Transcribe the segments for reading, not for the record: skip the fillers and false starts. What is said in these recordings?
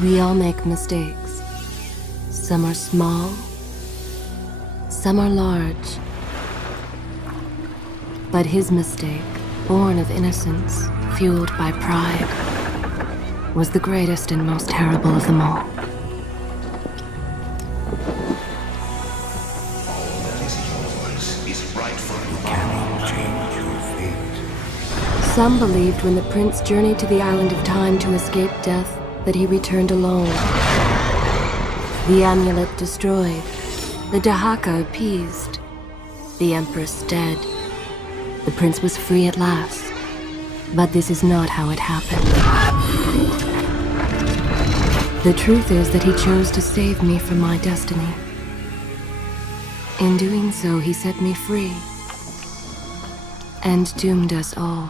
We all make mistakes. Some are small, some are large. But his mistake, born of innocence, fueled by pride, was the greatest and most terrible of them all. Some believed when the prince journeyed to the island of time to escape death that he returned alone. The amulet destroyed, the Dahaka appeased, the empress dead. The prince was free at last. But this is not how it happened. The truth is that he chose to save me from my destiny. In doing so, he set me free and doomed us all.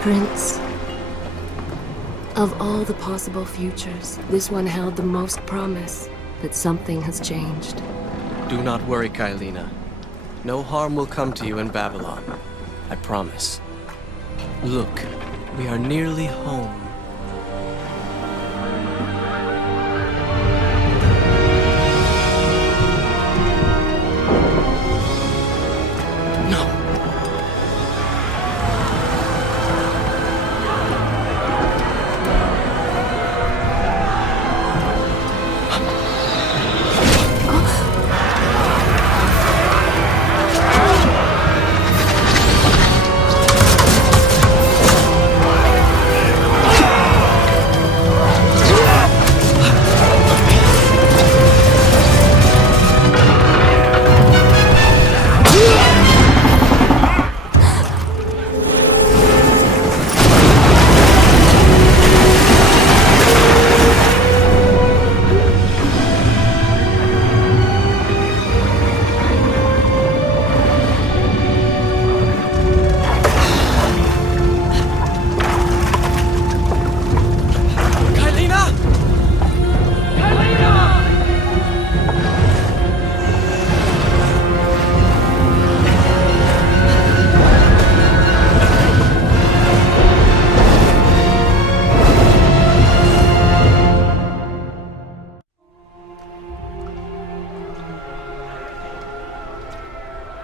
Prince, of all the possible futures, this one held the most promise that something has changed. Do not worry, Kailina. No harm will come to you in Babylon. I promise. Look, we are nearly home.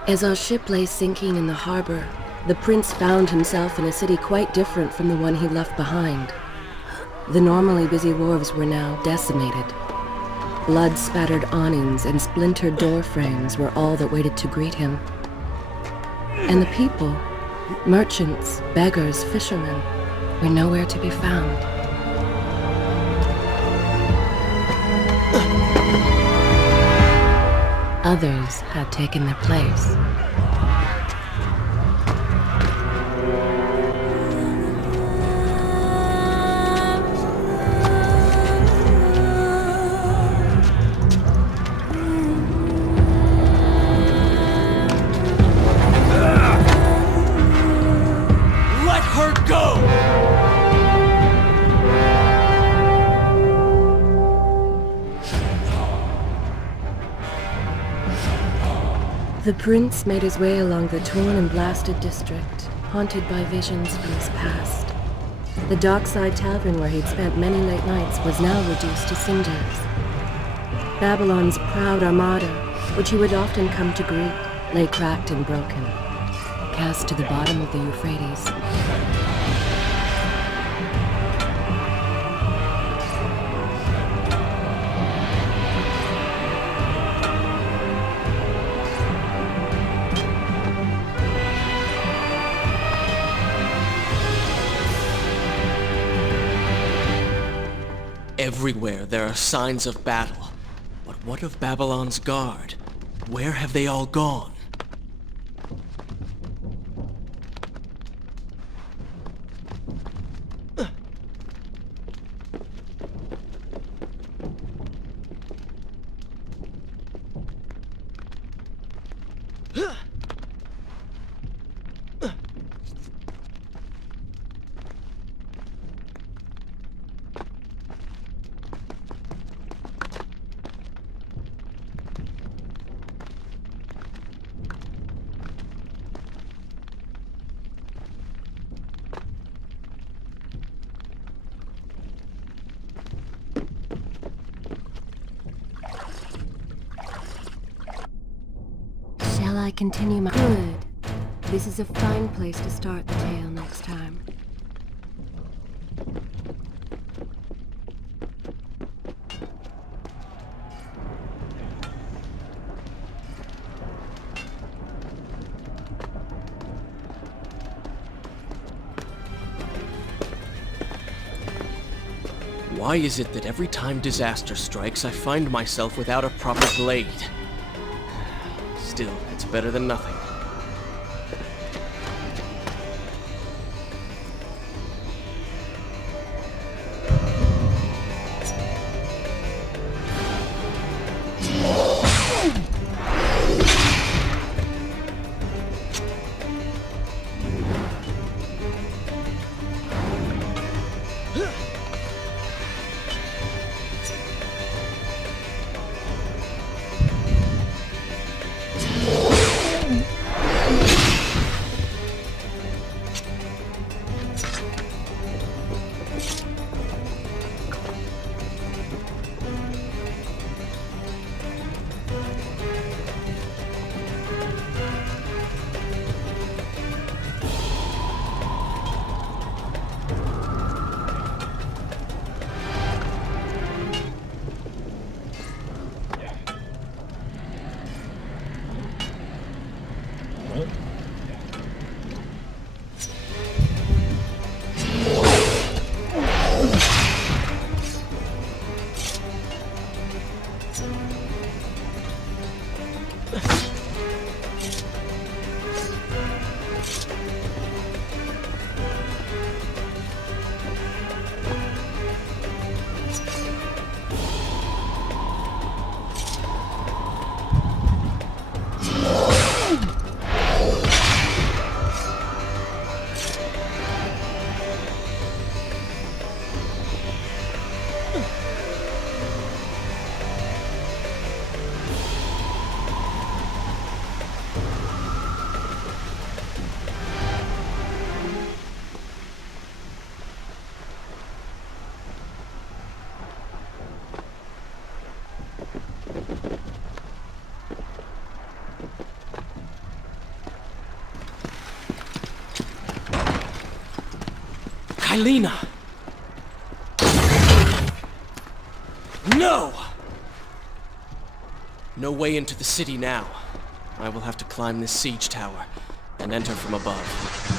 As our ship lay sinking in the harbor, the prince found himself in a city quite different from the one he left behind. The normally busy wharves were now decimated. Blood-spattered awnings and splintered door frames were all that waited to greet him. And the people, merchants, beggars, fishermen, were nowhere to be found. Others had taken their place. Let her go! The prince made his way along the torn and blasted district, haunted by visions from his past. The dockside tavern where he'd spent many late nights was now reduced to cinders. Babylon's proud armada, which he would often come to greet, lay cracked and broken, cast to the bottom of the Euphrates. Everywhere there are signs of battle. But what of Babylon's guard? Where have they all gone? I continue my... Good. This is a fine place to start the tale next time. Why is it that every time disaster strikes, I find myself without a proper blade? Still, it's better than nothing. Kylina! No! No way into the city now. I will have to climb this siege tower and enter from above.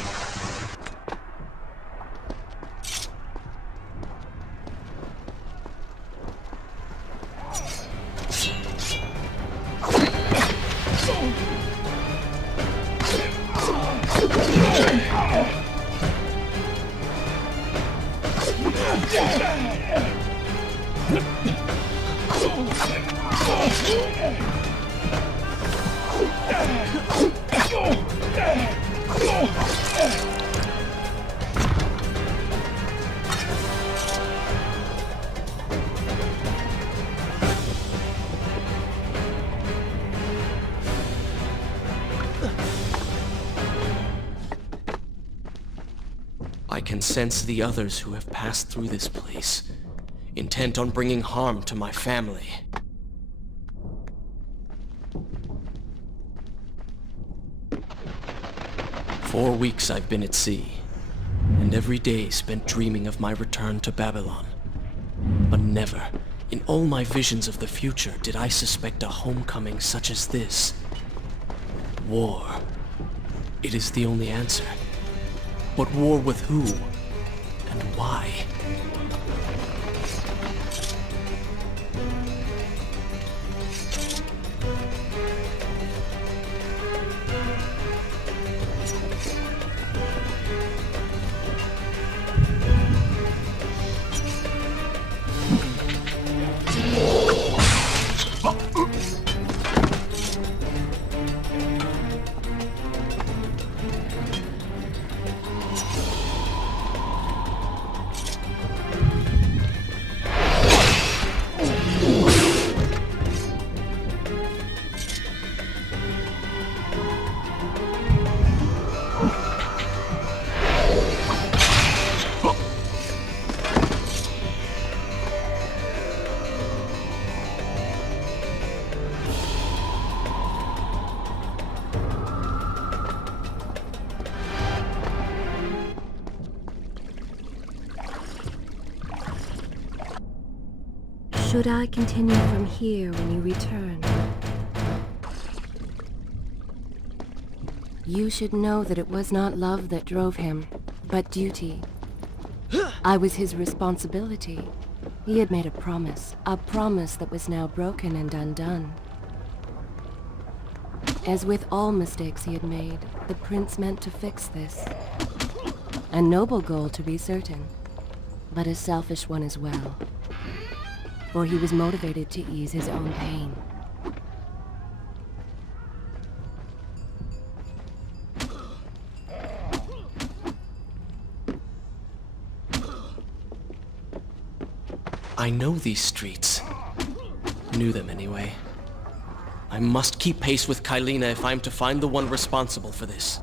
I can sense the others who have passed through this place, intent on bringing harm to my family. "4 weeks I've been at sea, and every day spent dreaming of my return to Babylon. But never, in all my visions of the future, did I suspect a homecoming such as this. War. It is the only answer. But war with who? And why? should I continue from here when you return? You should know that it was not love that drove him, but duty. I was his responsibility. He had made a promise that was now broken and undone. As with all mistakes he had made, the prince meant to fix this. A noble goal, to be certain, but a selfish one as well. For he was motivated to ease his own pain. I know these streets. Knew them anyway. I must keep pace with Kylina if I'm to find the one responsible for this.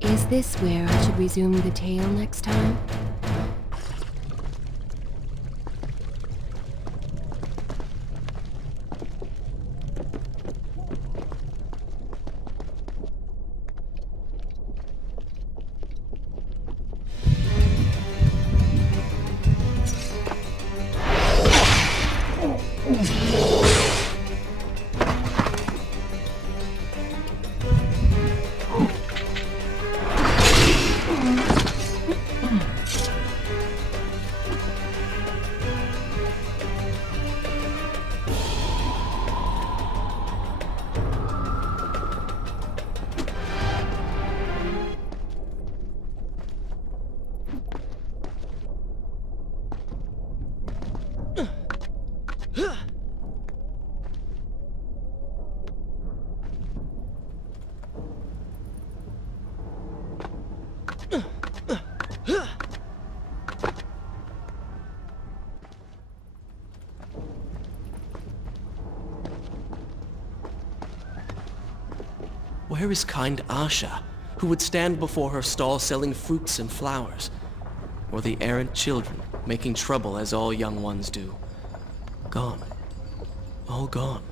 Is this where I should resume the tale next time? Where is kind Asha, who would stand before her stall selling fruits and flowers? Or the errant children, making trouble as all young ones do? Gone. All gone.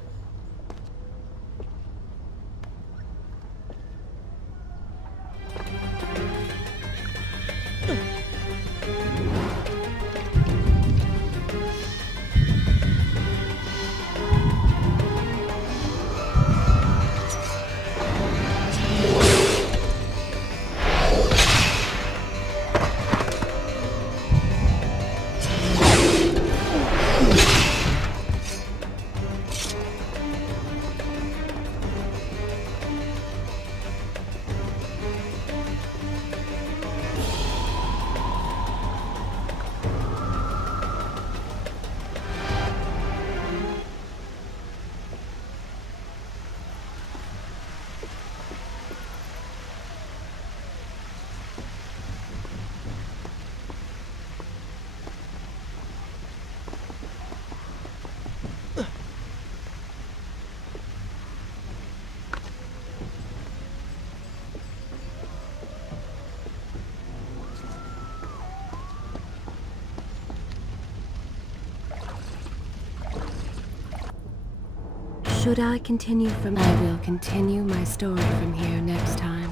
Should I continue from... I will continue my story from here next time.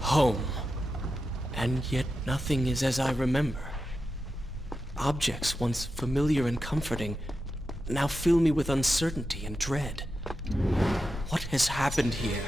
Home. And yet nothing is as I remember. Objects once familiar and comforting now fill me with uncertainty and dread. What has happened here?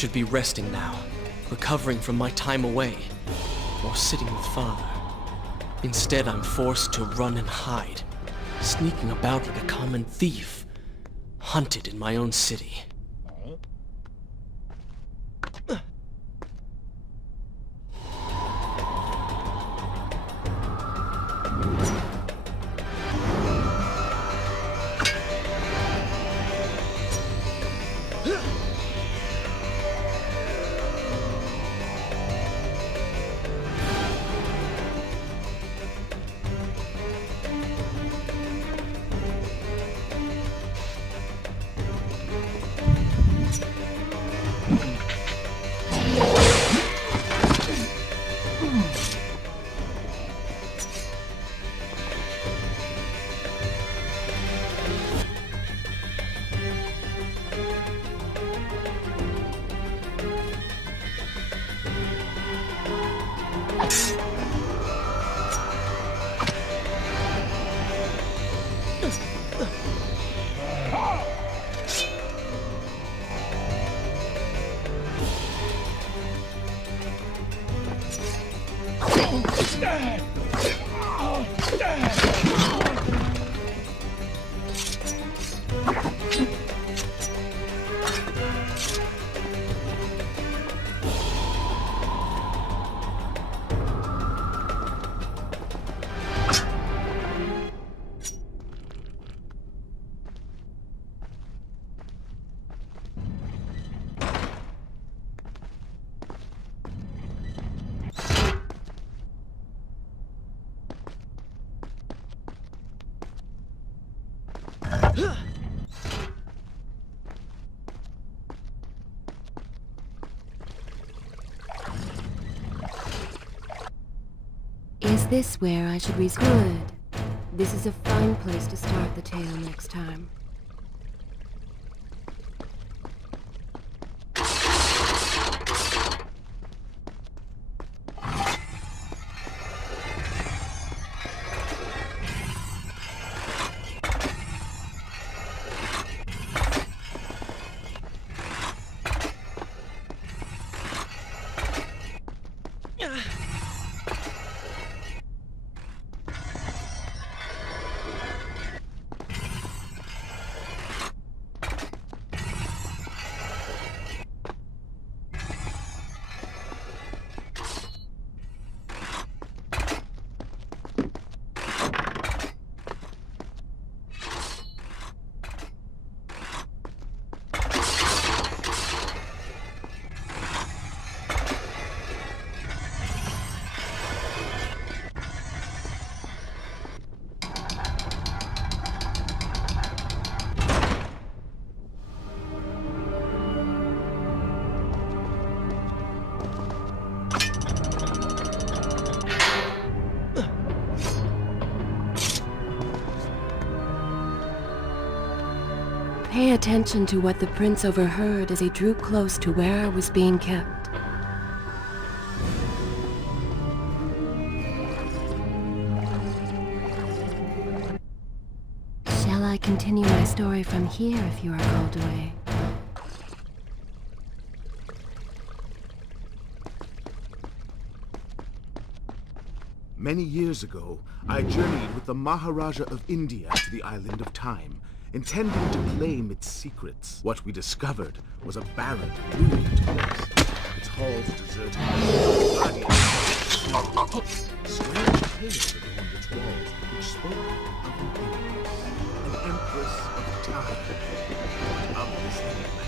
should be resting now, recovering from my time away, or sitting with father. Instead, I'm forced to run and hide, sneaking about like a common thief, hunted in my own city. Is this where I should reach? Good. This is a fine place to start the tale next time. Pay attention to what the prince overheard as he drew close to where I was being kept. Shall I continue my story from here if you are called away? Many years ago, I journeyed with the Maharaja of India to the island of Time, intending to claim its secrets. What we discovered was a barren, ruined place. Its halls deserted. Strange tales adorned its walls, which spoke of an empress of time. Of this enigma,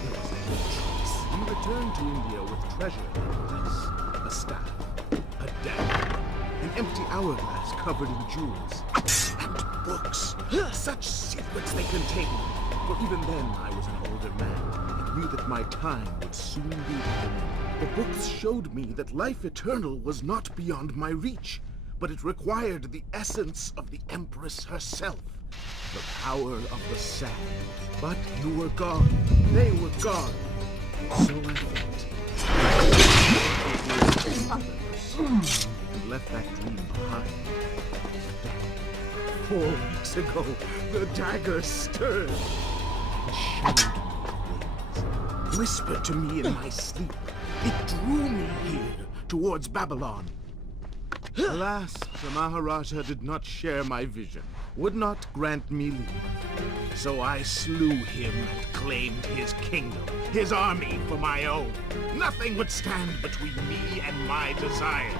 there was no choice. We returned to India with treasure nonetheless. A staff, a dagger, an empty hourglass covered in jewels, and books. Such secrets they contained. For even then I was an older man and knew that my time would soon be ended. The books showed me that life eternal was not beyond my reach, but it required the essence of the Empress herself, the power of the sand. But you were gone. They were gone. So I thought. And left that dream behind. 4 weeks ago, the dagger stirred and showed me wings. whispered to me in my sleep. It drew me here, towards Babylon. Alas, the Maharaja did not share my vision, would not grant me leave. So I slew him and claimed his kingdom, his army for my own. Nothing would stand between me and my desire.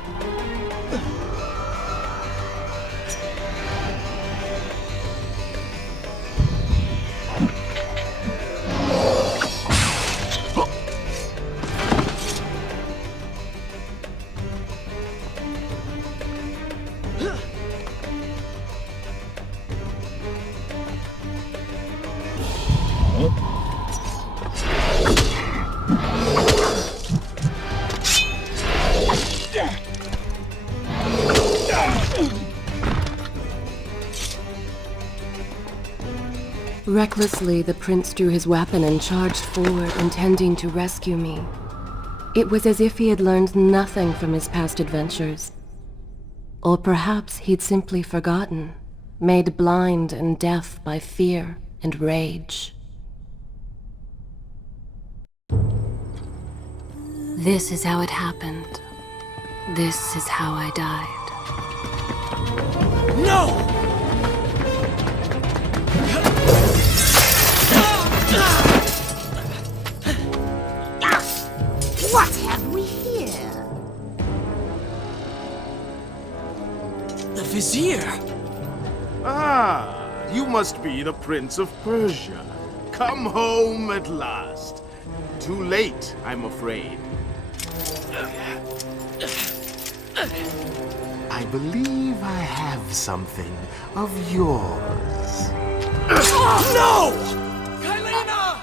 Recklessly, the prince drew his weapon and charged forward, intending to rescue me. It was as if he had learned nothing from his past adventures. Or perhaps he'd simply forgotten, made blind and deaf by fear and rage. This is how it happened. This is how I died. No! What have we here? The Vizier! Ah, you must be the Prince of Persia. Come home at last. Too late, I'm afraid. I believe I have something of yours. No! Kylena!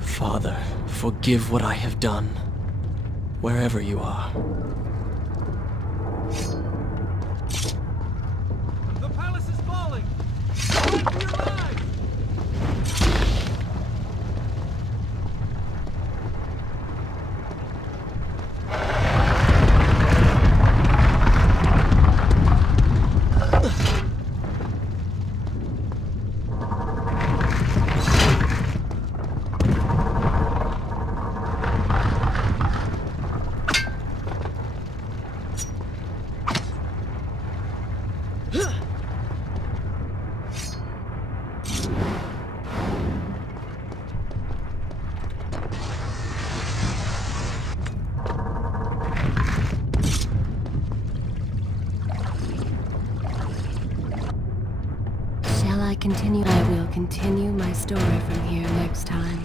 Father, forgive what I have done, wherever you are. The palace is falling! Run for your lives! I will continue my story from here next time.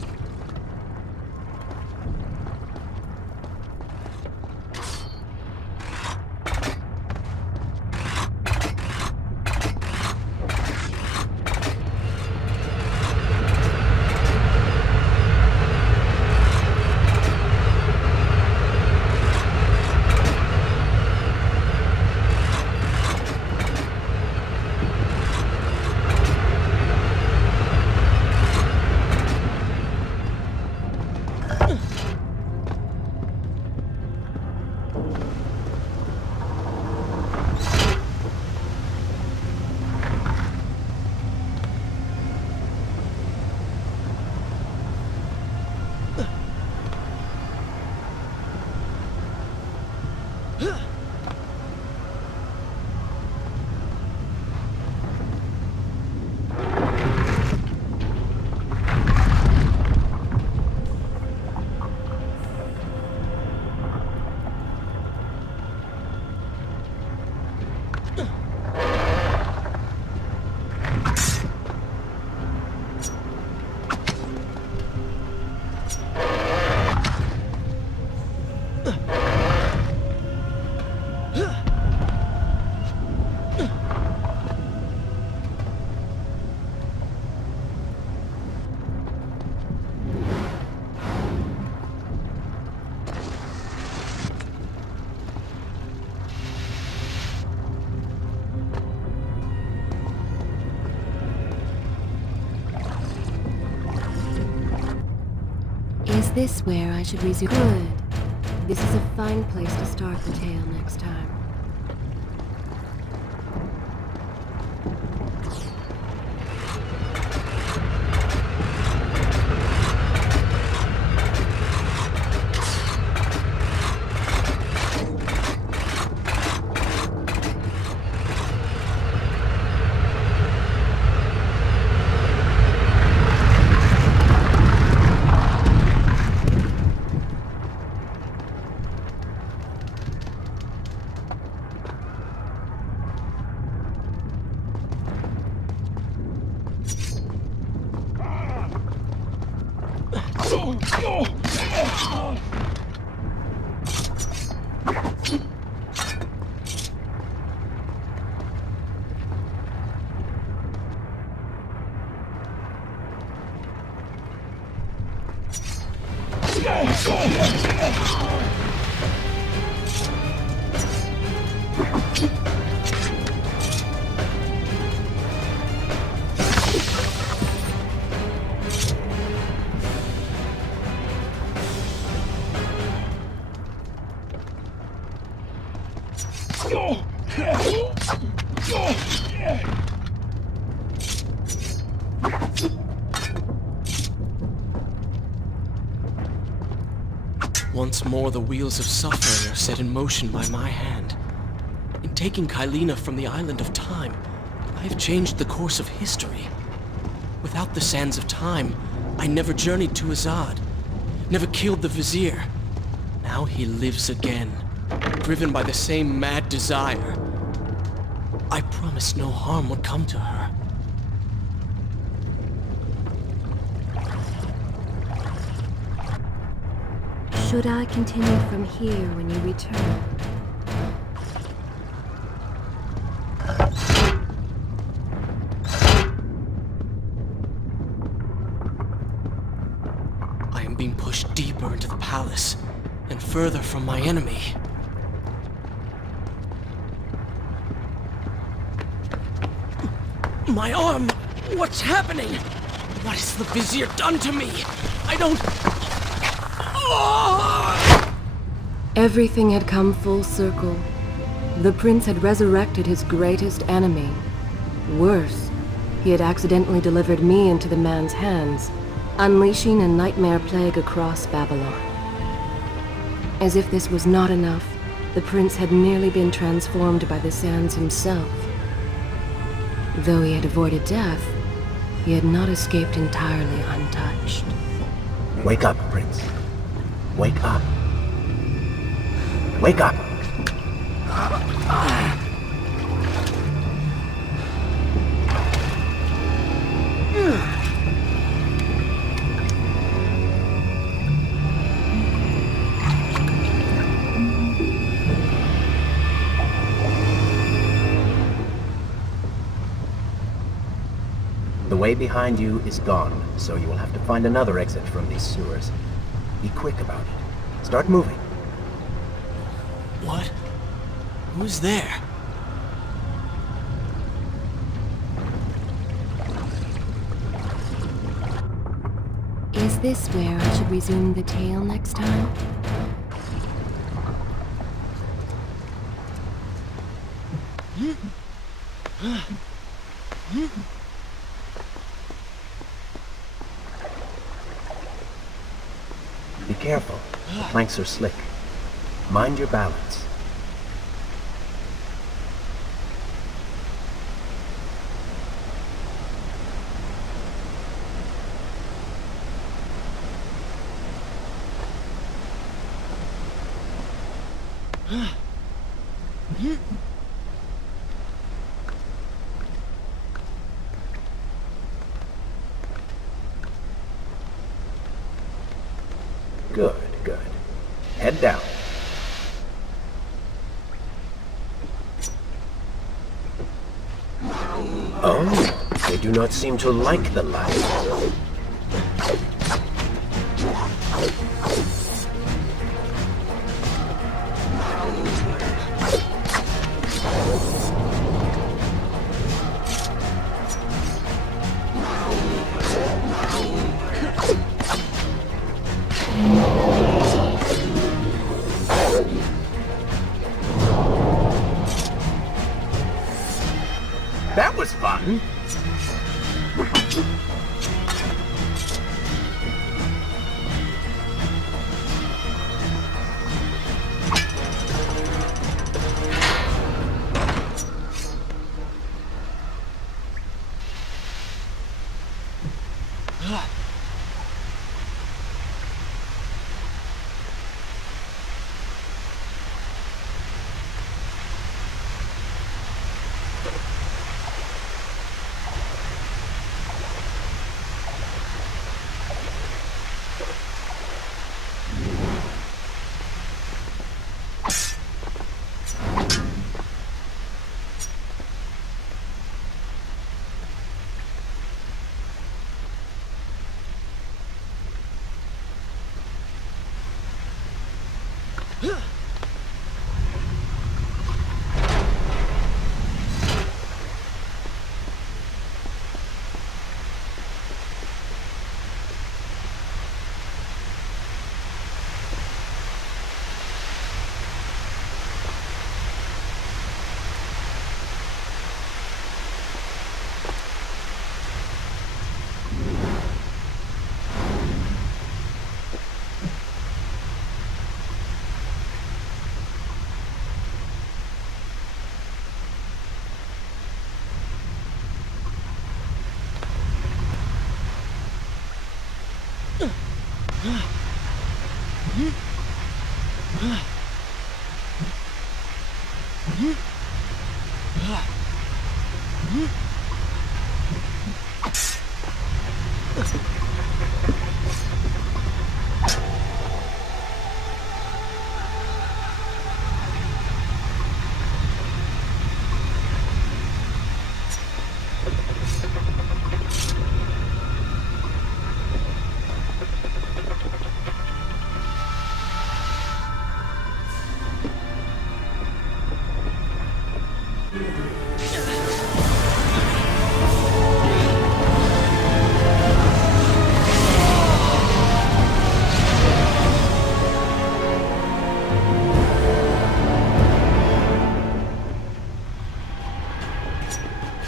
Is this where I should resume? Good. This is a fine place to start the tale next time. Once more the wheels of suffering are set in motion by my hand. In taking Kylina from the island of time, I have changed the course of history. Without the sands of time, I never journeyed to Azad, never killed the vizier. Now he lives again, driven by the same mad desire. I promised no harm would come to her. Should I continue from here when you return? I am being pushed deeper into the palace and further from my enemy. My arm! What's happening? What has the vizier done to me? I don't... Everything had come full circle. The prince had resurrected his greatest enemy. Worse, he had accidentally delivered me into the man's hands, unleashing a nightmare plague across Babylon. As if this was not enough, the prince had nearly been transformed by the sands himself. Though he had avoided death, he had not escaped entirely untouched. Wake up, Prince. Wake up. Wake up! The way behind you is gone, so you will have to find another exit from these sewers. Be quick about it. Start moving. What? Who's there? Is this where I should resume the tale next time? Be careful. The planks are slick. Mind your balance. Good, good. Head down. Oh, they do not seem to like the light. That was fun.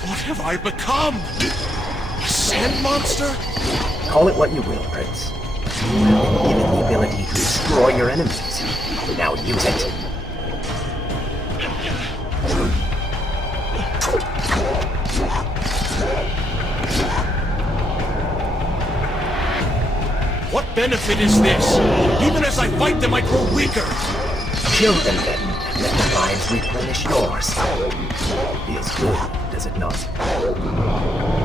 What have I become? A sand monster? Call it what you will, Prince. You have been given the ability to destroy your enemies. Now use it. What benefit is this? Even as I fight them, I grow weaker. Kill them then, and let their lives replenish yours. Feels good, does it not?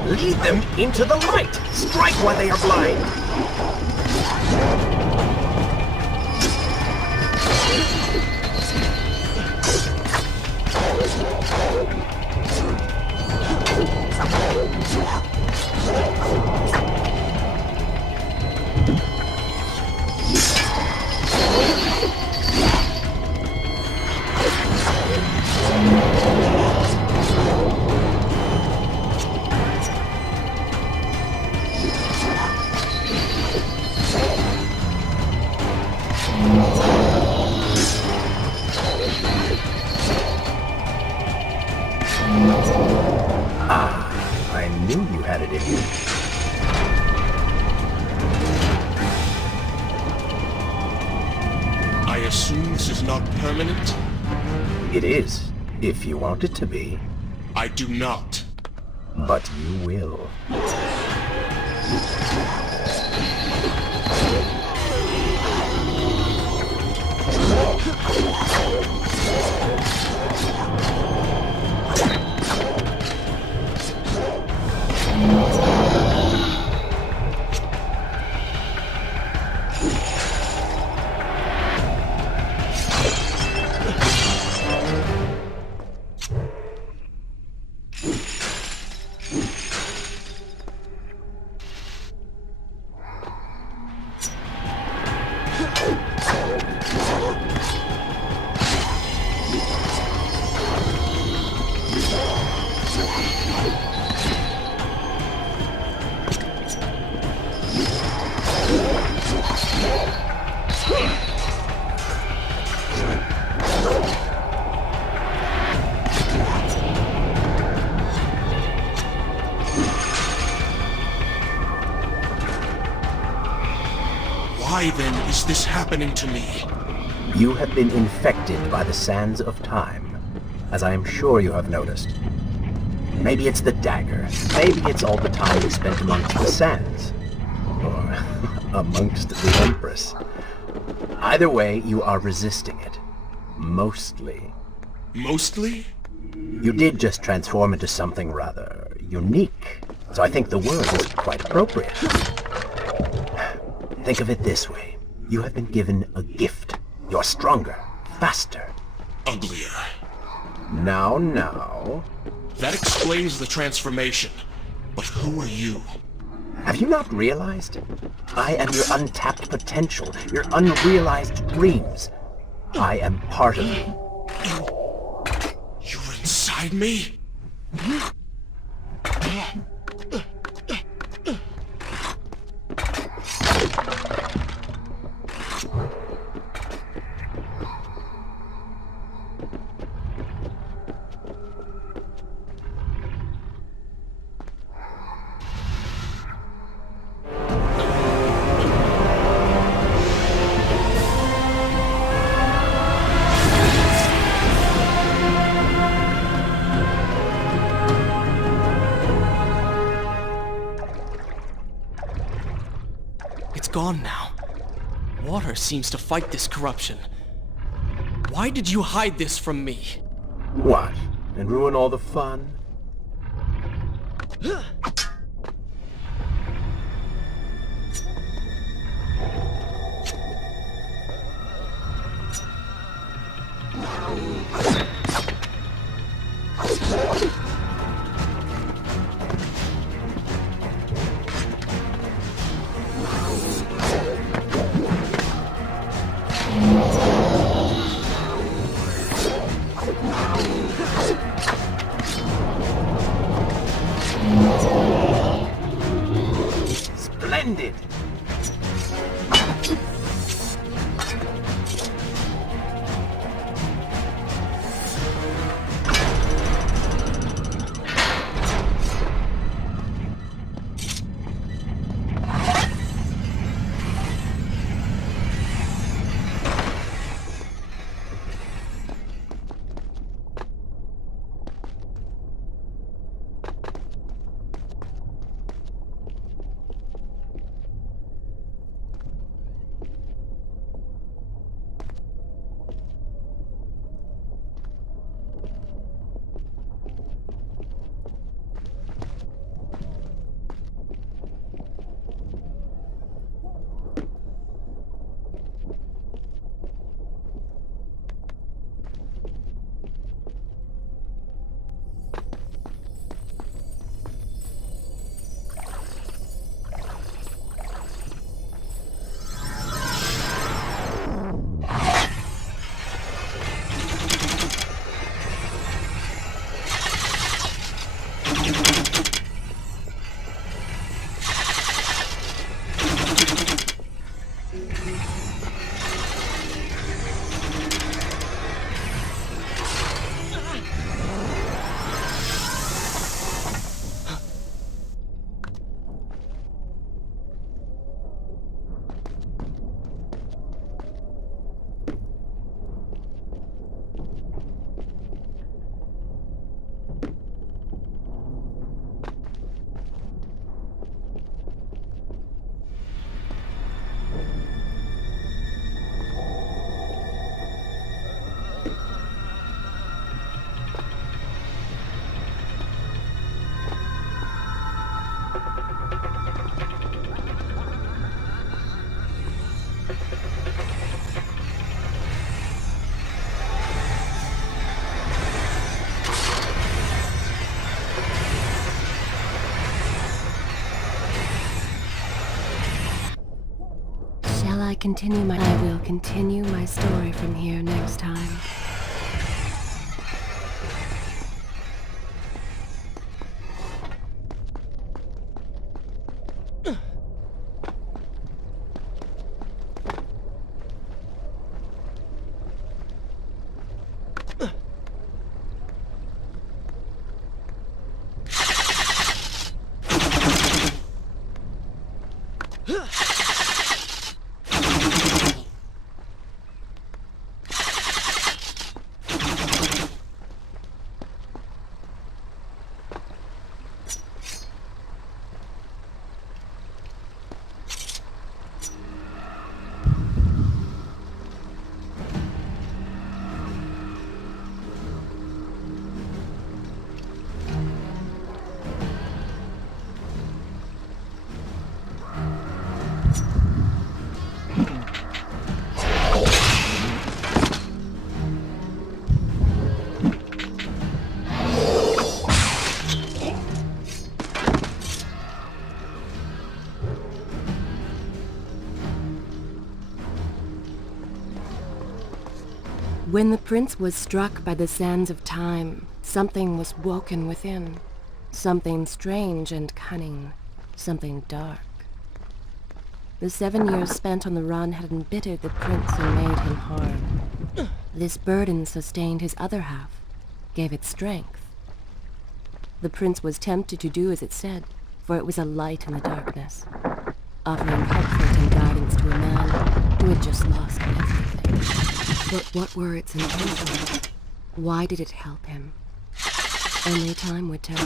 Lead them into the light! Strike while they are blind! I knew you had it in you. I assume this is not permanent? It is, if you want it to be. I do not. But you will. is this happening to me? You have been infected by the sands of time, as I am sure you have noticed. Maybe it's the dagger. Maybe it's all the time you spent amongst the sands. Or amongst the Empress. Either way, you are resisting it. Mostly. Mostly? You did just transform into something rather unique, so I think the word is quite appropriate. Think of it this way. You have been given a gift. You're stronger, faster. Uglier. Now. That explains the transformation. But who are you? Have you not realized? I am your untapped potential, your unrealized dreams. I am part of you. You're inside me? It's gone now. Water seems to fight this corruption. Why did you hide this from me? What? And ruin all the fun? Splendid! I will continue my story from here next time. When the prince was struck by the sands of time, something was woken within. Something strange and cunning. Something dark. The 7 years spent on the run had embittered the prince and made him hard. This burden sustained his other half, gave it strength. The prince was tempted to do as it said, for it was a light in the darkness, offering comfort and guidance to a man who had just lost everything. But what were its intentions? Why did it help him? Only time would tell.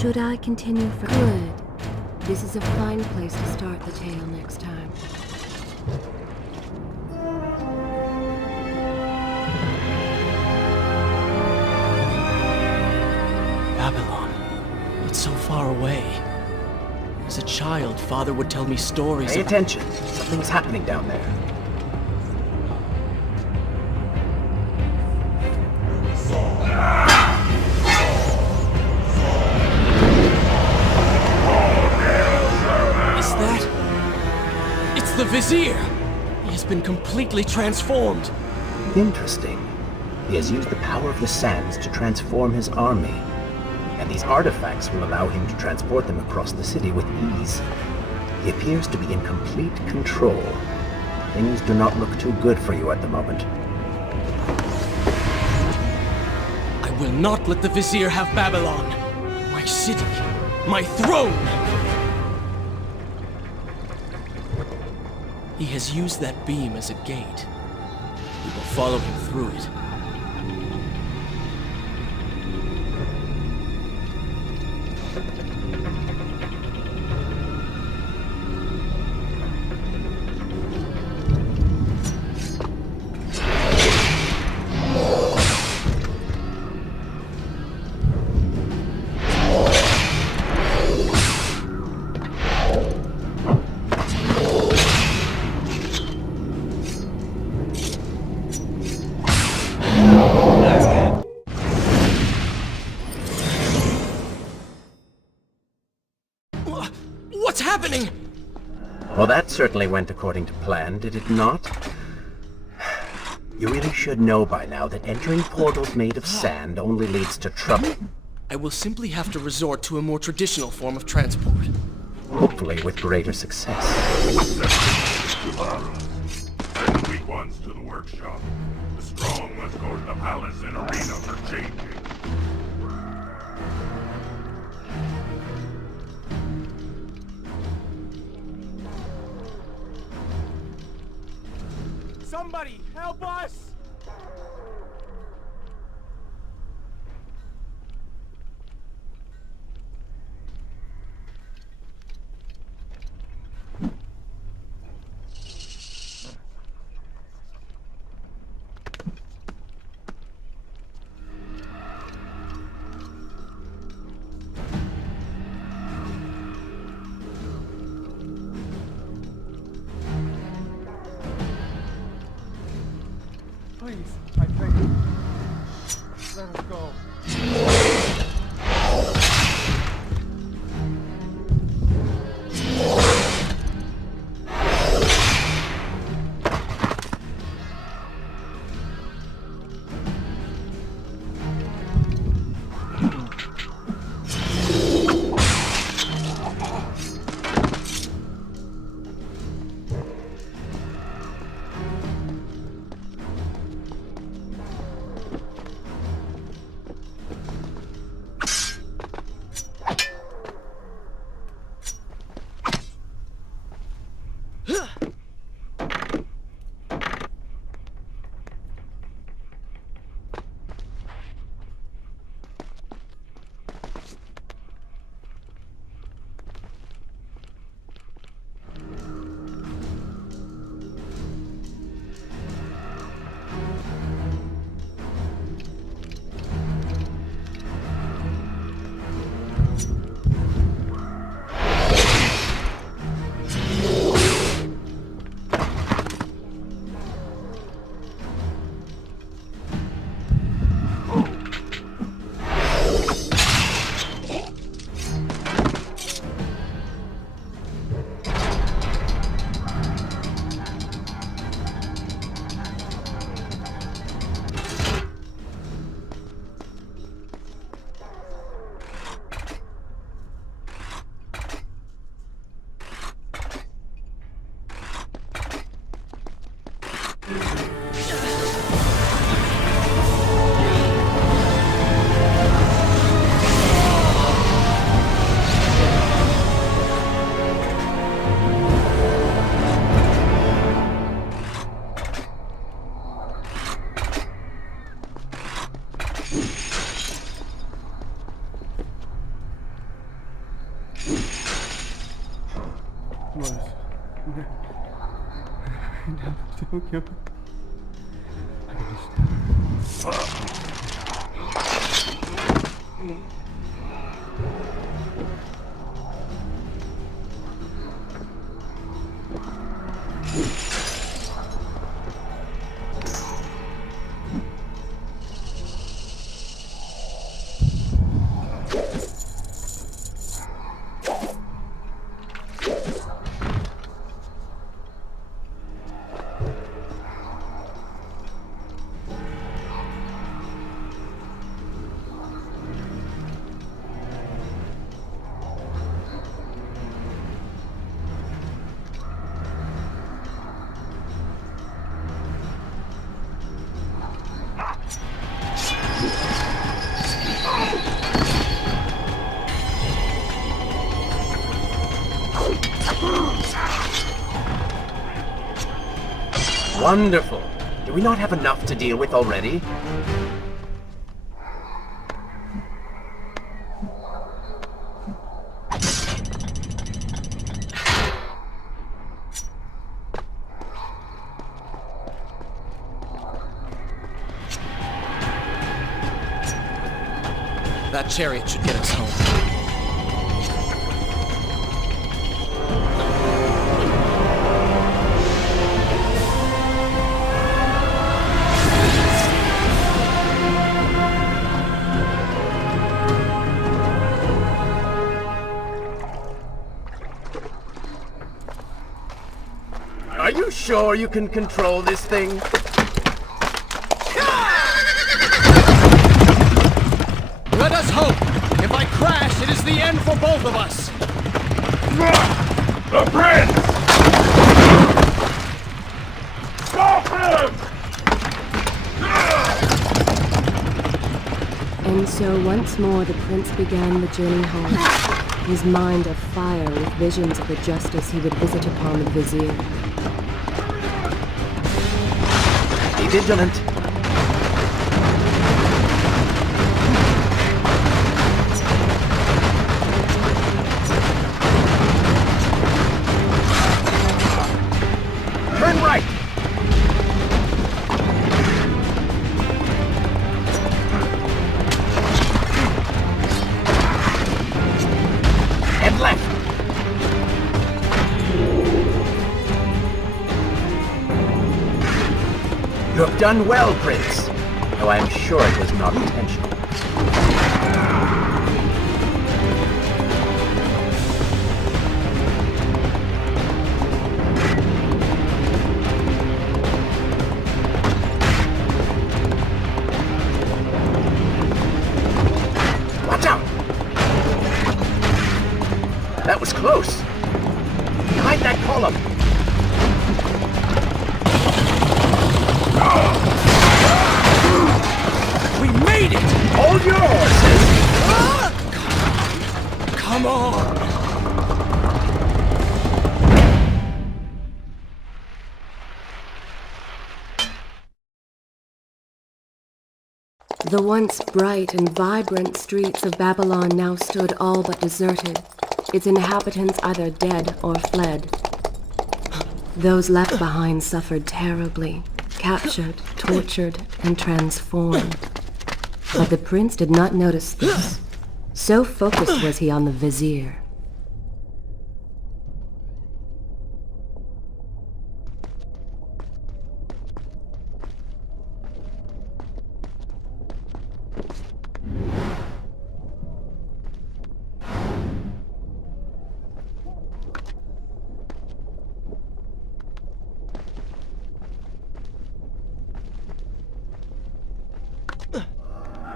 Should I continue for good? This is a fine place to start the tale next time. Babylon. It's so far away. As a child, Father would tell me stories Pay of... attention. Something's happening down there. The Vizier! He has been completely transformed. Interesting. He has used the power of the sands to transform his army. And these artifacts will allow him to transport them across the city with ease. He appears to be in complete control. Things do not look too good for you at the moment. I will not let the Vizier have Babylon. My city. My throne! He has used that beam as a gate. We will follow him through it. What's happening? Well, that certainly went according to plan, did it not? You really should know by now that entering portals made of sand only leads to trouble. I will simply have to resort to a more traditional form of transport. Hopefully with greater success. Send the weak ones to the workshop. The strong must go to the palace and arena for changing. Somebody, help us! Please, I beg you. Let us go. Wonderful. Do we not have enough to deal with already? That chariot should get us home. Are you sure you can control this thing? Let us hope! If I crash, it is the end for both of us! The prince! Stop him! And so once more the prince began the journey home, his mind afire with visions of the justice he would visit upon the vizier. Be vigilant. Turn right. And left. You have done well, Prince, though I am sure it was not intentional. Watch out! That was close. Behind that column. We made it! Hold your horses! Come on! The once bright and vibrant streets of Babylon now stood all but deserted, its inhabitants either dead or fled. Those left behind suffered terribly, captured, tortured, and transformed. But the prince did not notice this. So focused was he on the vizier.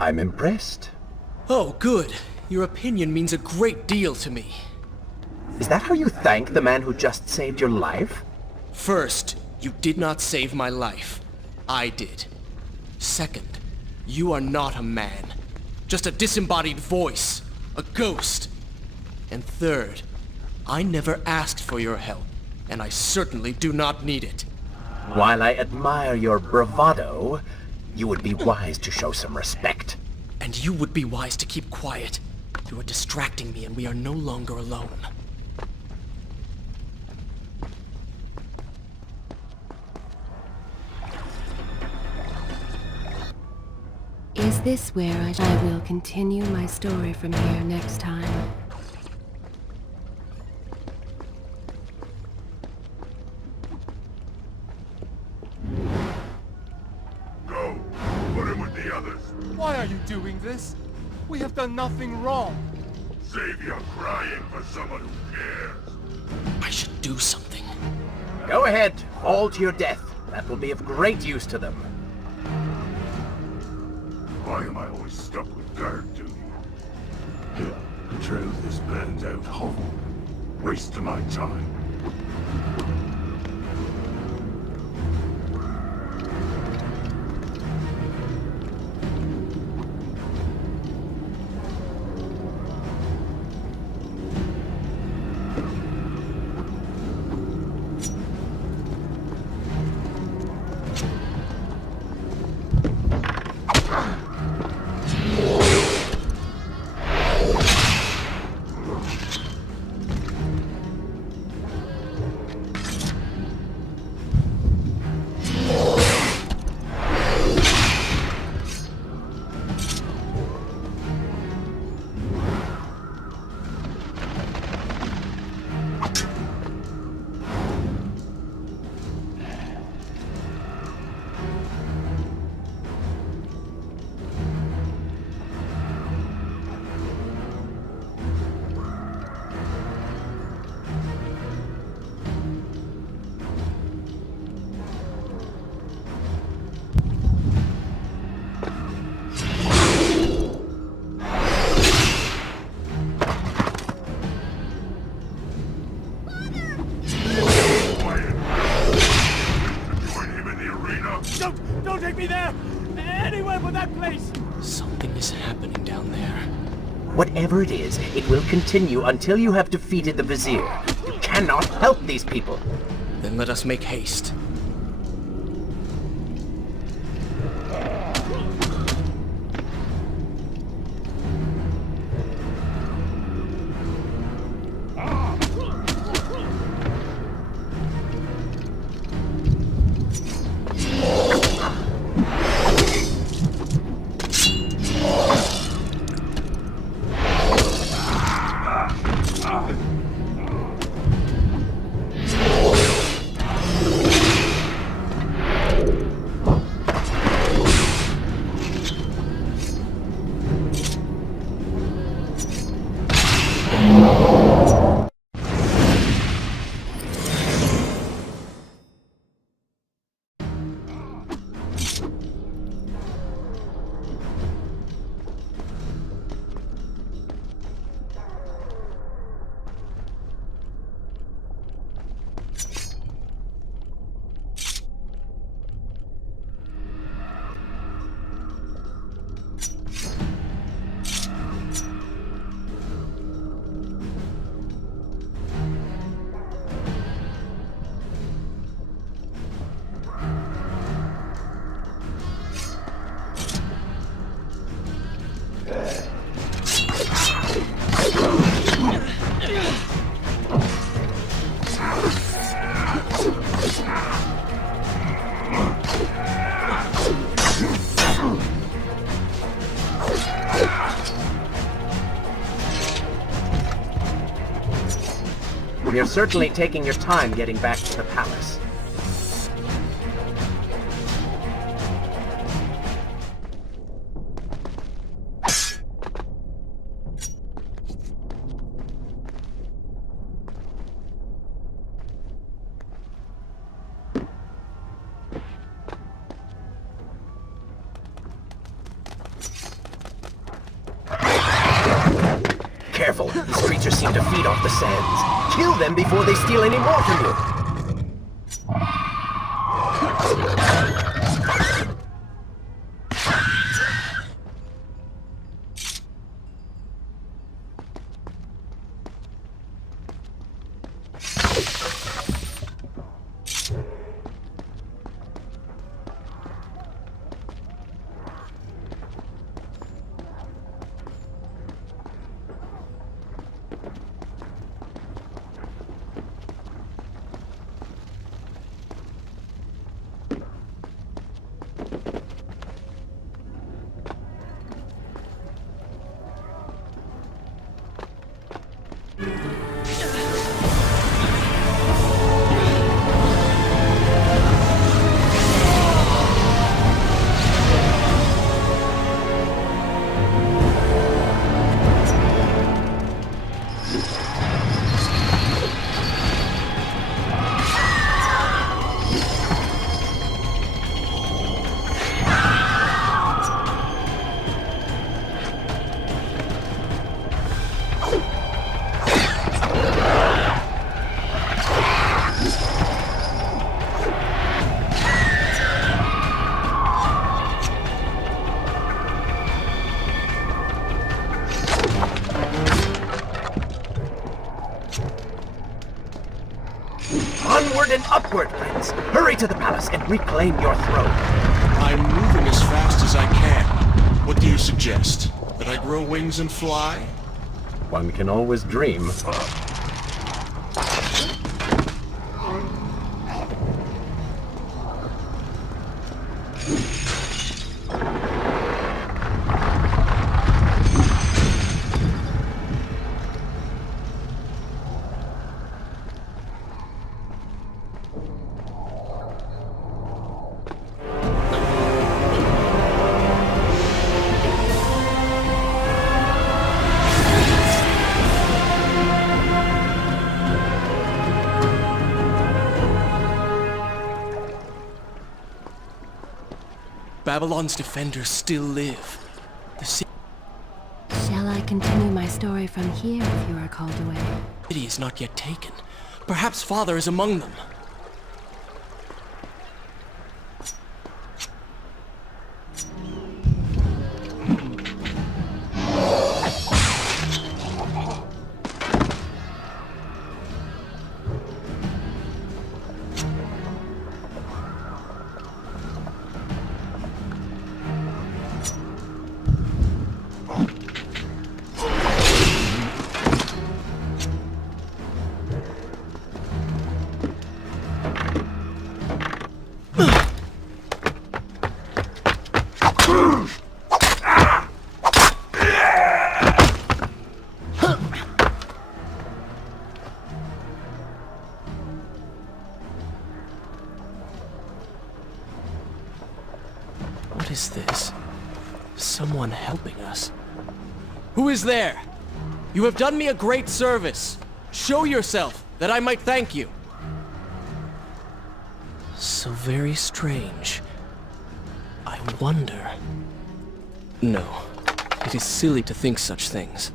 I'm impressed. Oh, good. Your opinion means a great deal to me. Is that how you thank the man who just saved your life? First, you did not save my life. I did. Second, you are not a man. Just a disembodied voice. A ghost. And third, I never asked for your help, and I certainly do not need it. While I admire your bravado, you would be wise to show some respect. And you would be wise to keep quiet. You are distracting me and we are no longer alone. Is this where I will continue my story from here next time? Go! Put him with the others! Why are you doing this? We have done nothing wrong. Save your crying for someone who cares! I should do something. Go ahead, fall to your death. That will be of great use to them. Why am I always stuck with guard duty? Trail this band out home. Waste of my time. Don't take me there! Anywhere but that place! Something is happening down there. Whatever it is, it will continue until you have defeated the Vizier. You cannot help these people. Then let us make haste. You're certainly taking your time getting back to the palace. Careful, these creatures seem to feed off the sands. Kill them before they steal any more from you. Then upward, Prince! Hurry to the palace and reclaim your throne! I'm moving as fast as I can. What do you suggest? That I grow wings and fly? One can always dream. Babylon's defenders still live. Shall I continue my story from here if you are called away? The city is not yet taken. Perhaps Father is among them. What is this? Someone helping us. Who is there? You have done me a great service. Show yourself, that I might thank you. So very strange. I wonder... No, it is silly to think such things.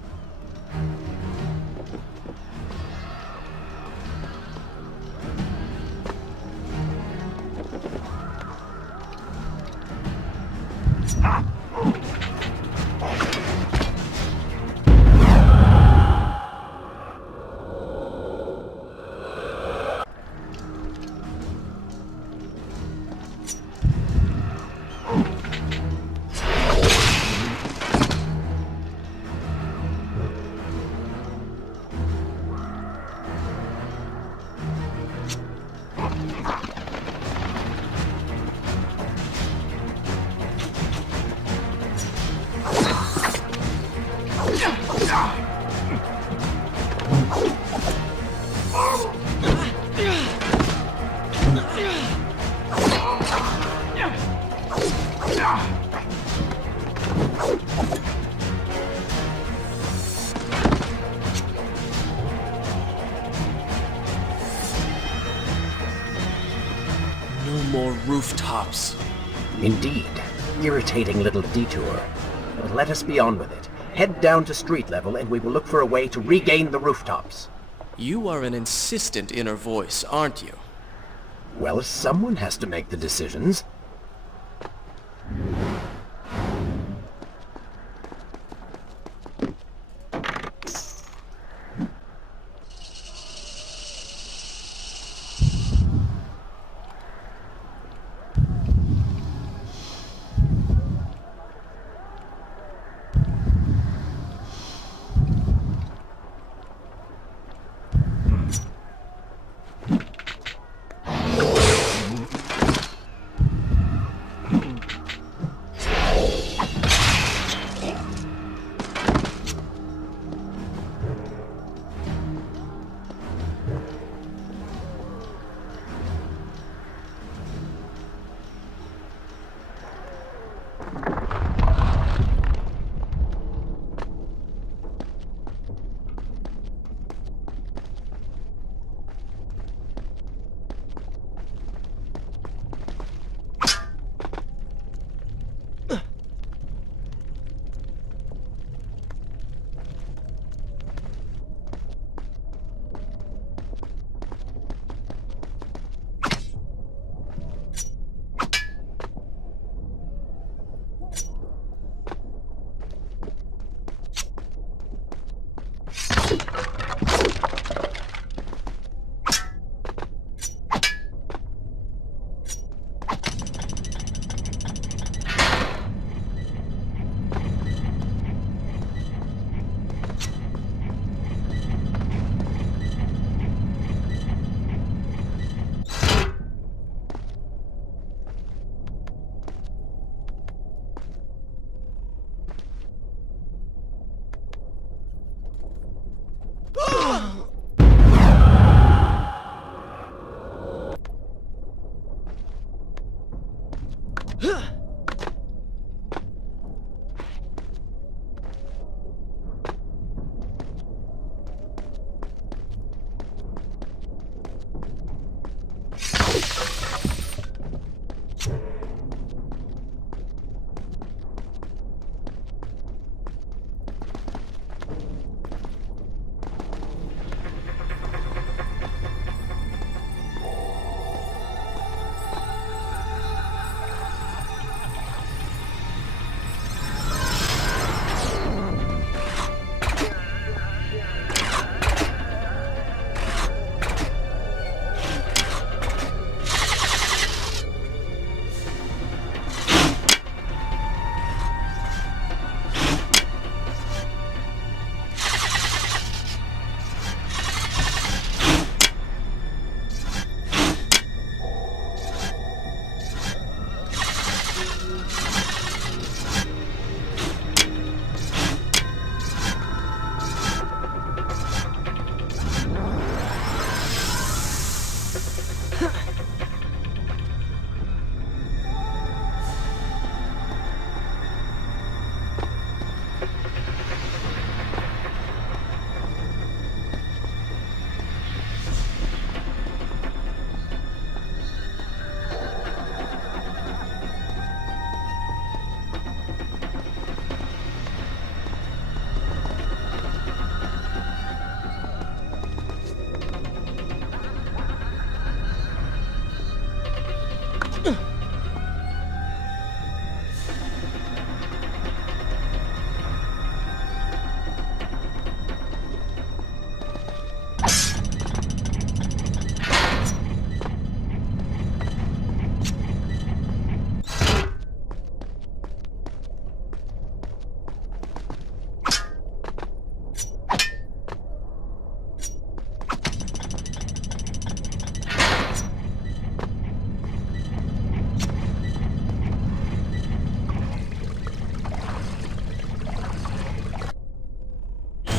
No more rooftops. Indeed. Irritating little detour. But let us be on with it. Head down to street level and we will look for a way to regain the rooftops. You are an insistent inner voice, aren't you? Well, someone has to make the decisions.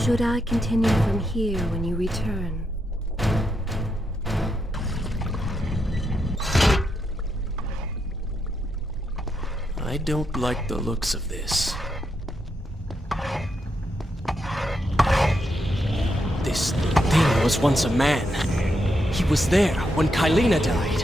should I continue from here when you return? I don't like the looks of this. This thing was once a man. He was there when Kylina died.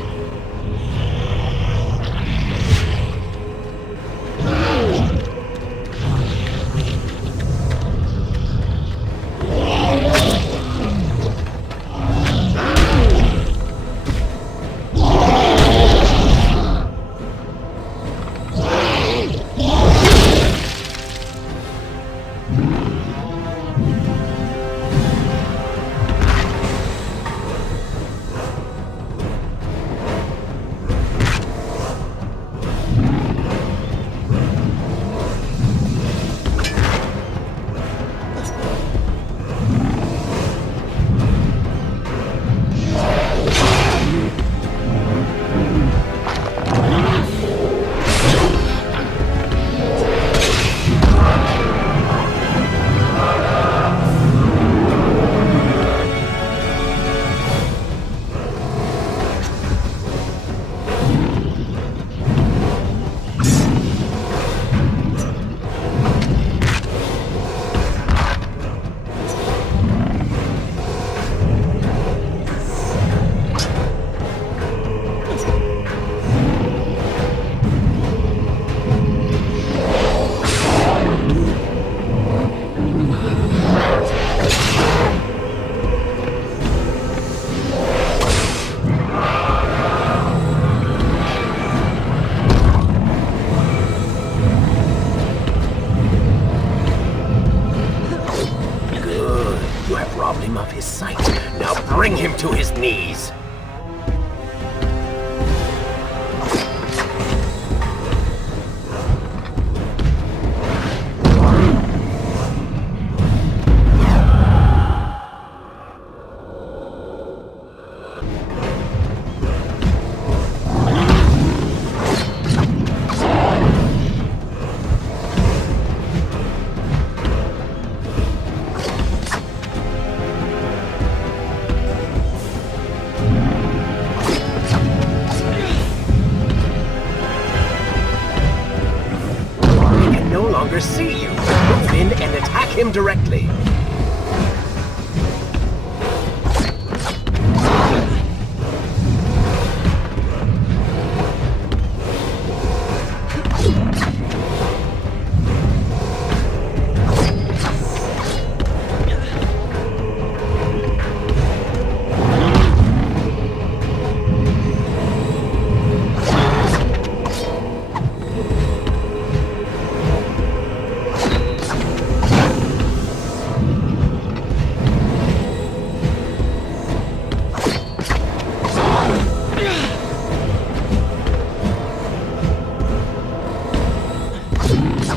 Bring him to his knees. See you. Move in and attack him directly.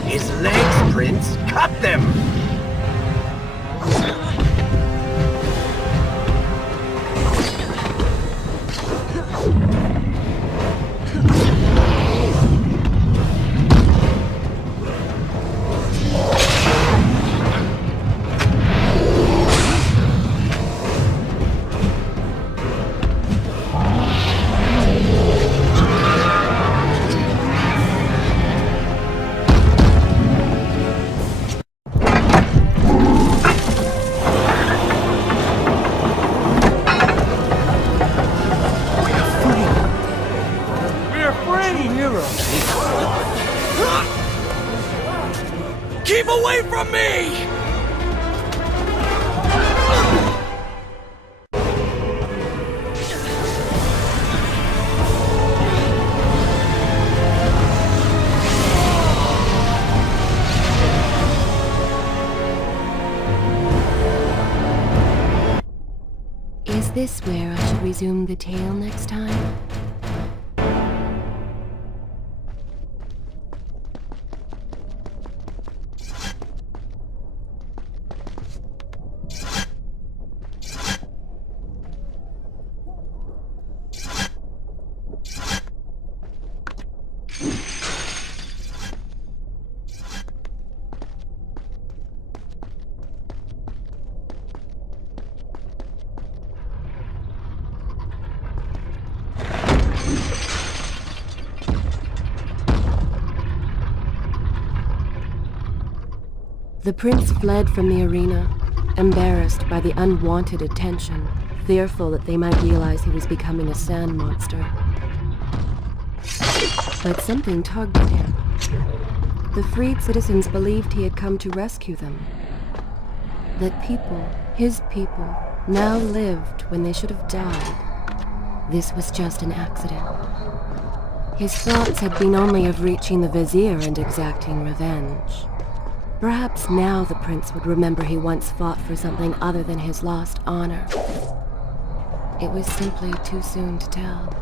His legs, Prince! Cut them! Keep away from me! Is this where I should resume the tale next time? The prince fled from the arena, embarrassed by the unwanted attention, fearful that they might realize he was becoming a sand monster. But something tugged at him. The freed citizens believed he had come to rescue them. That people, his people, now lived when they should have died. This was just an accident. His thoughts had been only of reaching the vizier and exacting revenge. Perhaps now the prince would remember he once fought for something other than his lost honor. It was simply too soon to tell.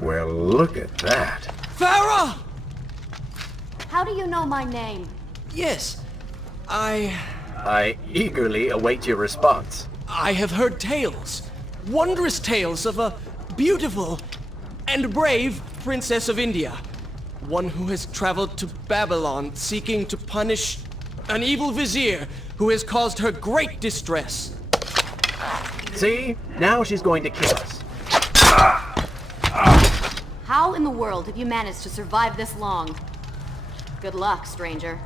Well, look at that. Farah! How do you know my name? Yes, I eagerly await your response. I have heard tales, wondrous tales of a beautiful and brave princess of India. One who has traveled to Babylon seeking to punish an evil vizier who has caused her great distress. See? Now she's going to kill us. How in the world have you managed to survive this long? Good luck, stranger.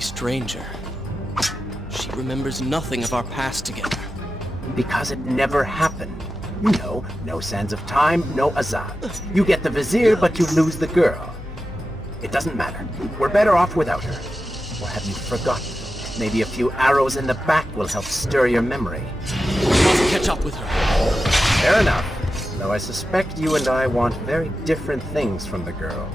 Stranger. She remembers nothing of our past together. Because it never happened. You know, no sands of time, no Azad. You get the vizier, but you lose the girl. It doesn't matter. We're better off without her. Or have you forgotten? Maybe a few arrows in the back will help stir your memory. We must catch up with her. Fair enough. Though I suspect you and I want very different things from the girl.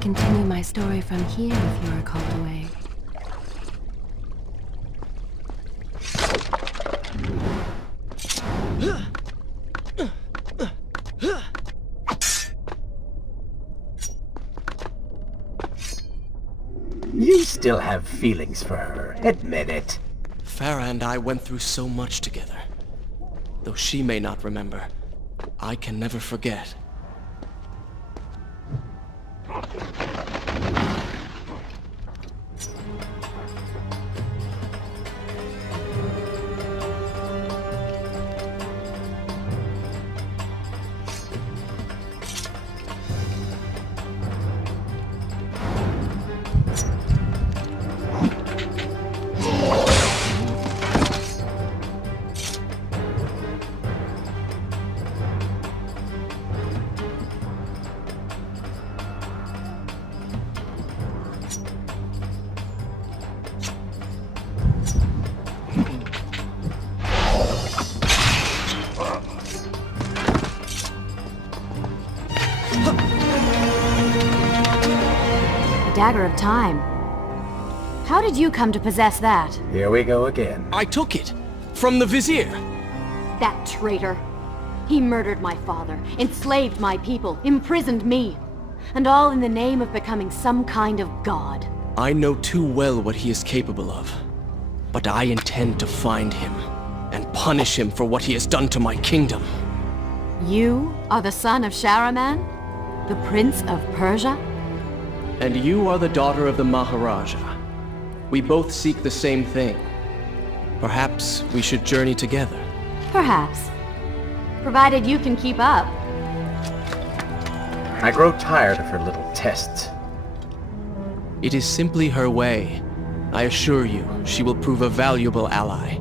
continue my story from here if you are called away. You still have feelings for her. Admit it. Farah and I went through so much together. Though she may not remember, I can never forget. Dagger of Time. How did you come to possess that? Here we go again. I took it! From the Vizier! That traitor. He murdered my father, enslaved my people, imprisoned me. And all in the name of becoming some kind of god. I know too well what he is capable of. But I intend to find him, and punish him for what he has done to my kingdom. You are the son of Shahraman? The Prince of Persia? And you are the daughter of the Maharaja. We both seek the same thing. Perhaps we should journey together. Perhaps. Provided you can keep up. I grow tired of her little tests. It is simply her way. I assure you, she will prove a valuable ally.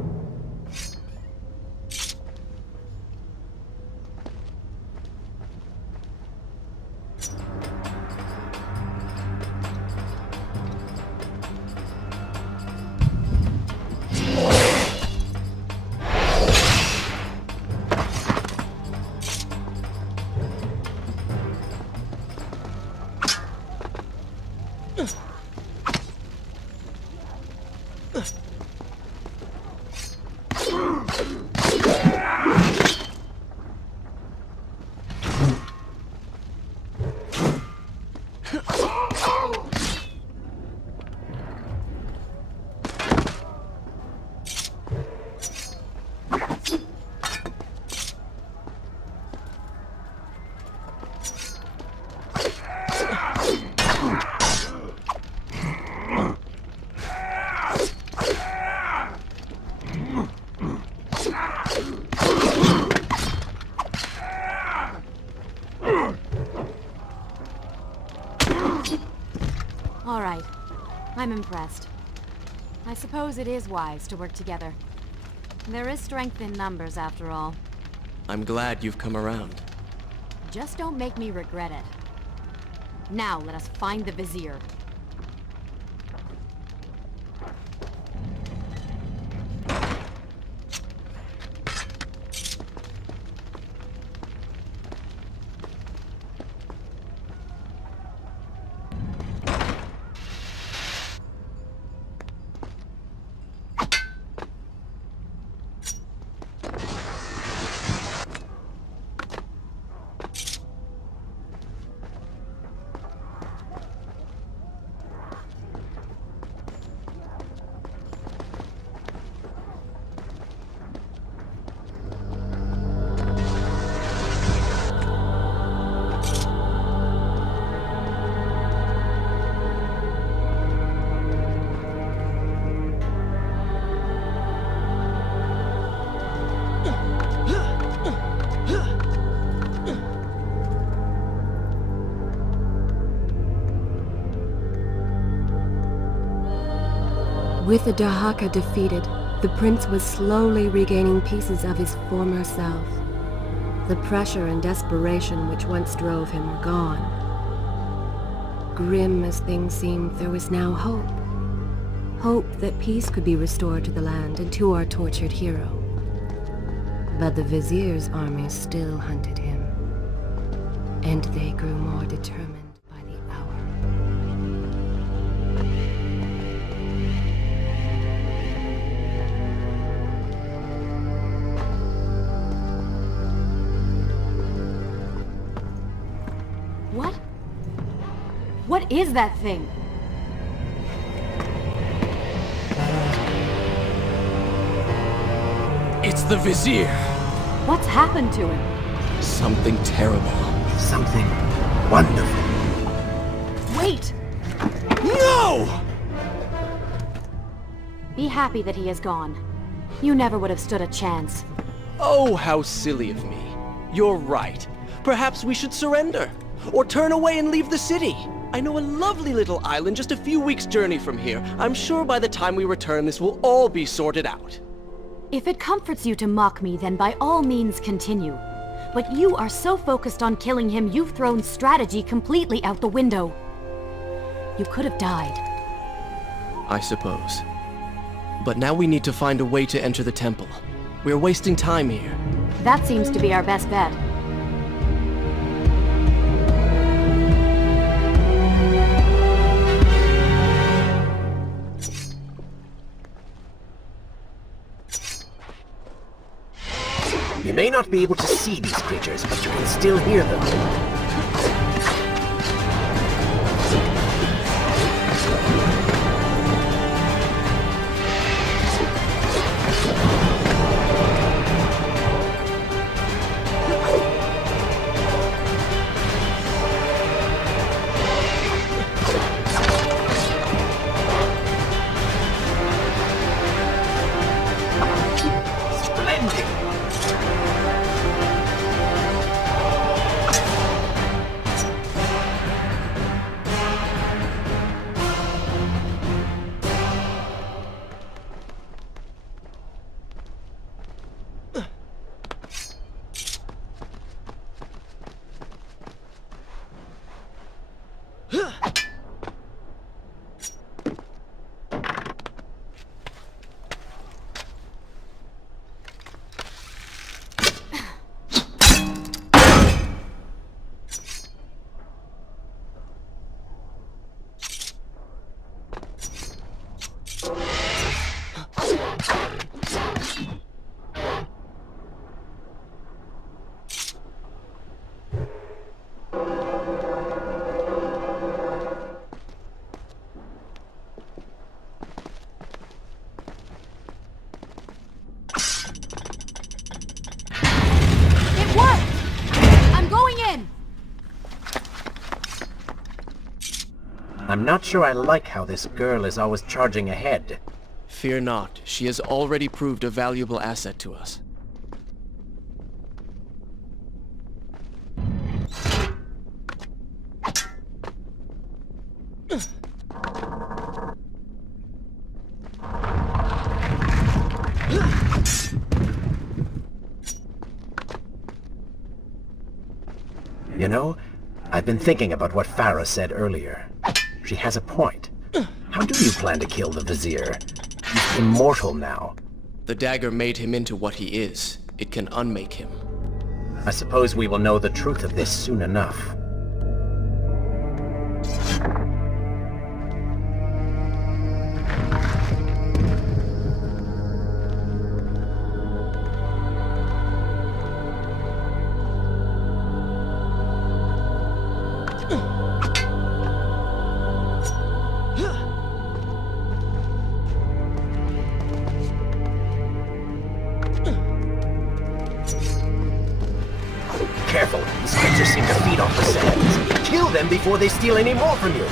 All right. I'm impressed. I suppose it is wise to work together. There is strength in numbers, after all. I'm glad you've come around. Just don't make me regret it. Now let us find the Vizier. With the Dahaka defeated, the prince was slowly regaining pieces of his former self. The pressure and desperation which once drove him were gone. Grim as things seemed, there was now hope. Hope that peace could be restored to the land and to our tortured hero. But the Vizier's armies still hunted him, and they grew more determined by the hour. What is that thing? It's the Vizier. What's happened to him? Something terrible. Something wonderful. Wait! No! Be happy that he is gone. You never would have stood a chance. Oh, how silly of me. You're right. Perhaps we should surrender. Or turn away and leave the city. I know a lovely little island just a few weeks' journey from here. I'm sure by the time we return this will all be sorted out. If it comforts you to mock me, then by all means continue. But you are so focused on killing him, you've thrown strategy completely out the window. You could have died. I suppose. But now we need to find a way to enter the temple. We're wasting time here. That seems to be our best bet. You may not be able to see these creatures, but you can still hear them. I'm not sure I like how this girl is always charging ahead. Fear not, she has already proved a valuable asset to us. You know, I've been thinking about what Farah said earlier. She has a point. How do you plan to kill the Vizier? He's immortal now. The dagger made him into what he is. It can unmake him. I suppose we will know the truth of this soon enough. Careful, these creatures seem to feed off the sands. Kill them before they steal any more from you.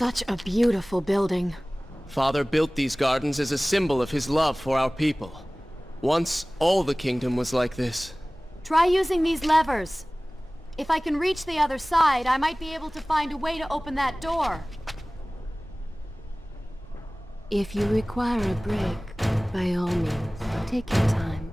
Such a beautiful building. Father built these gardens as a symbol of his love for our people. Once, all the kingdom was like this. Try using these levers. If I can reach the other side, I might be able to find a way to open that door. If you require a break, by all means, take your time.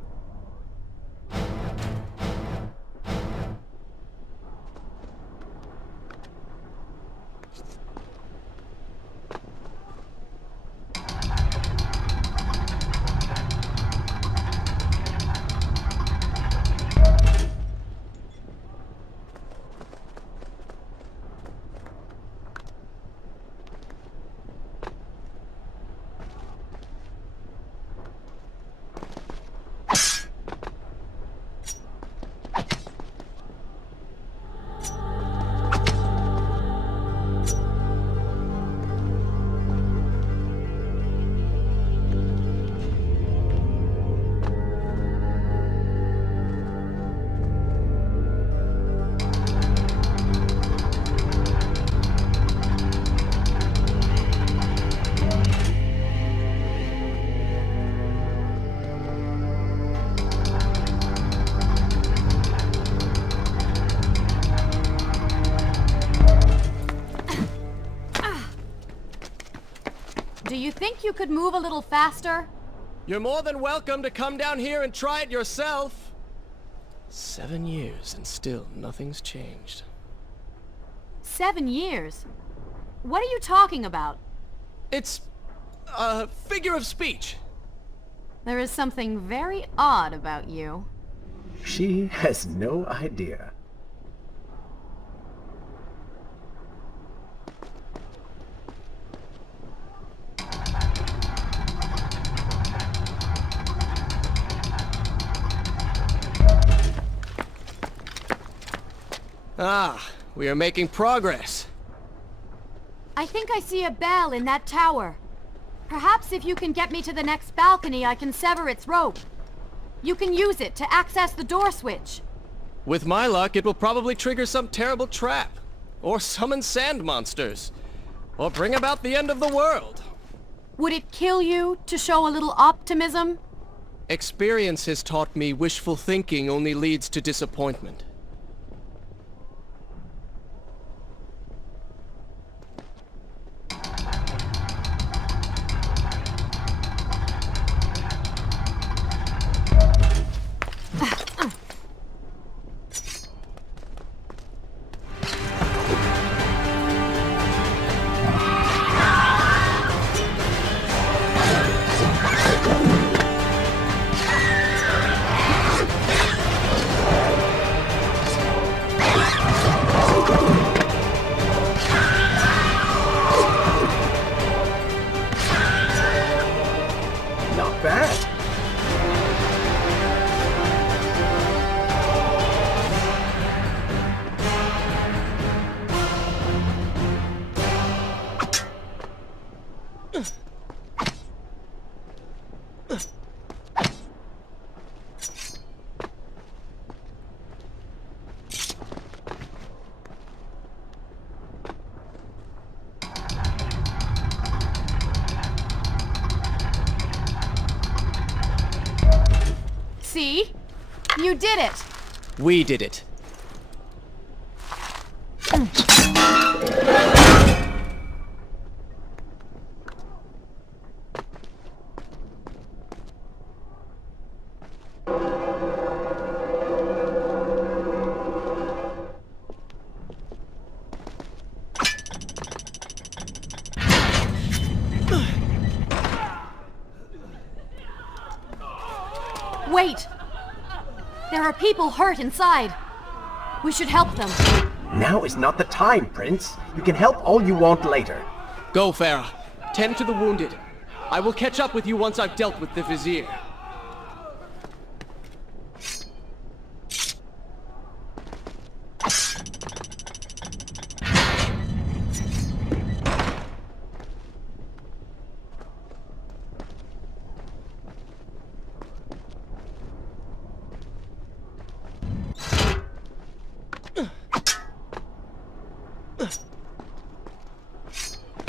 Do you think you could move a little faster? You're more than welcome to come down here and try it yourself. 7 years and still nothing's changed. 7 years? What are you talking about? It's a figure of speech. There is something very odd about you. She has no idea. Ah, we are making progress. I think I see a bell in that tower. Perhaps if you can get me to the next balcony, I can sever its rope. You can use it to access the door switch. With my luck, it will probably trigger some terrible trap. Or summon sand monsters. Or bring about the end of the world. Would it kill you to show a little optimism? Experience has taught me wishful thinking only leads to disappointment. See? You did it! We did it. Wait! There are people hurt inside. We should help them. Now is not the time, Prince. You can help all you want later. Go, Farah. Tend to the wounded. I will catch up with you once I've dealt with the Vizier.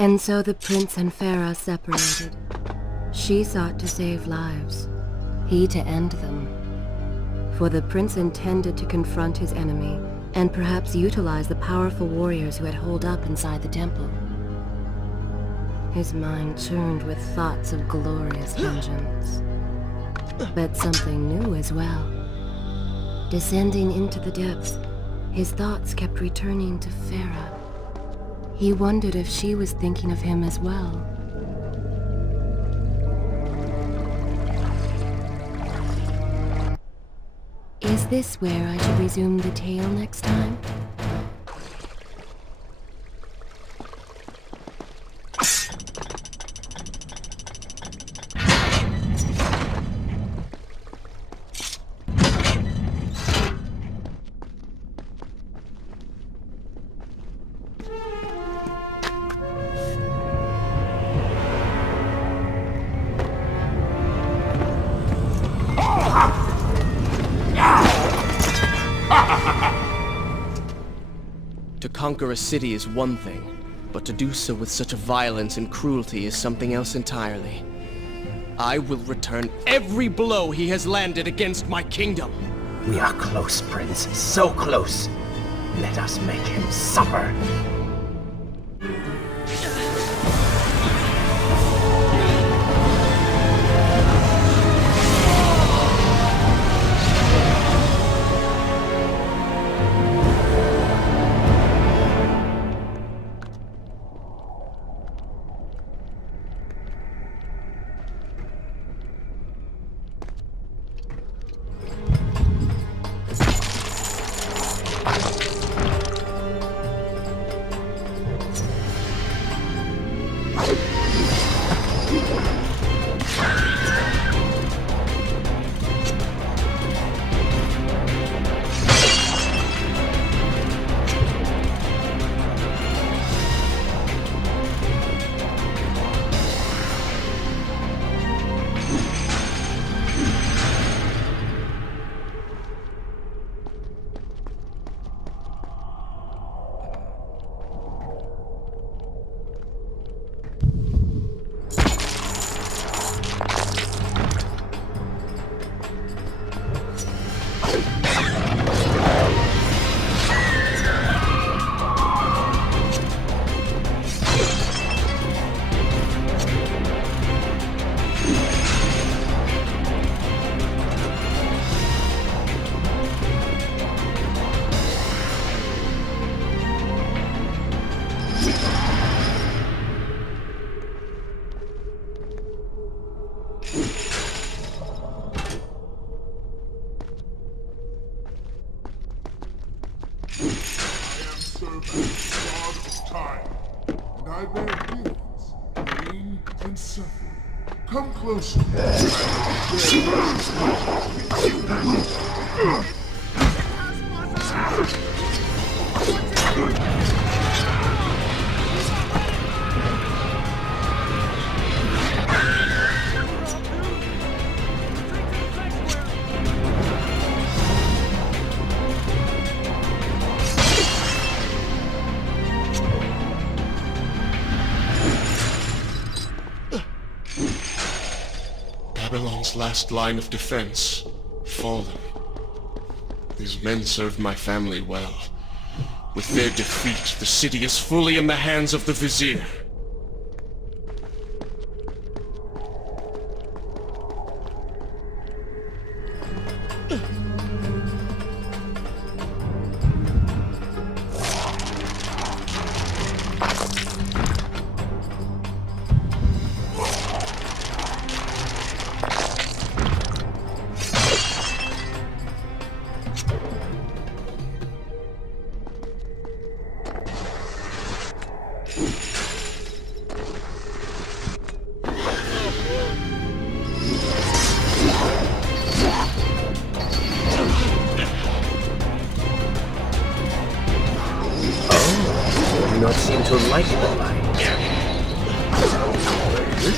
And so the prince and Farah separated. She sought to save lives, he to end them. For the prince intended to confront his enemy, and perhaps utilize the powerful warriors who had holed up inside the temple. His mind churned with thoughts of glorious vengeance. But something new as well. Descending into the depths, his thoughts kept returning to Farah. He wondered if she was thinking of him as well. Is this where I should resume the tale next time? To conquer a city is one thing, but to do so with such violence and cruelty is something else entirely. I will return every blow he has landed against my kingdom. We are close, Prince. So close. Let us make him suffer. I bear gifts, pain, and suffering. Come closer. Babylon's last line of defense fallen. These men served my family well. With their defeat, the city is fully in the hands of the Vizier. Do not seem to like the light.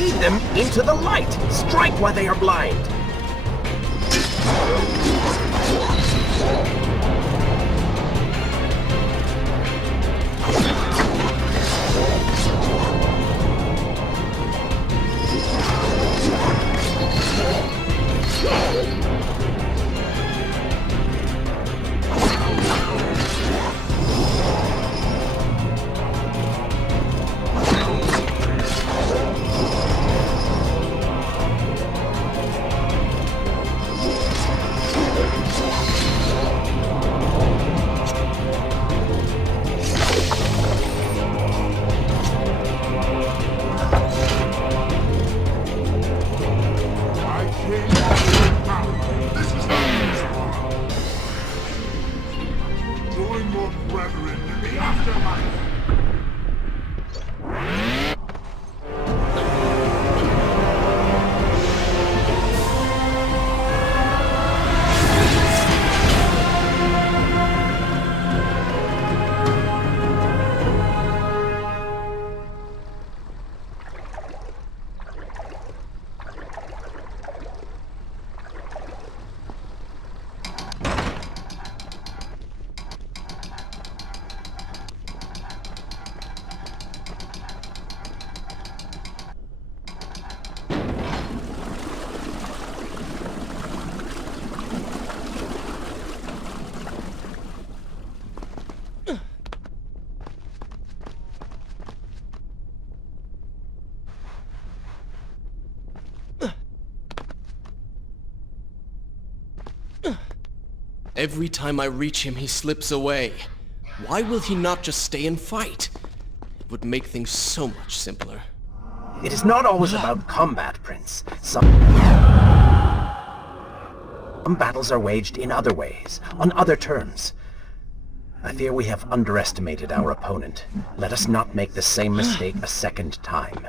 Lead them into the light! Strike while they are blind! Join your brethren in the afterlife! Every time I reach him, he slips away. Why will he not just stay and fight? It would make things so much simpler. It is not always about combat, Prince. Some battles are waged in other ways, on other terms. I fear we have underestimated our opponent. Let us not make the same mistake a second time.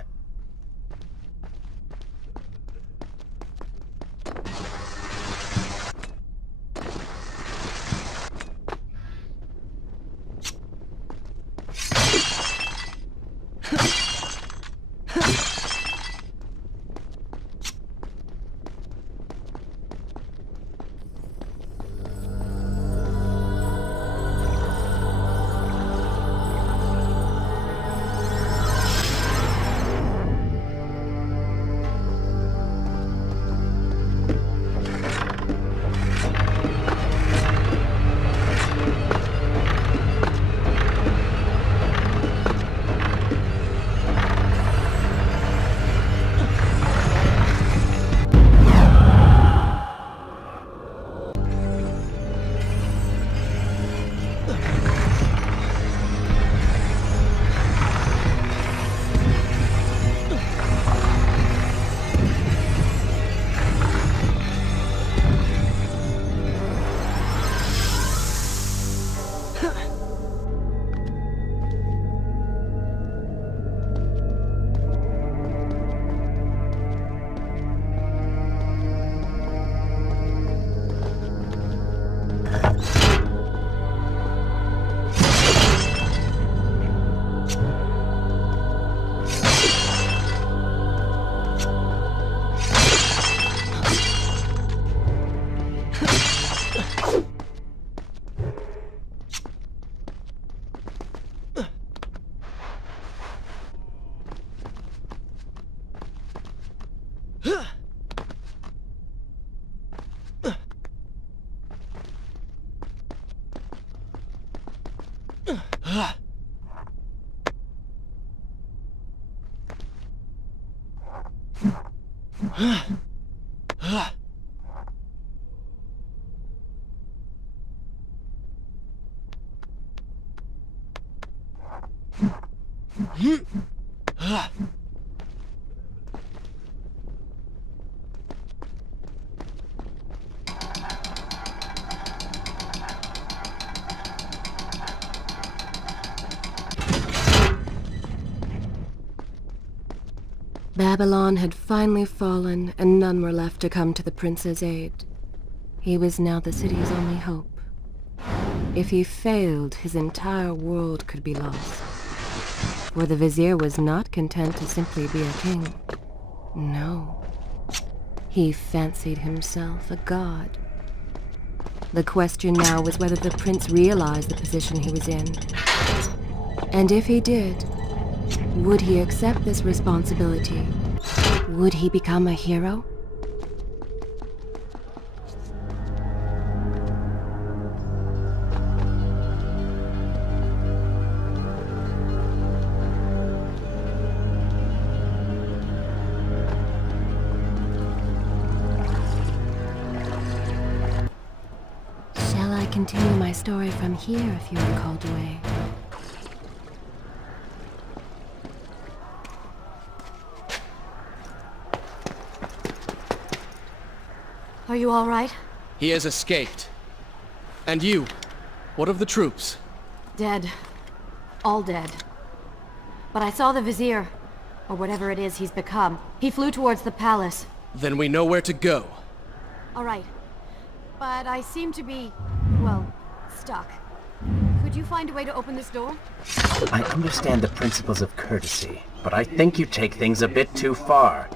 Babylon had finally fallen, and none were left to come to the prince's aid. He was now the city's only hope. If he failed, his entire world could be lost. For the vizier was not content to simply be a king. No. He fancied himself a god. The question now was whether the prince realized the position he was in. And if he did, would he accept this responsibility? Would he become a hero? Shall I continue my story from here if you are called away? Are you all right? He has escaped. And you? What of the troops? Dead. All dead. But I saw the vizier, or whatever it is he's become. He flew towards the palace. Then we know where to go. All right. But I seem to be, well, stuck. Could you find a way to open this door? I understand the principles of courtesy, but I think you take things a bit too far.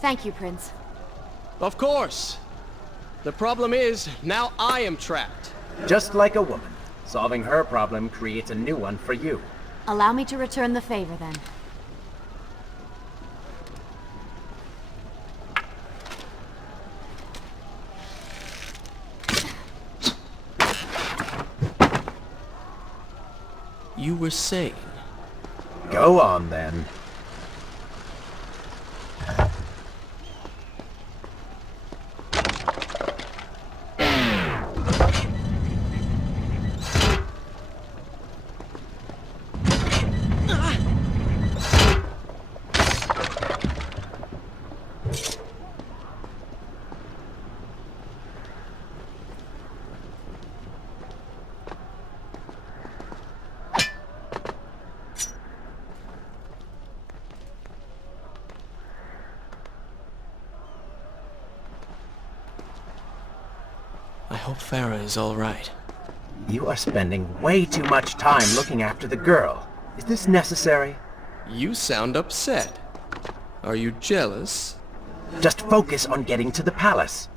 Thank you, Prince. Of course. The problem is, now I am trapped. Just like a woman, solving her problem creates a new one for you. Allow me to return the favor, then. You were saying? Go on, then. I hope Farah is all right. You are spending way too much time looking after the girl. Is this necessary? You sound upset. Are you jealous? Just focus on getting to the palace.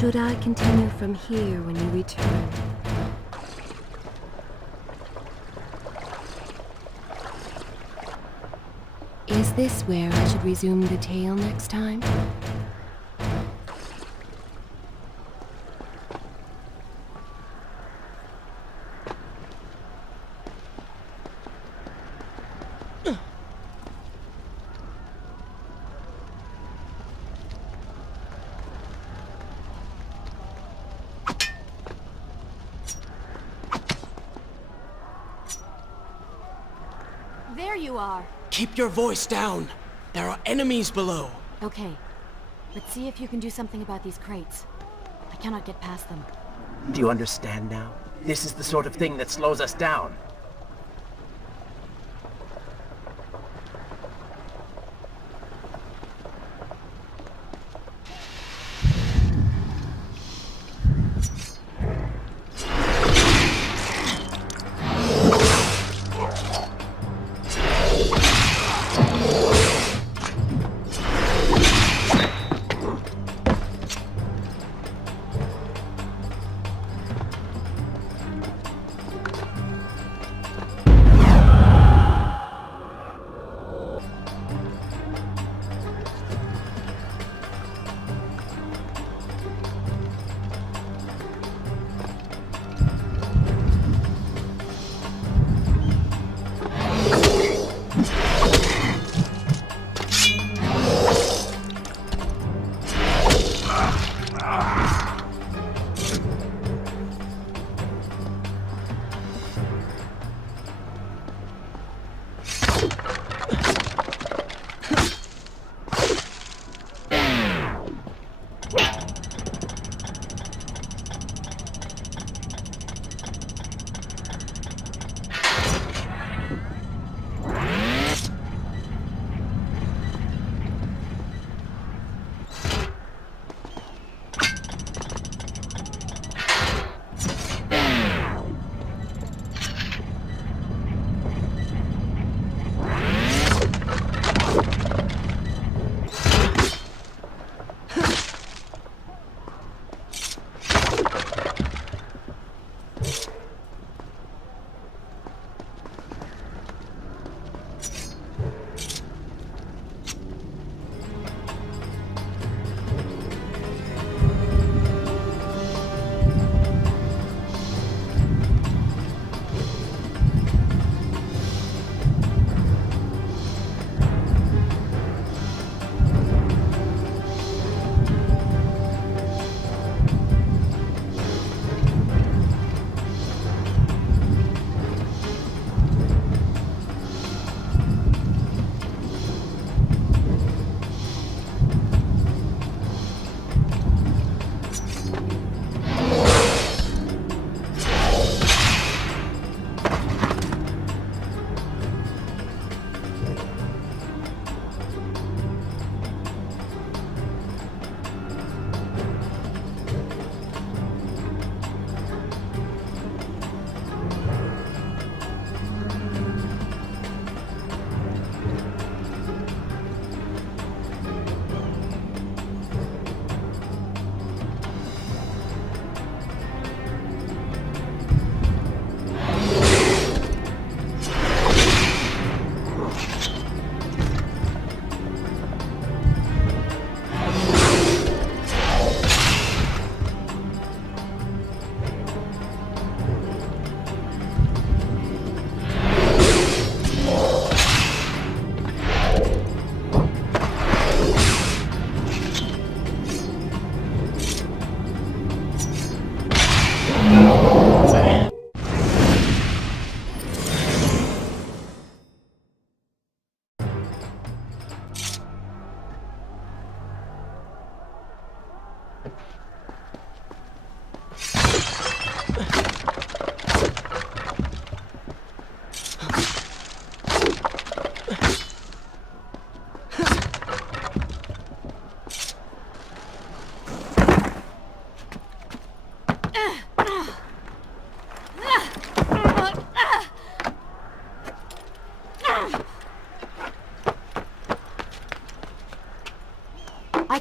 Should I continue from here when you return? Is this where I should resume the tale next time? There you are. Keep your voice down. There are enemies below. Okay. Let's see if you can do something about these crates. I cannot get past them. Do you understand now? This is the sort of thing that slows us down.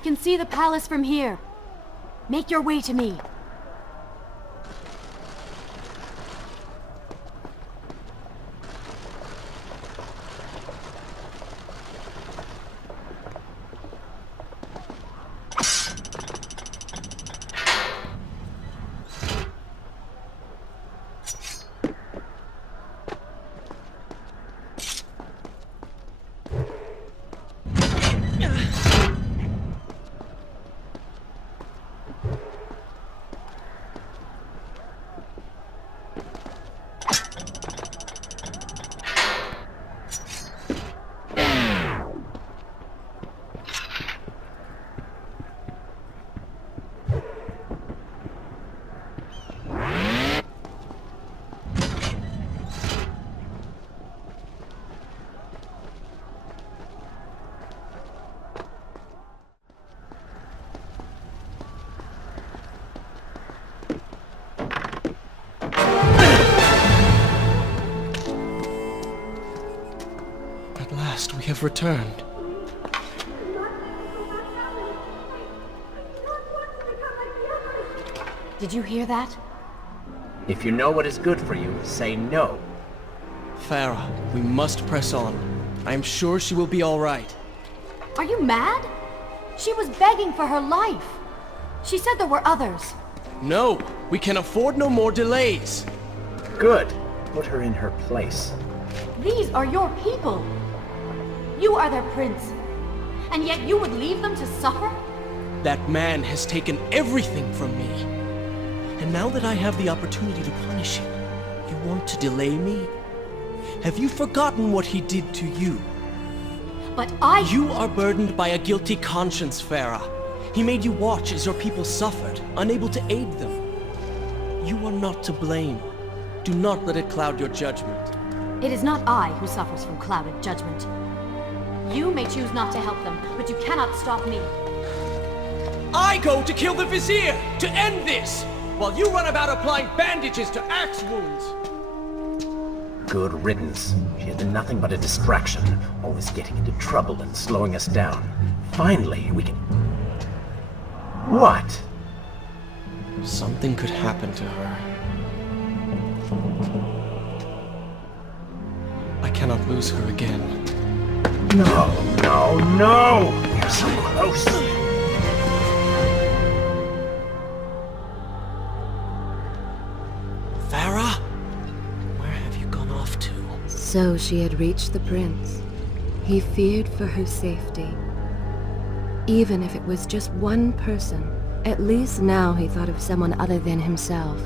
can see the palace from here. Make your way to me. We have returned. Did you hear that? If you know what is good for you, say no. Farah, we must press on. I am sure she will be all right. Are you mad? She was begging for her life. She said there were others. No, we can afford no more delays. Good. Put her in her place. These are your people. You are their prince. And yet you would leave them to suffer? That man has taken everything from me. And now that I have the opportunity to punish him, you want to delay me? Have you forgotten what he did to you? But You are burdened by a guilty conscience, Farah. He made you watch as your people suffered, unable to aid them. You are not to blame. Do not let it cloud your judgment. It is not I who suffers from clouded judgment. You may choose not to help them, but you cannot stop me. I go to kill the vizier, to end this, while you run about applying bandages to axe wounds. Good riddance. She has been nothing but a distraction, always getting into trouble and slowing us down. Finally, we can... What? Something could happen to her. I cannot lose her again. No, no, no! You're so close! Farah? Where have you gone off to? So she had reached the prince. He feared for her safety. Even if it was just one person, at least now he thought of someone other than himself.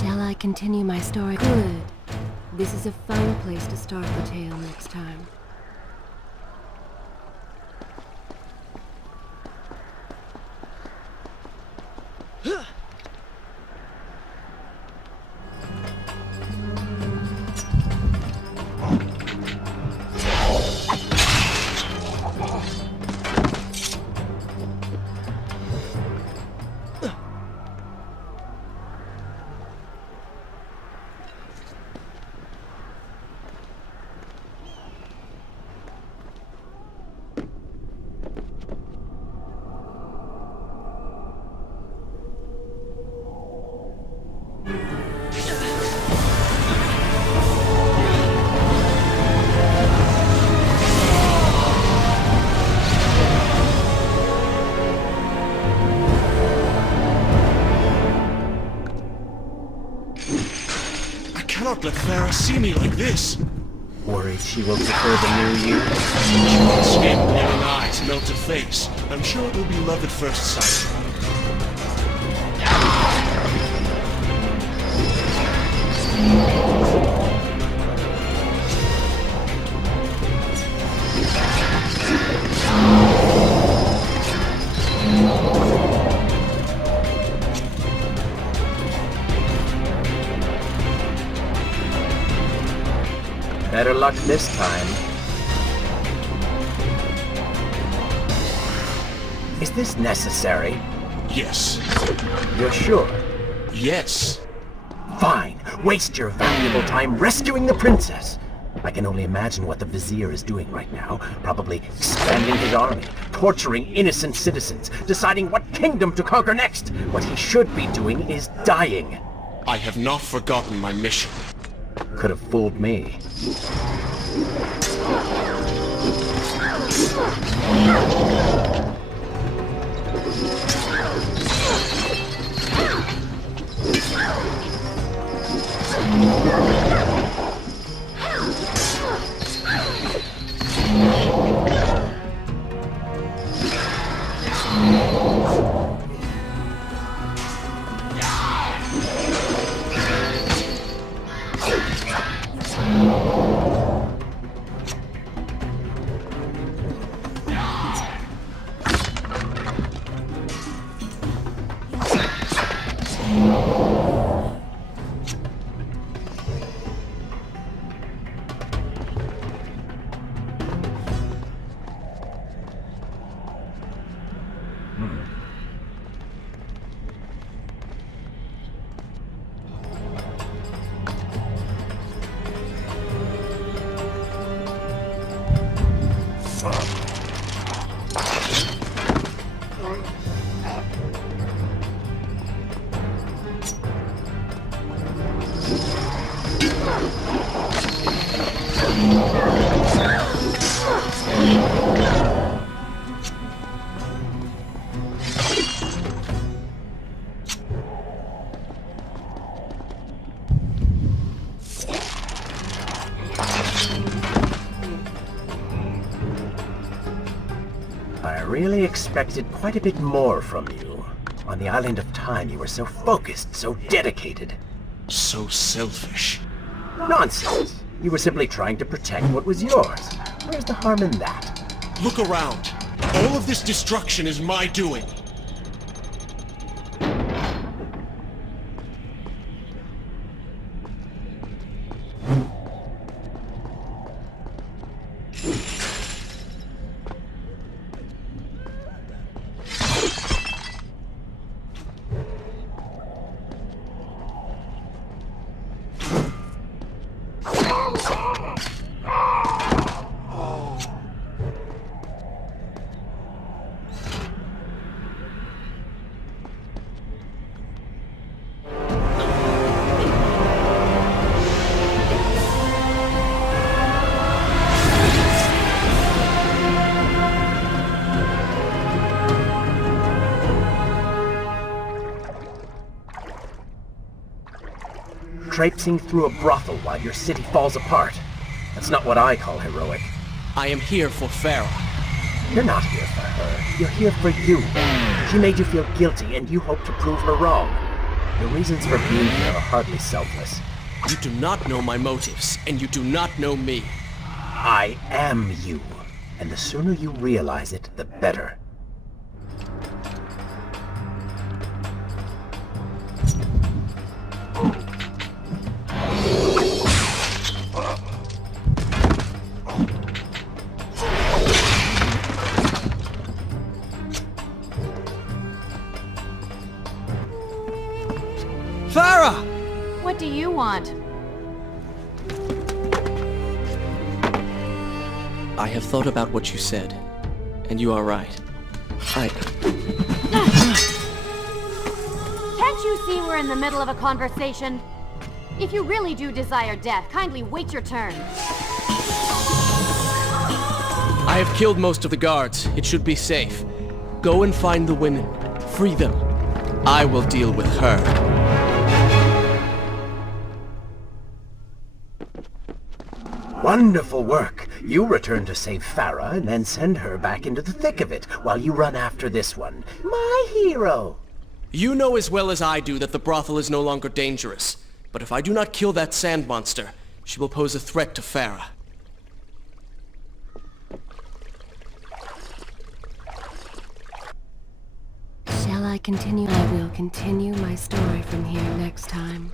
Shall I continue my story? Good. This is a fun place to start the tale next time. Let Farah see me like this. Worried she will prefer the new you? Skin, glowing eyes, melt a face. I'm sure it will be love at first sight. Better luck this time. Is this necessary? Yes. You're sure? Yes. Fine. Waste your valuable time rescuing the princess. I can only imagine what the vizier is doing right now. Probably expanding his army, torturing innocent citizens, deciding what kingdom to conquer next. What he should be doing is dying. I have not forgotten my mission. Could have fooled me. I really expected quite a bit more from you. On the island of time, you were so focused, so dedicated. So selfish. Nonsense. You were simply trying to protect what was yours. Where's the harm in that? Look around. All of this destruction is my doing. Traipsing through a brothel while your city falls apart. That's not what I call heroic. I am here for Farah. You're not here for her. You're here for you. She made you feel guilty, and you hope to prove her wrong. Your reasons for being here are hardly selfless. You do not know my motives, and you do not know me. I am you. And the sooner you realize it, the better. Farah! What do you want? I have thought about what you said, and you are right. Can't you see we're in the middle of a conversation? If you really do desire death, kindly wait your turn. I have killed most of the guards. It should be safe. Go and find the women. Free them. I will deal with her. Wonderful work. You return to save Farah and then send her back into the thick of it while you run after this one. My hero! You know as well as I do that the brothel is no longer dangerous. But if I do not kill that sand monster, she will pose a threat to Farah. Shall I continue? I will continue my story from here next time.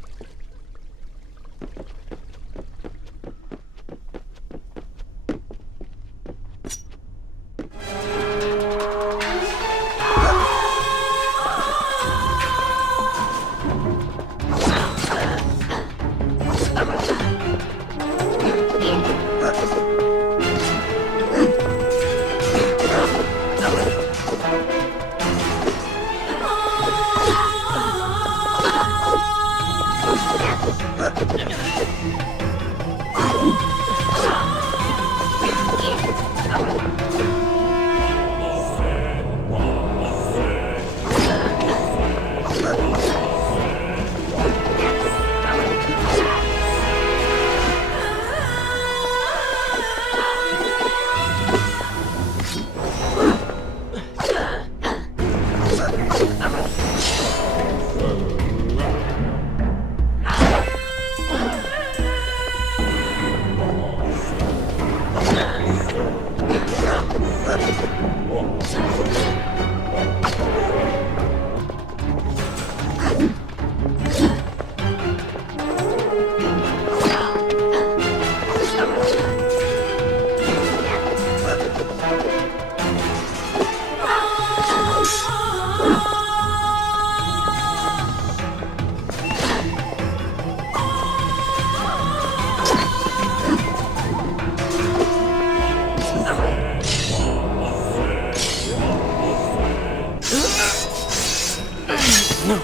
No!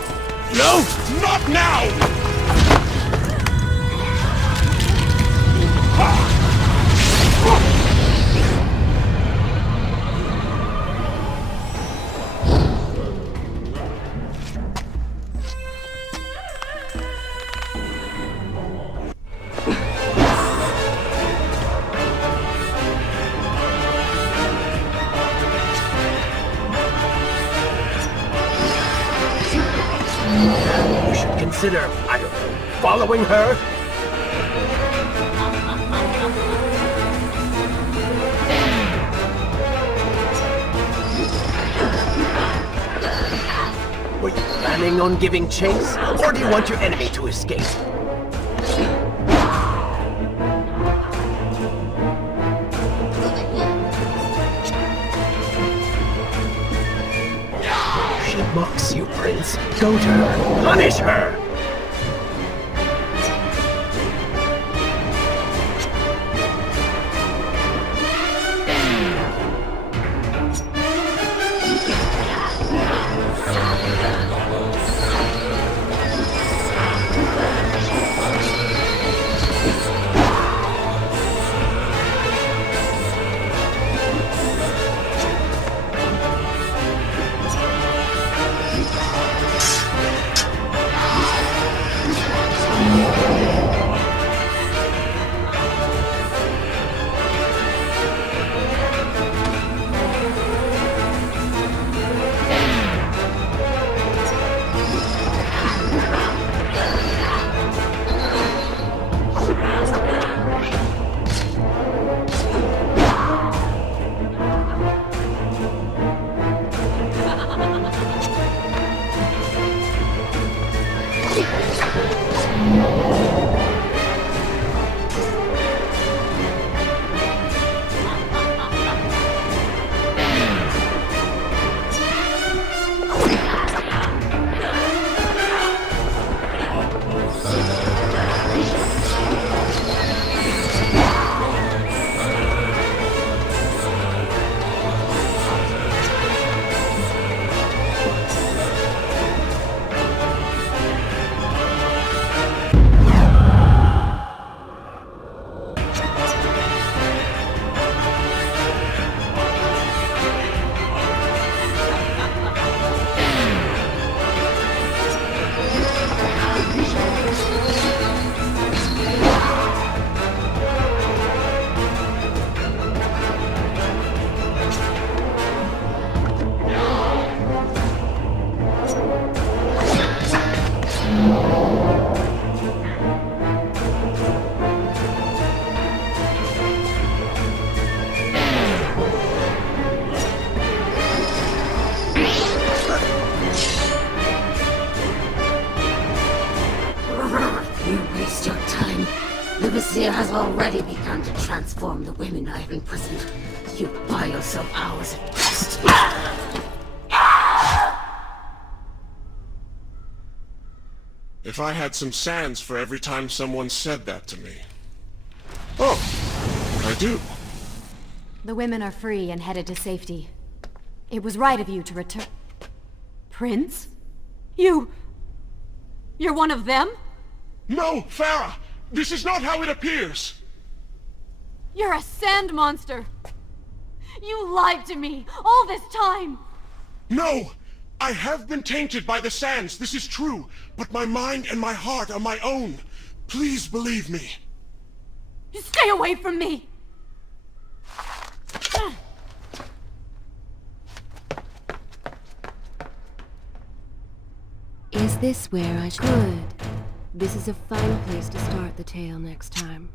No! Not now! You should consider, I don't know, following her? Were you planning on giving chase, or do you want your enemy to escape? She mocks you, Prince. Go to her. Punish her! The Vizier has already begun to transform the women I have imprisoned. You buy yourself hours at best. If I had some sands for every time someone said that to me. Oh, I do. The women are free and headed to safety. It was right of you to return. Prince? You're one of them? No, Farah! This is not how it appears! You're a sand monster! You lied to me all this time! No! I have been tainted by the sands, this is true, but my mind and my heart are my own. Please believe me. Stay away from me! Is this where I should? This is a fine place to start the tale next time.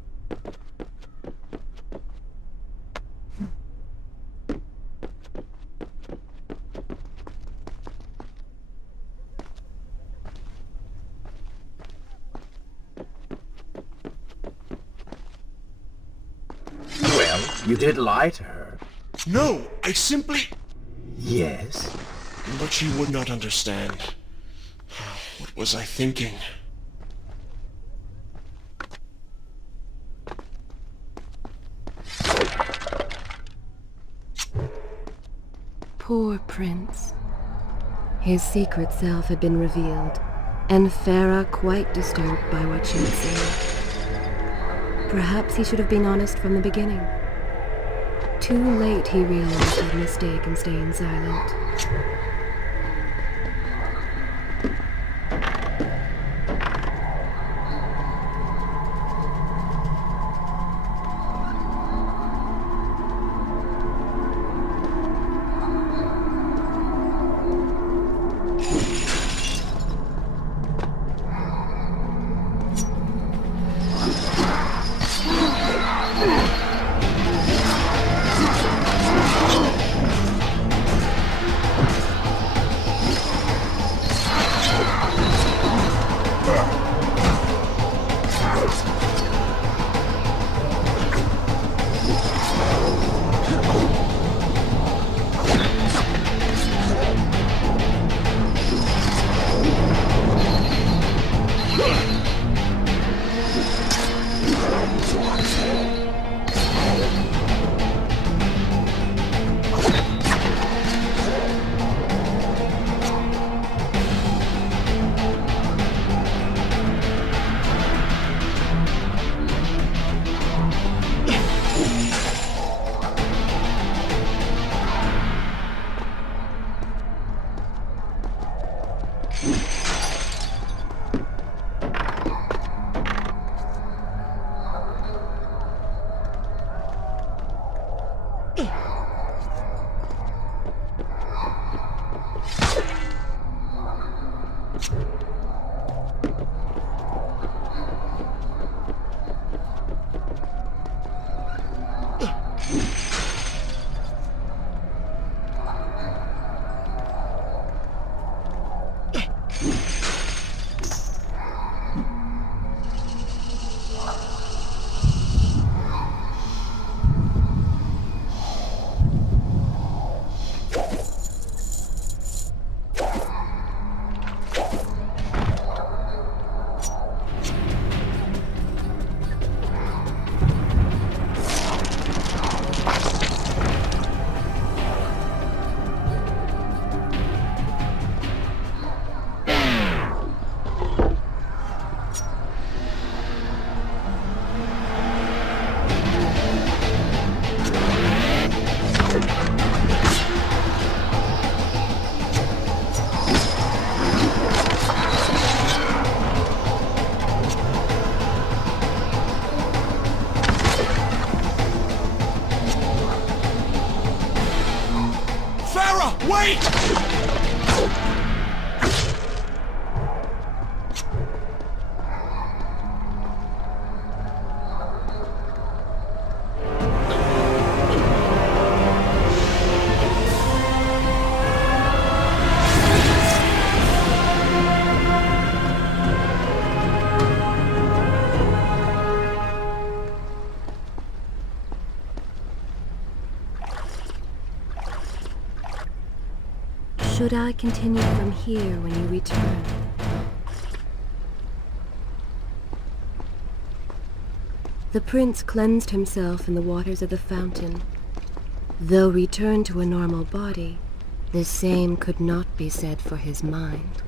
Well, you did lie to her. No, I simply... Yes? But she would not understand. What was I thinking? Poor Prince. His secret self had been revealed, and Farah quite disturbed by what she had seen. Perhaps he should have been honest from the beginning. Too late he realized his mistake in staying silent. Should I continue from here when you return? The prince cleansed himself in the waters of the fountain. Though returned to a normal body, the same could not be said for his mind.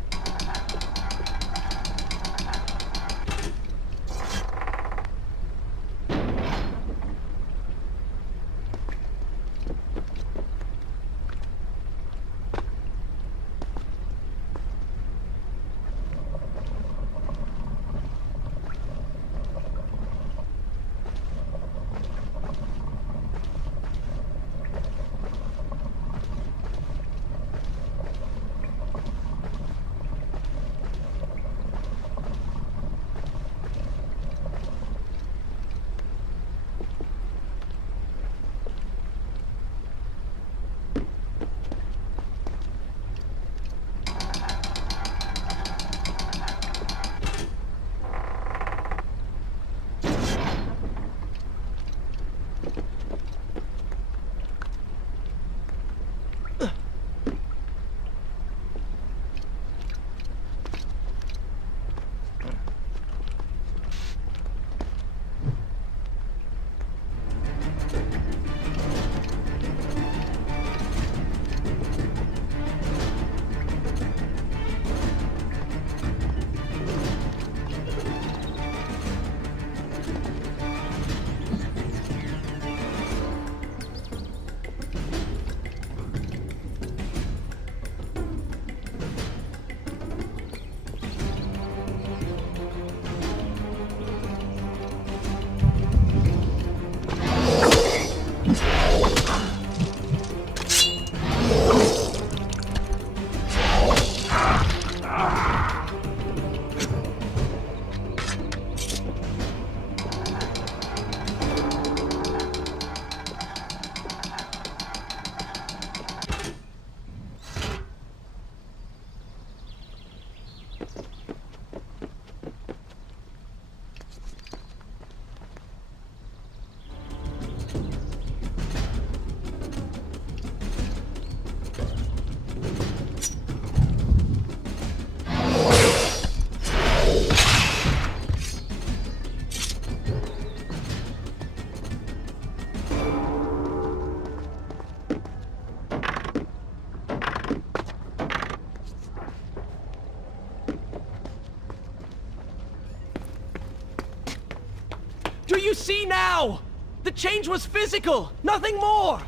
Do you see now? The change was physical, nothing more!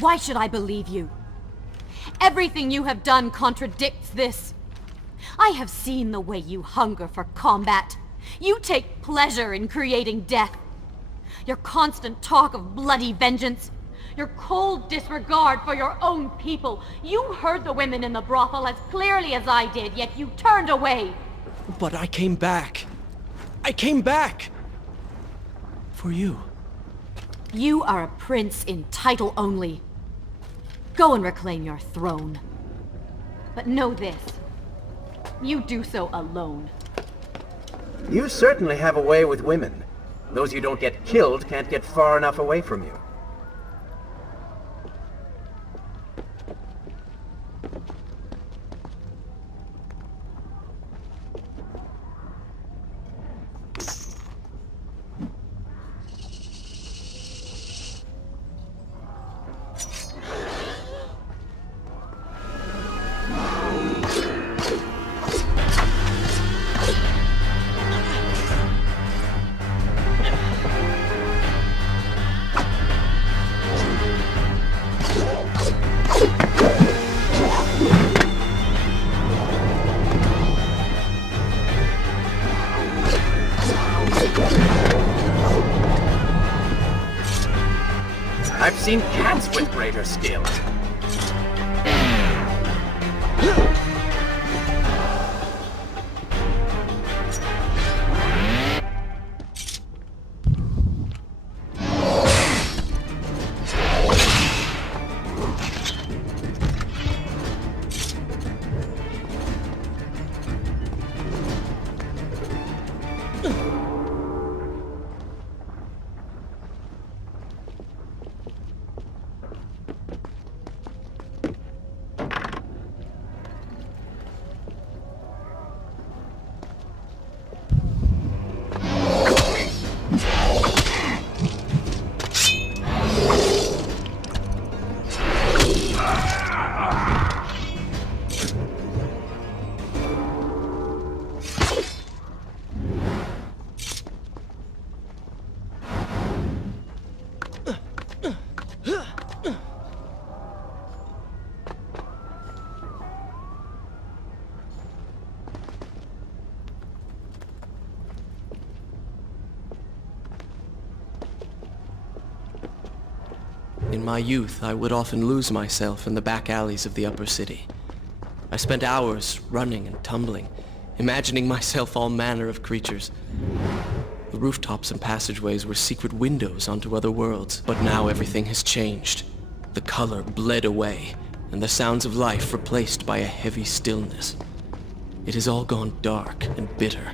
Why should I believe you? Everything you have done contradicts this. I have seen the way you hunger for combat. You take pleasure in creating death. Your constant talk of bloody vengeance. Your cold disregard for your own people. You heard the women in the brothel as clearly as I did, yet you turned away. But I came back. I came back! For you. You are a prince in title only. Go and reclaim your throne. But know this. You do so alone. You certainly have a way with women. Those you don't get killed can't get far enough away from you. I've seen cats with greater skill. In my youth, I would often lose myself in the back alleys of the upper city. I spent hours running and tumbling, imagining myself all manner of creatures. The rooftops and passageways were secret windows onto other worlds. But now everything has changed. The color bled away, and the sounds of life replaced by a heavy stillness. It has all gone dark and bitter.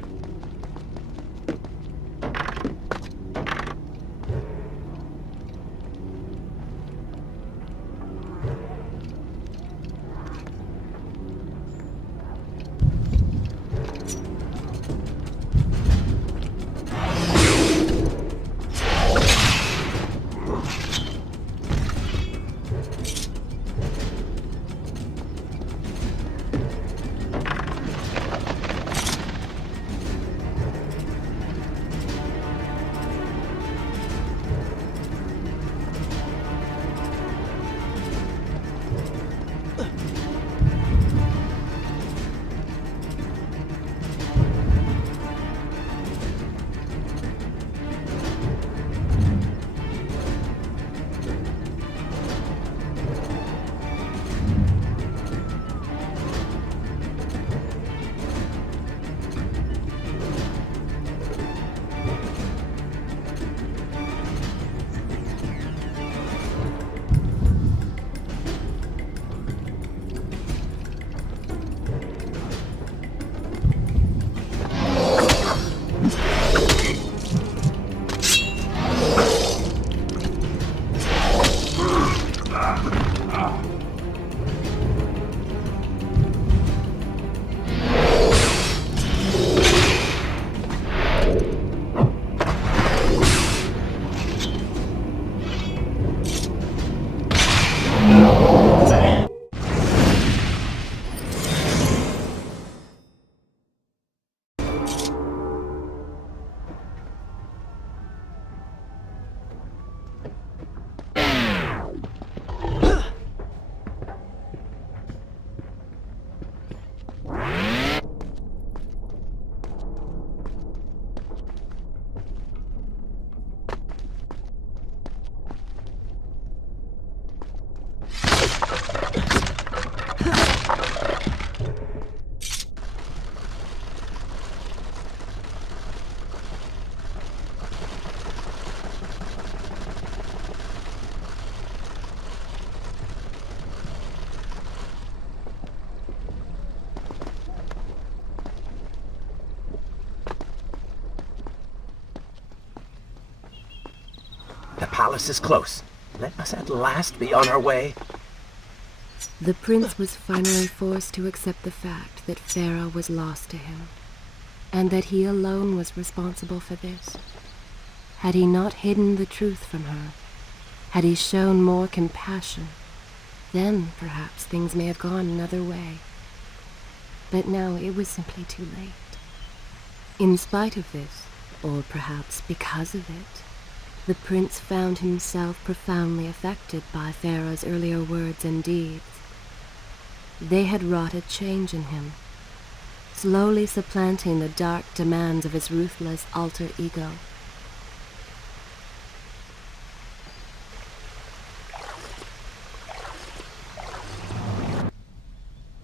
The palace is close. Let us at last be on our way. The prince was finally forced to accept the fact that Farah was lost to him, and that he alone was responsible for this. Had he not hidden the truth from her, had he shown more compassion, then perhaps things may have gone another way. But now it was simply too late. In spite of this, or perhaps because of it, the prince found himself profoundly affected by Farah's earlier words and deeds. They had wrought a change in him, slowly supplanting the dark demands of his ruthless alter ego.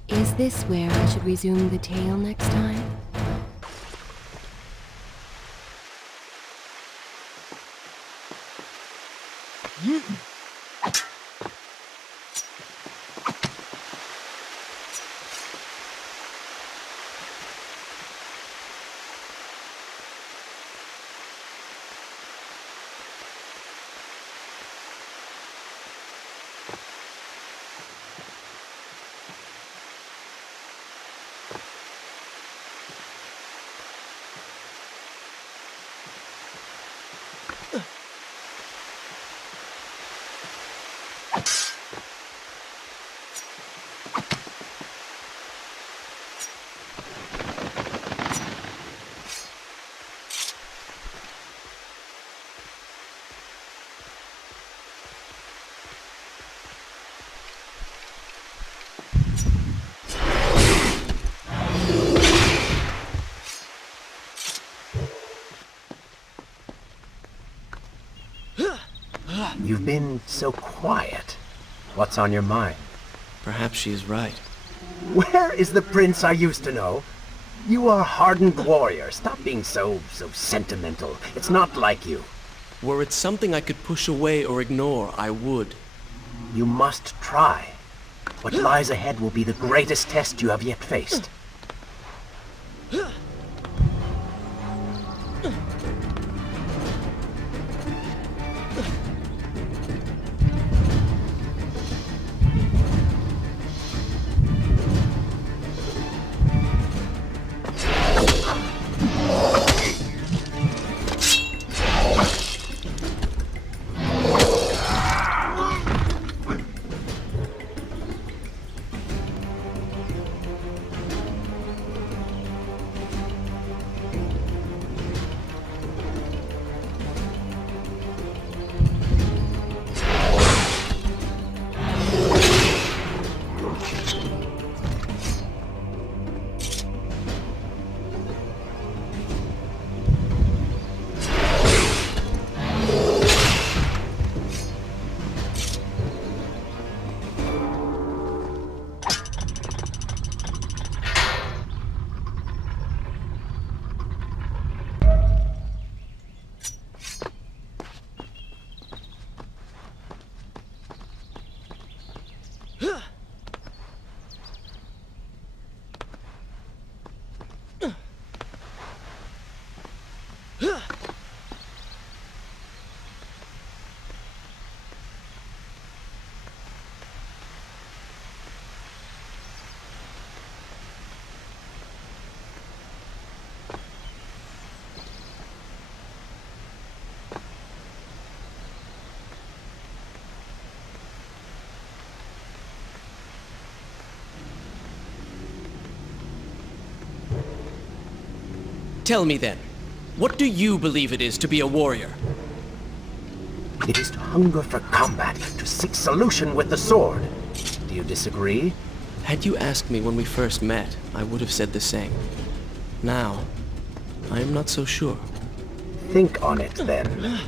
Is this where I should resume the tale next time? You've been so quiet. What's on your mind? Perhaps she is right. Where is the prince I used to know? You are a hardened warrior. Stop being so sentimental. It's not like you. Were it something I could push away or ignore, I would. You must try. What lies ahead will be the greatest test you have yet faced. Tell me then, what do you believe it is to be a warrior? It is to hunger for combat, to seek solution with the sword. Do you disagree? Had you asked me when we first met, I would have said the same. Now, I am not so sure. Think on it then.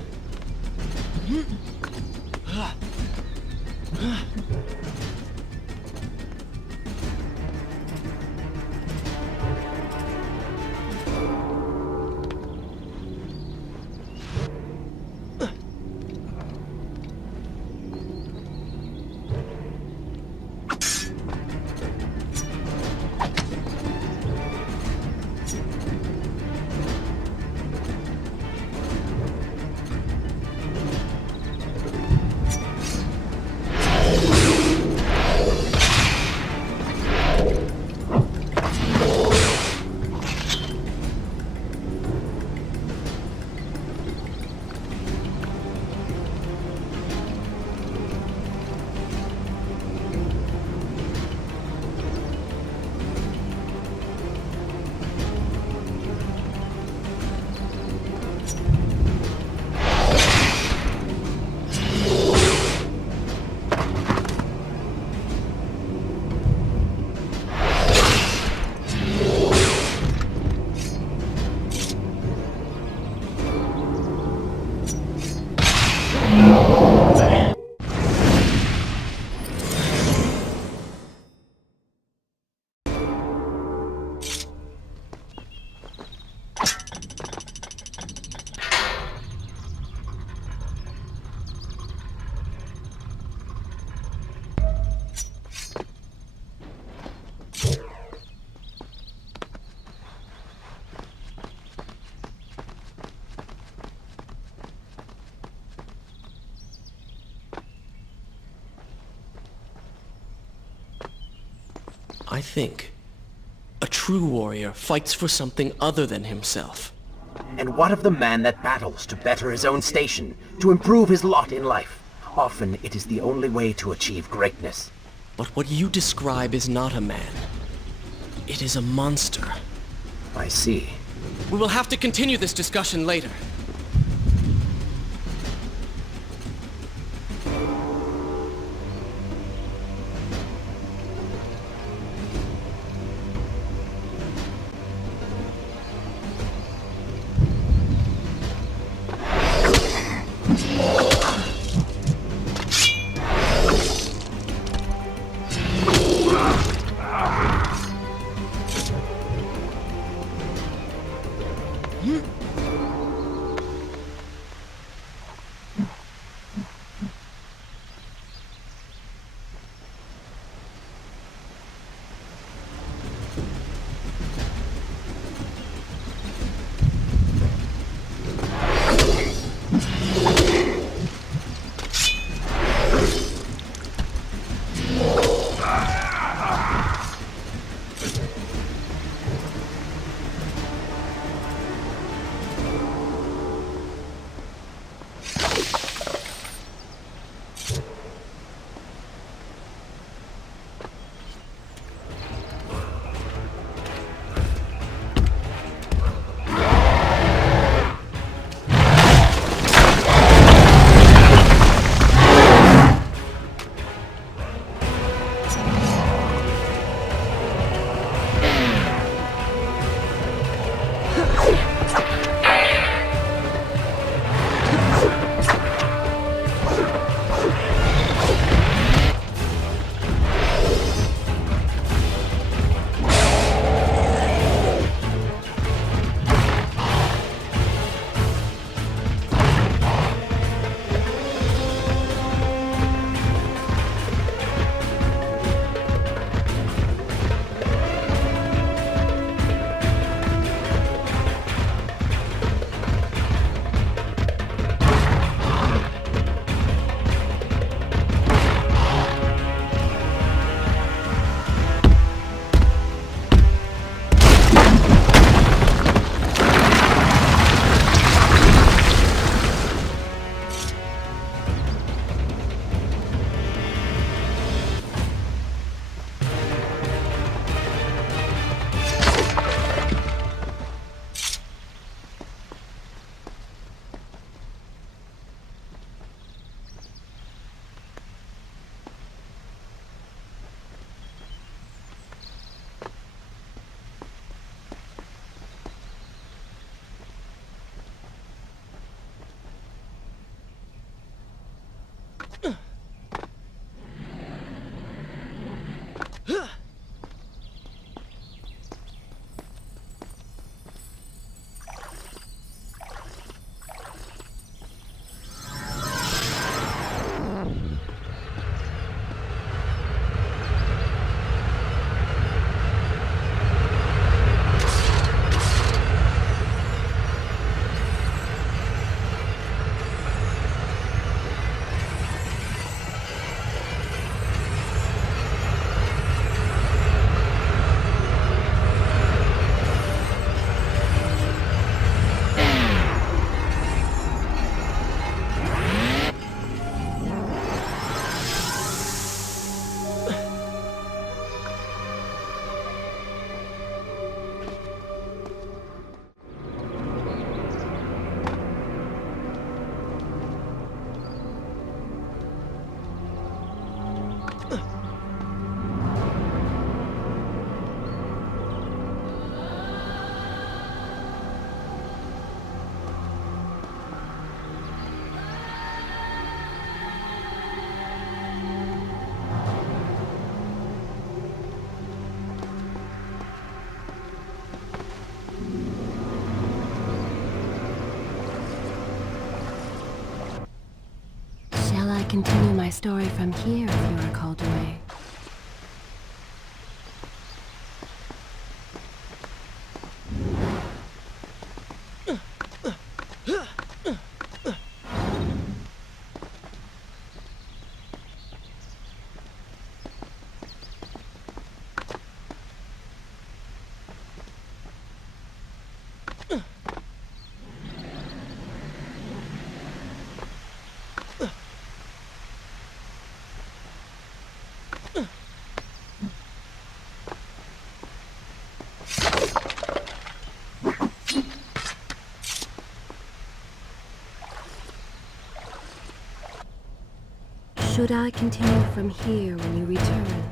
I think a true warrior fights for something other than himself. And what of the man that battles to better his own station, to improve his lot in life? Often it is the only way to achieve greatness. But what you describe is not a man. It is a monster. I see. We will have to continue this discussion later. Continue my story from here if you are called away. Should I continue from here when you return?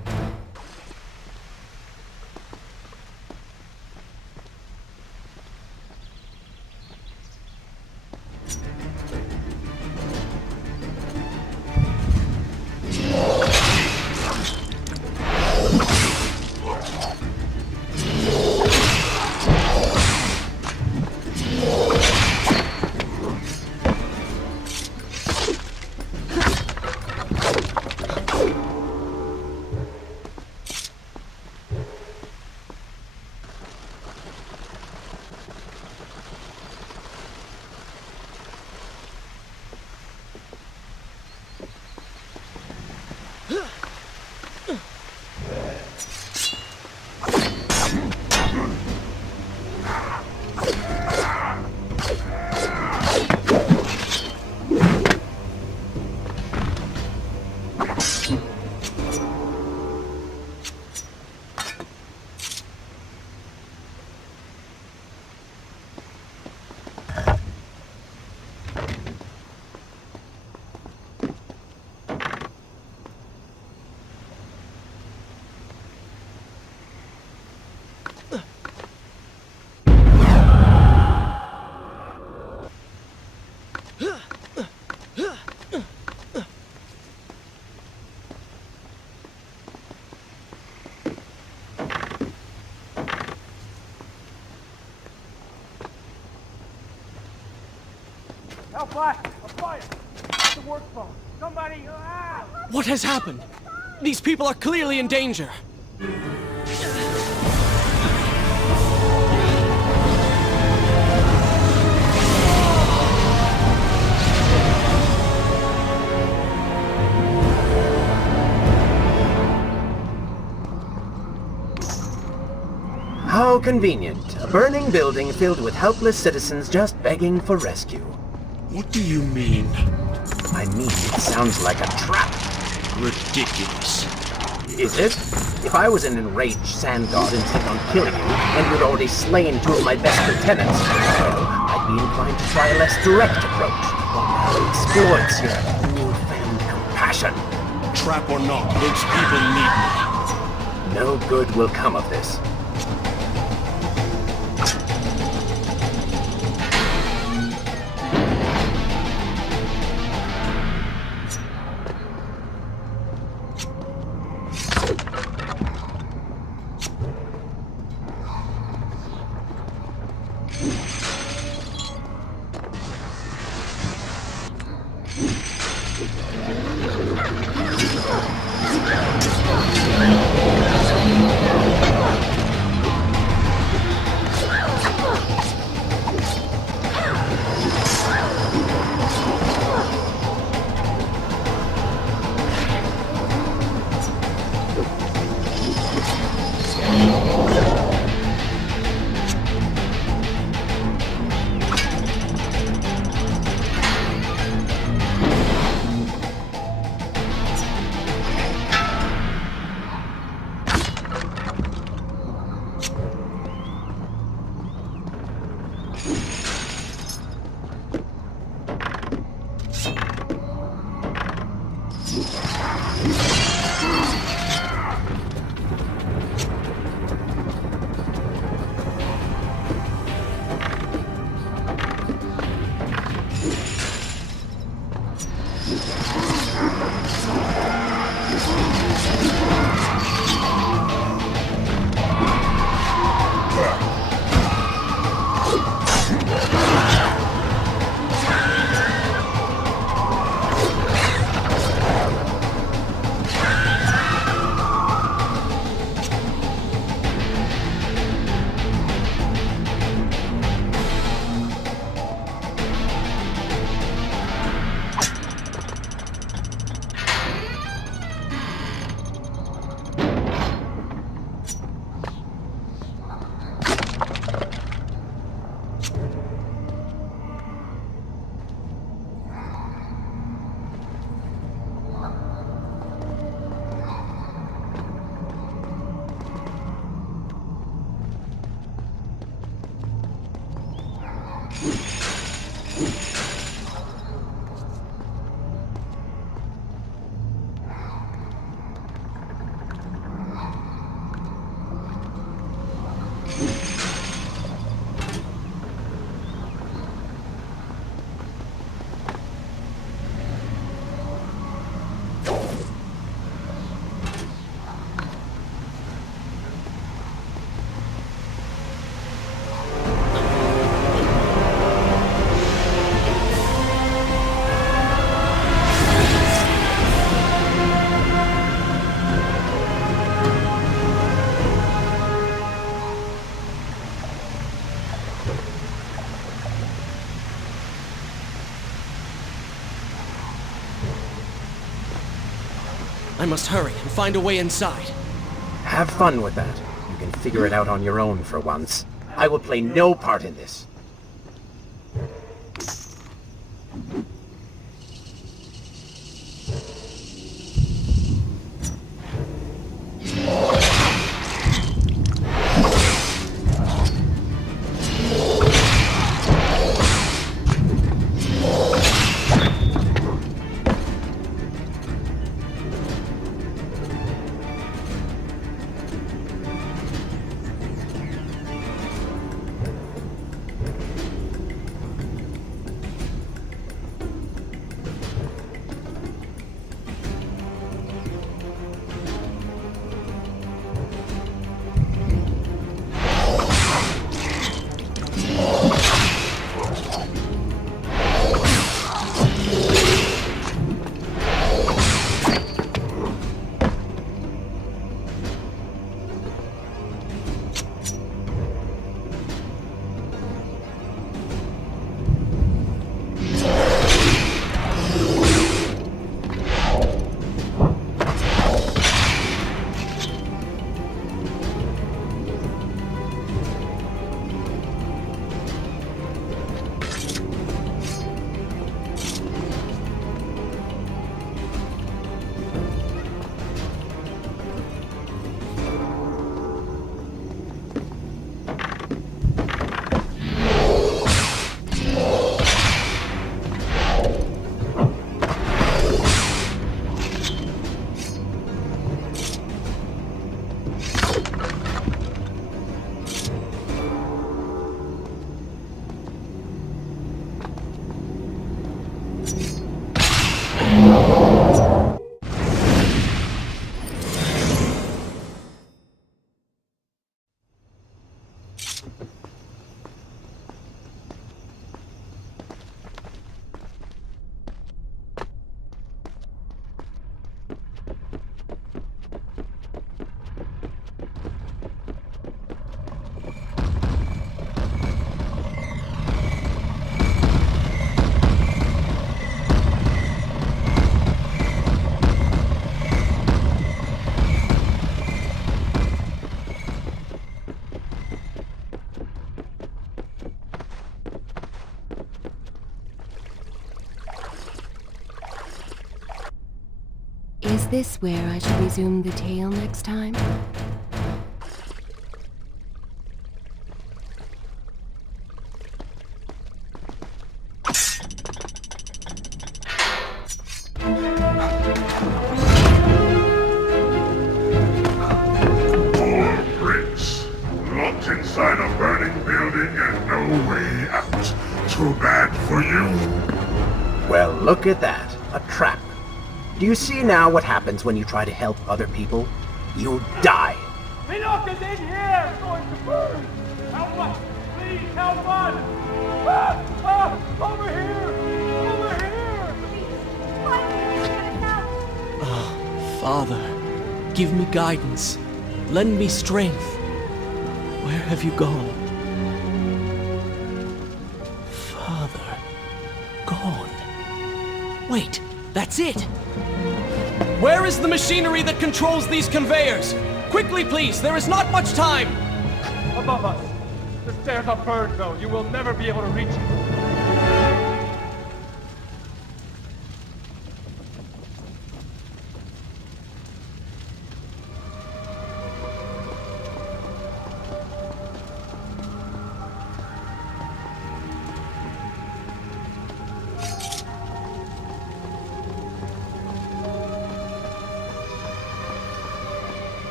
Help us! A fire! It's the work phone. Somebody! Ah! What has happened? These people are clearly in danger. How convenient. A burning building filled with helpless citizens just begging for rescue. What do you mean? I mean, it sounds like a trap. Ridiculous. Is it? If I was an enraged sand god intent on killing you, and you'd already slain two of my best lieutenants, well, I'd be inclined to try a less direct approach. One that exploits your newfound compassion. Trap or not, those people need me. No good will come of this. I must hurry and find a way inside. Have fun with that. You can figure it out on your own for once. I will play no part in this. Is this where I should resume the tale next time? Poor prince, locked inside a burning building and no way out. Too bad for you. Well, look at that. A trap. Do you see now what happens when you try to help other people? You die. Enoch is in here! It's going to burn! Help us! Please help us! Over here! Over here! Father, give me guidance. Lend me strength. Where have you gone? Father, gone. Wait, that's it! Where is the machinery that controls these conveyors? Quickly, please, there is not much time! Above us! The stairs are burned, though. You will never be able to reach it.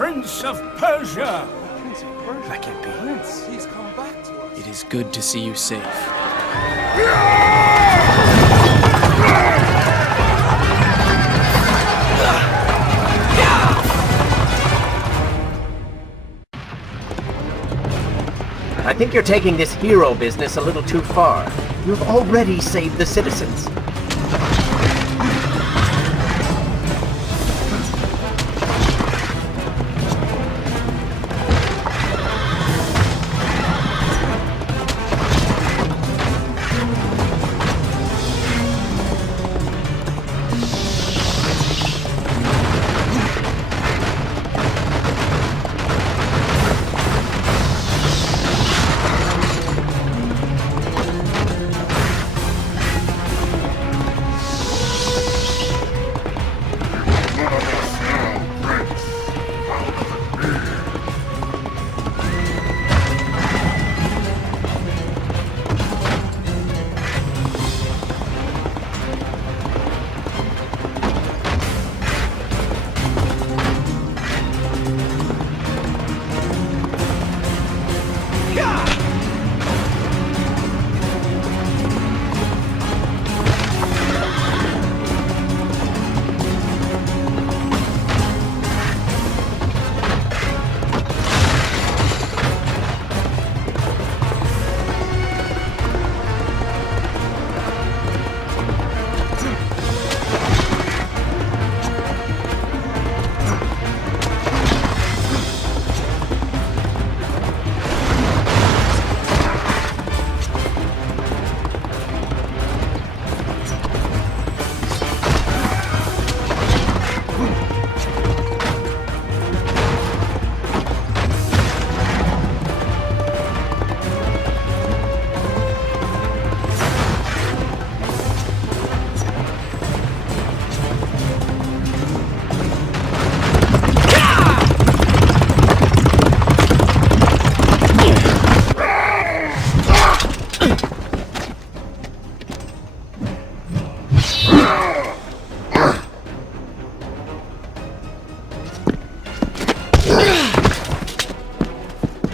Prince of Persia! Prince of Persia. That can't be. Prince, he's come back to us. It is good to see you safe. I think you're taking this hero business a little too far. You've already saved the citizens.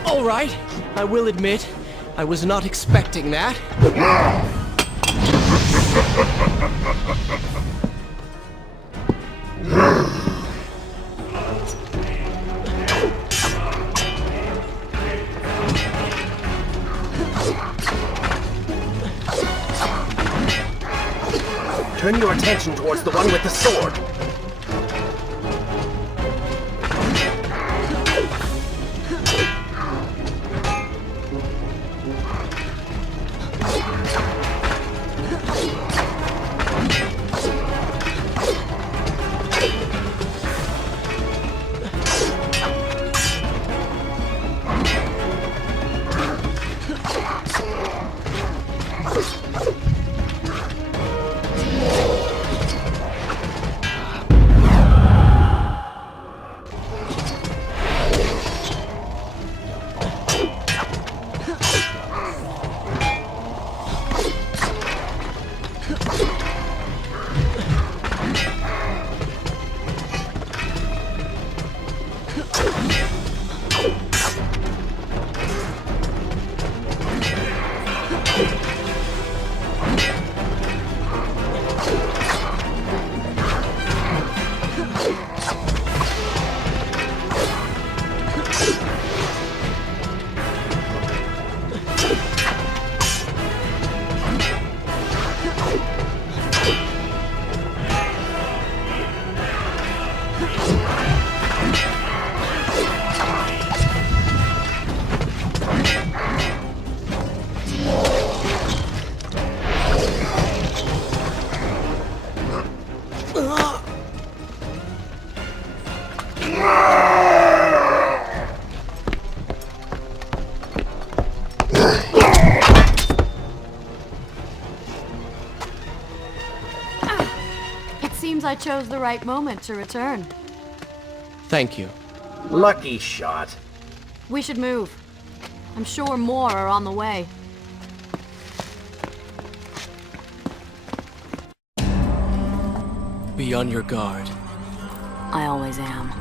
All right, I will admit, I was not expecting that. Turn your attention towards the one with the sword. I chose the right moment to return. Thank you. Lucky shot. We should move. I'm sure more are on the way. Be on your guard. I always am.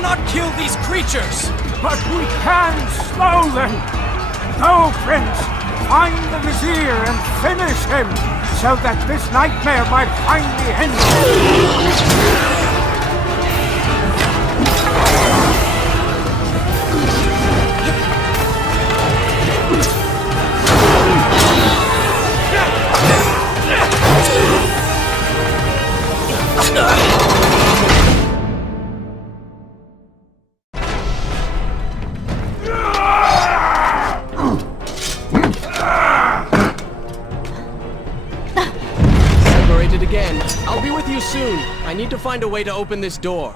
cannot kill these creatures! But we can slow them. Go, Prince. Find the Vizier and finish him, so that this nightmare might finally end. Separated again. I'll be with you soon. I need to find a way to open this door.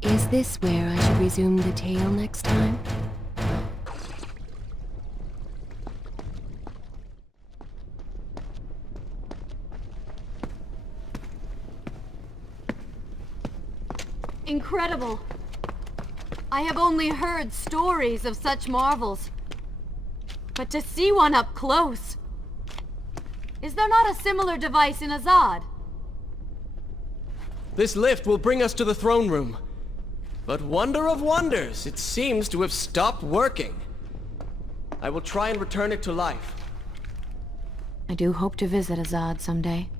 Is this where I should resume the tale next time? Incredible! I have only heard stories of such marvels. But to see one up close... Is there not a similar device in Azad? This lift will bring us to the throne room. But wonder of wonders, it seems to have stopped working. I will try and return it to life. I do hope to visit Azad someday.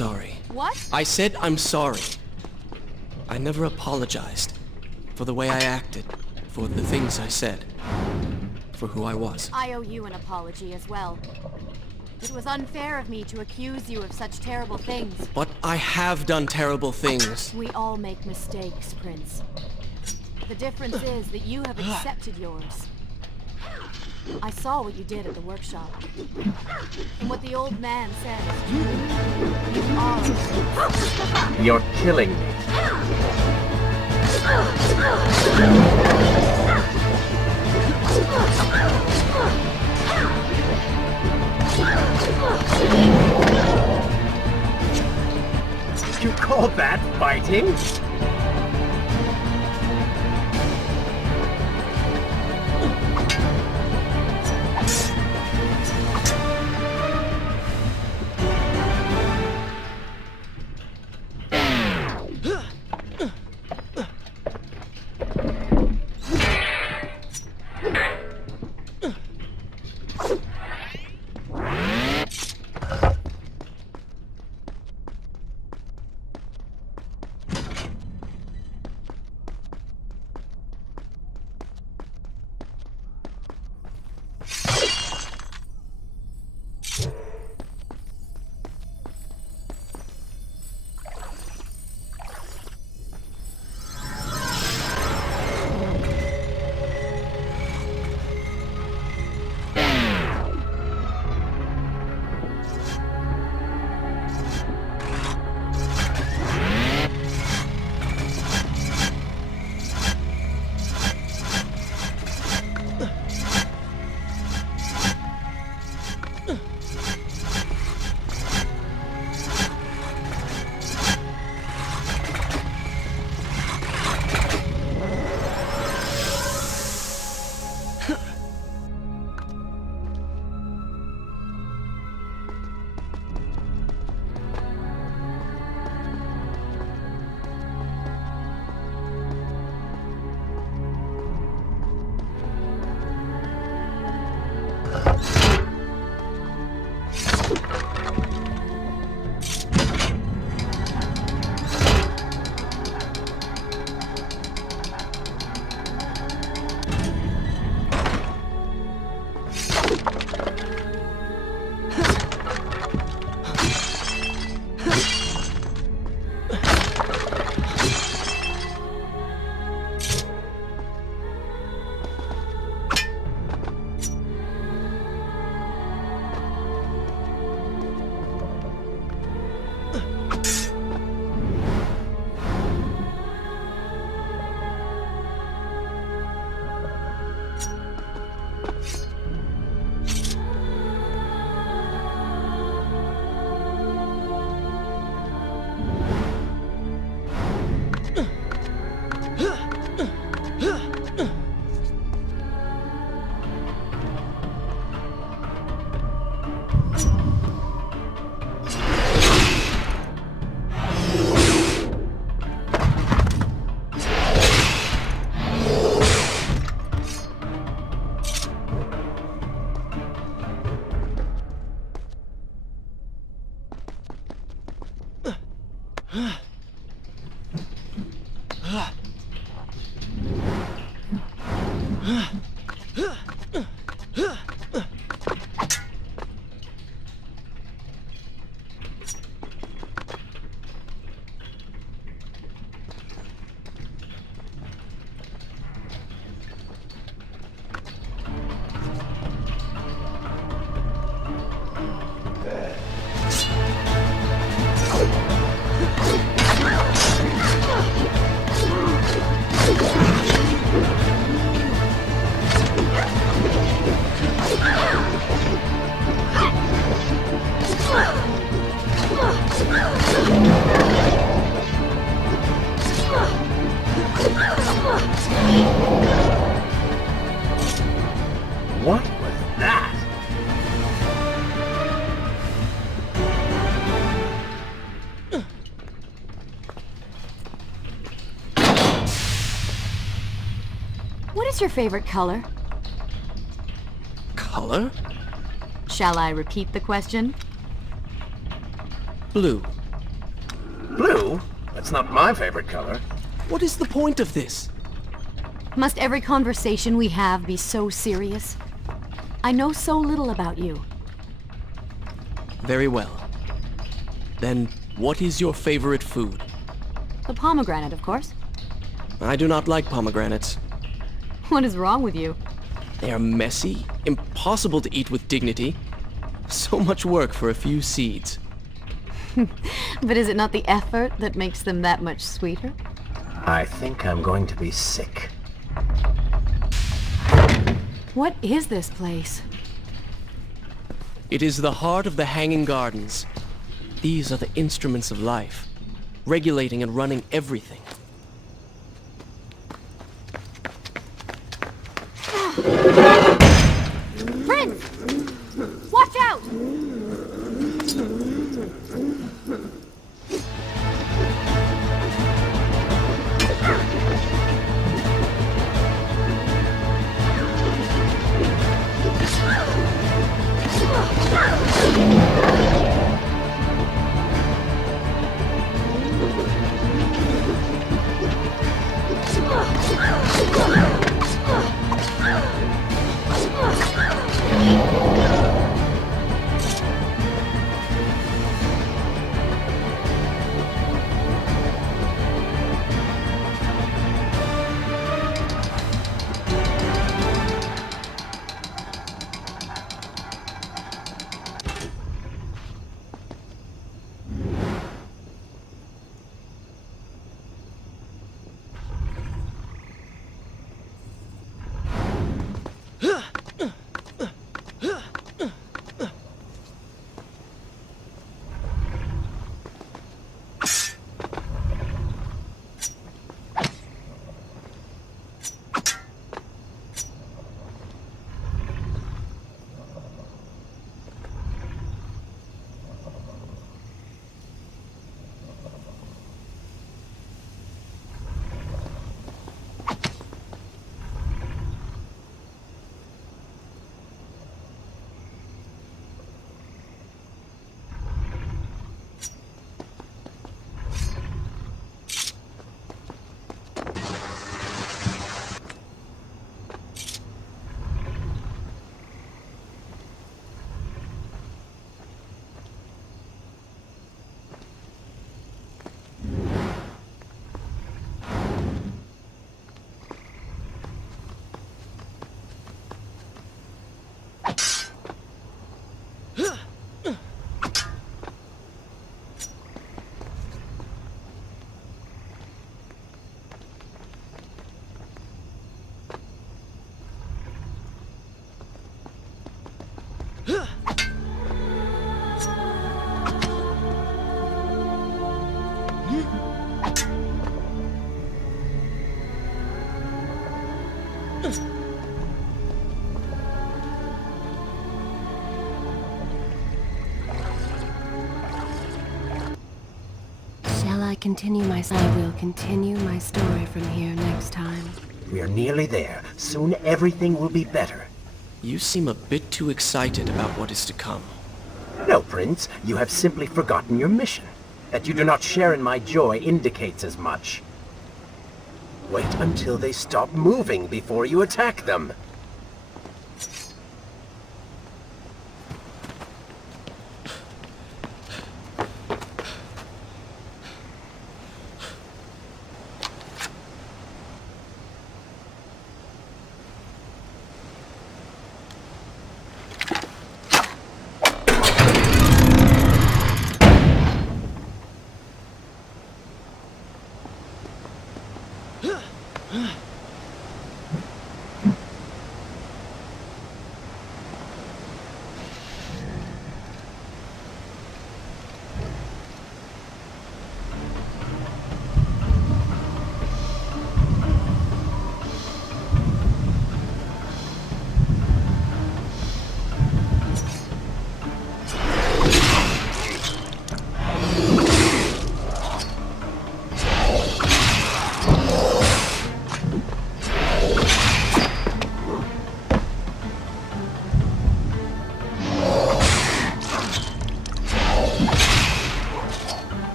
sorry. What? I said I'm sorry. I never apologized for the way I acted, for the things I said, for who I was. I owe you an apology as well. It was unfair of me to accuse you of such terrible things. But I have done terrible things. We all make mistakes, Prince. The difference is that you have accepted yours. I saw what you did at the workshop. And what the old man said is true. You are. You're killing me. You call that fighting? What was that? What is your favorite color? Color? Shall I repeat the question? Blue. That's not my favorite color. What is the point of this? Must every conversation we have be so serious? I know so little about you. Very well. Then, what is your favorite food? The pomegranate, of course. I do not like pomegranates. What is wrong with you? They are messy, impossible to eat with dignity. So much work for a few seeds. But is it not the effort that makes them that much sweeter? I think I'm going to be sick. What is this place? It is the heart of the Hanging Gardens. These are the instruments of life, regulating and running everything. Prince! Watch out! I will continue my story from here next time. We are nearly there. Soon everything will be better. You seem a bit too excited about what is to come. No, Prince. You have simply forgotten your mission. That you do not share in my joy indicates as much. Wait until they stop moving before you attack them.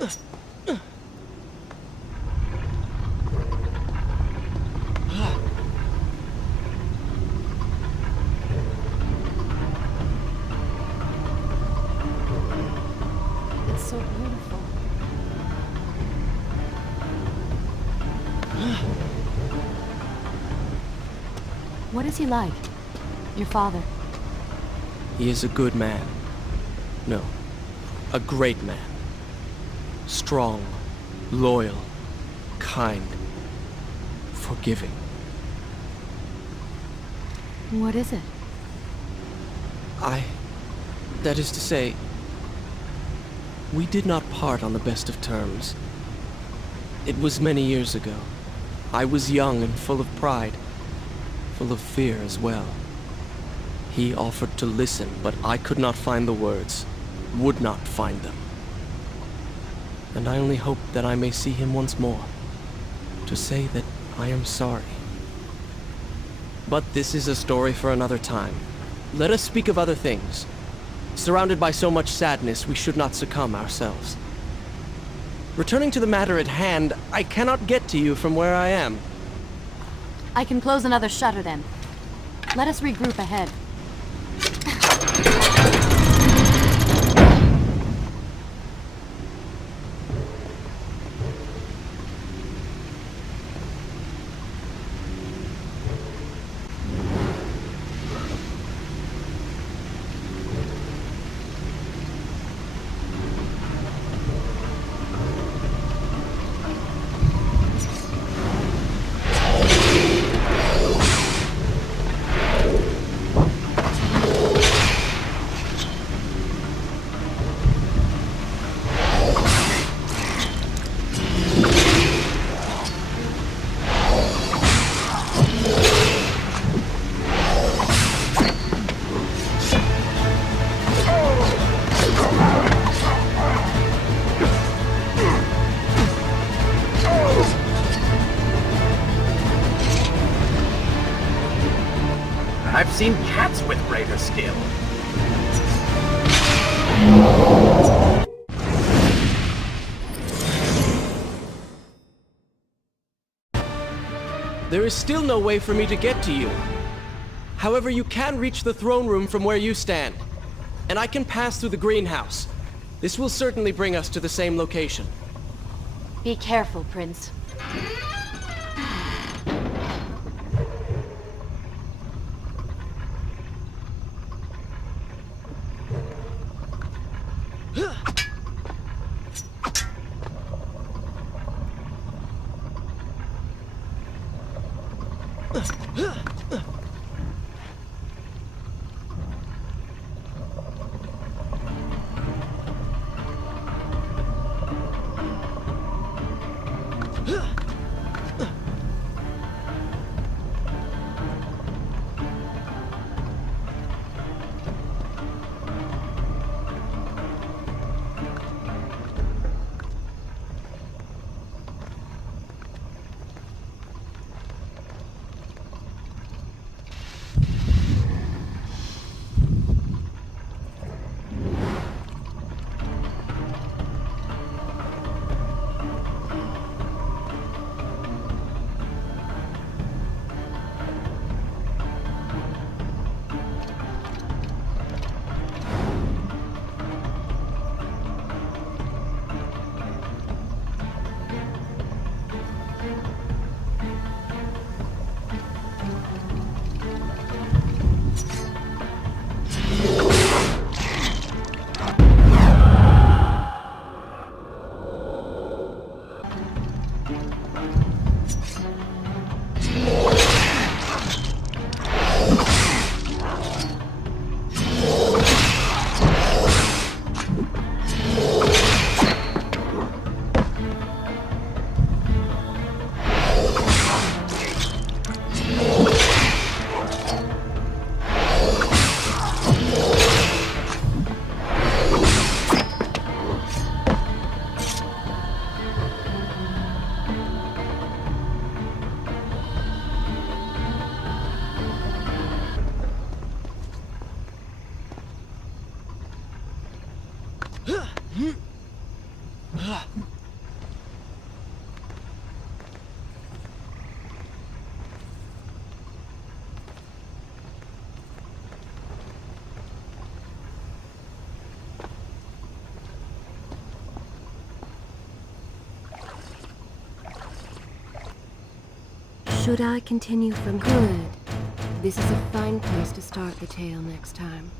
It's so beautiful. What is he like? Your father? He is a good man. No, a great man. Strong, loyal, kind, forgiving. What is it? That is to say, we did not part on the best of terms. It was many years ago. I was young and full of pride, full of fear as well. He offered to listen, but I could not find the words, would not find them. And I only hope that I may see him once more, to say that I am sorry. But this is a story for another time. Let us speak of other things. Surrounded by so much sadness, we should not succumb ourselves. Returning to the matter at hand, I cannot get to you from where I am. I can close another shutter then. Let us regroup ahead. I've seen cats with greater skill. There is still no way for me to get to you. However, you can reach the throne room from where you stand. And I can pass through the greenhouse. This will certainly bring us to the same location. Be careful, Prince. Should I continue from good? This is a fine place to start the tale next time.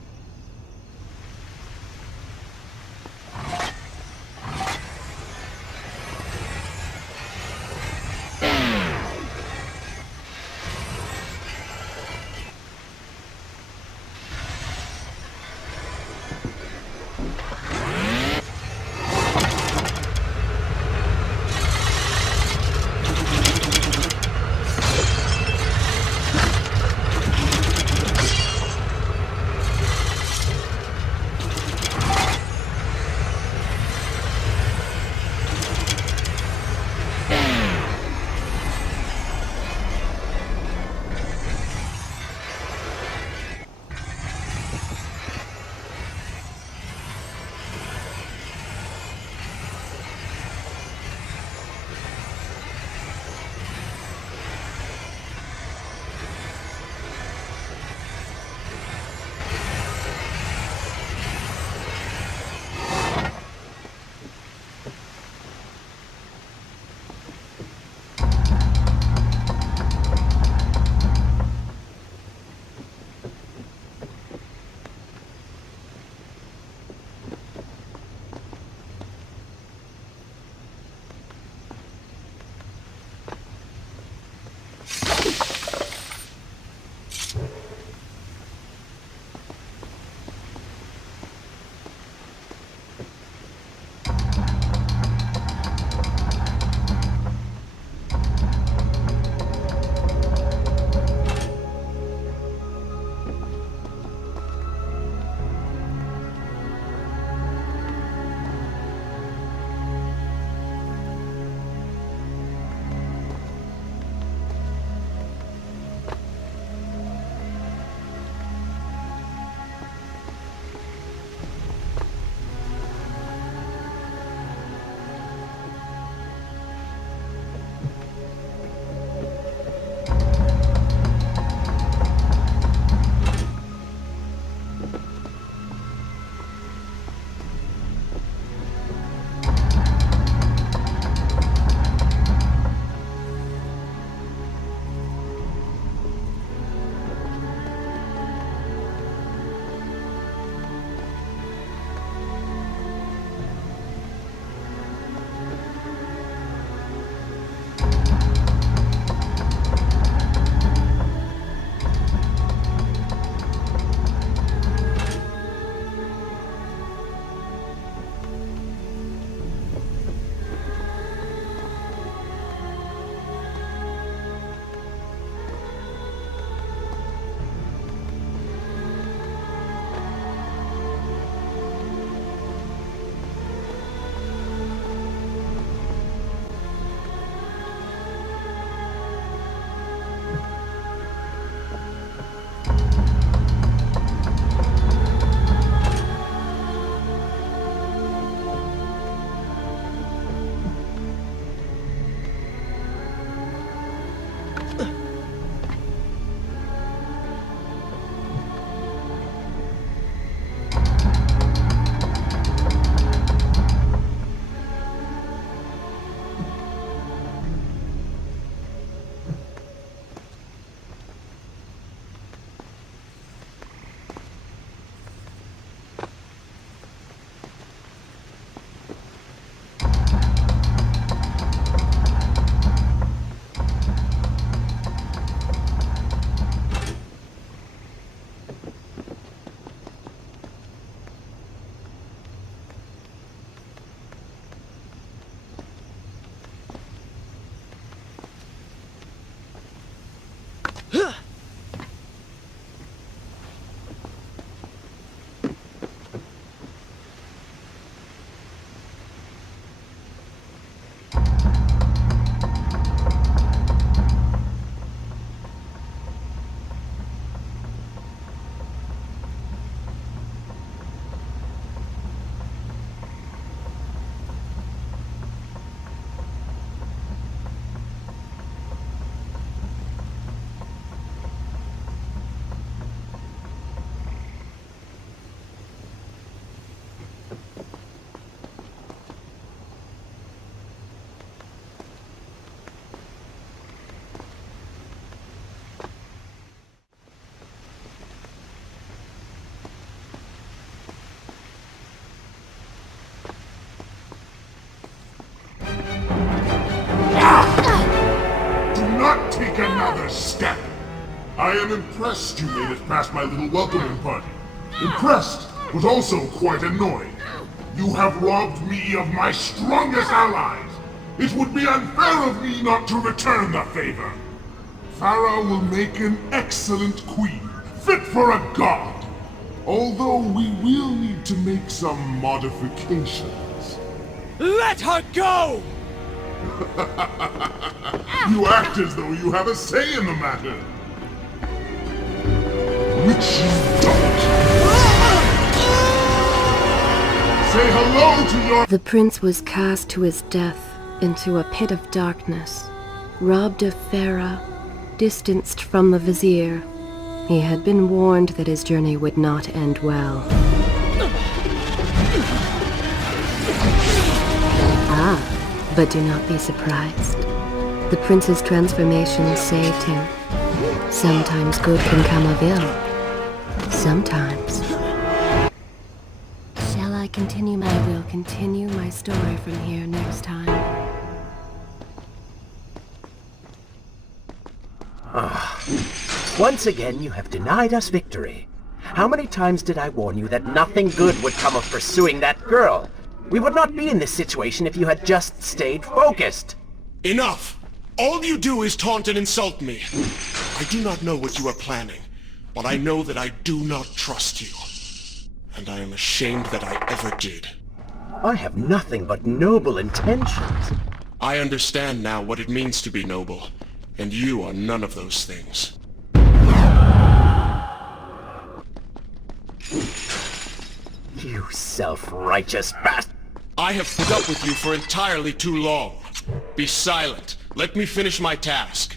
a step. I am impressed you made it past my little welcoming party. Impressed, but also quite annoyed. You have robbed me of my strongest allies. It would be unfair of me not to return the favor. Farah will make an excellent queen, fit for a god. Although we will need to make some modifications. Let her go! You act as though you have a say in the matter. Which you don't. Say hello to your... The prince was cast to his death into a pit of darkness, robbed of Farah, distanced from the vizier. He had been warned that his journey would not end well. Ah, but do not be surprised. The prince's transformation saved him. Sometimes good can come of ill. Sometimes. Shall I continue? I will continue my story from here next time. Once again, you have denied us victory. How many times did I warn you that nothing good would come of pursuing that girl? We would not be in this situation if you had just stayed focused. Enough! All you do is taunt and insult me. I do not know what you are planning, but I know that I do not trust you. And I am ashamed that I ever did. I have nothing but noble intentions. I understand now what it means to be noble, and you are none of those things. You self-righteous bastard! I have put up with you for entirely too long. Be silent. Let me finish my task.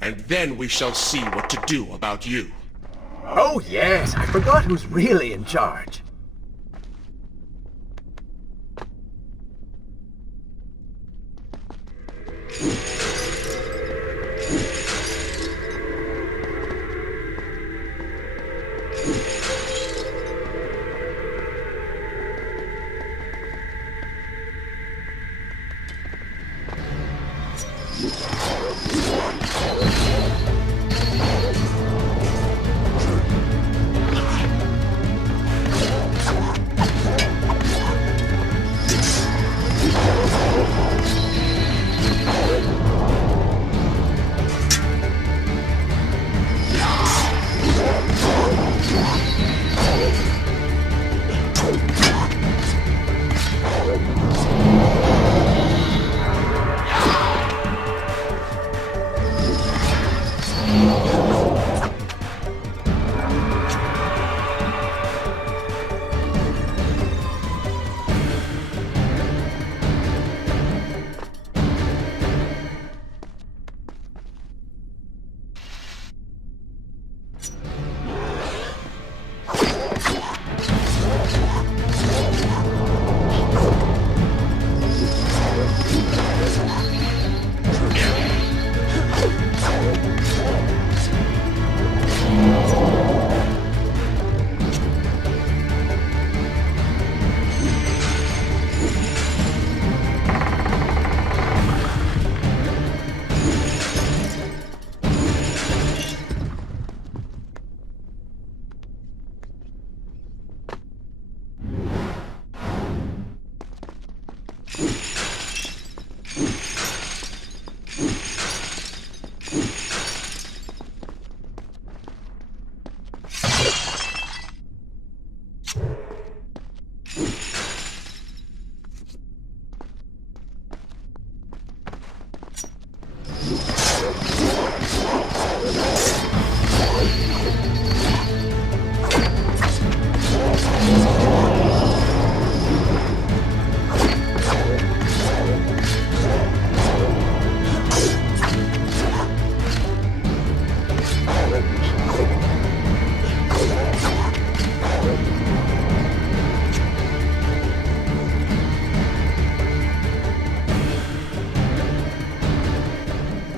And then we shall see what to do about you. Oh yes, I forgot who's really in charge.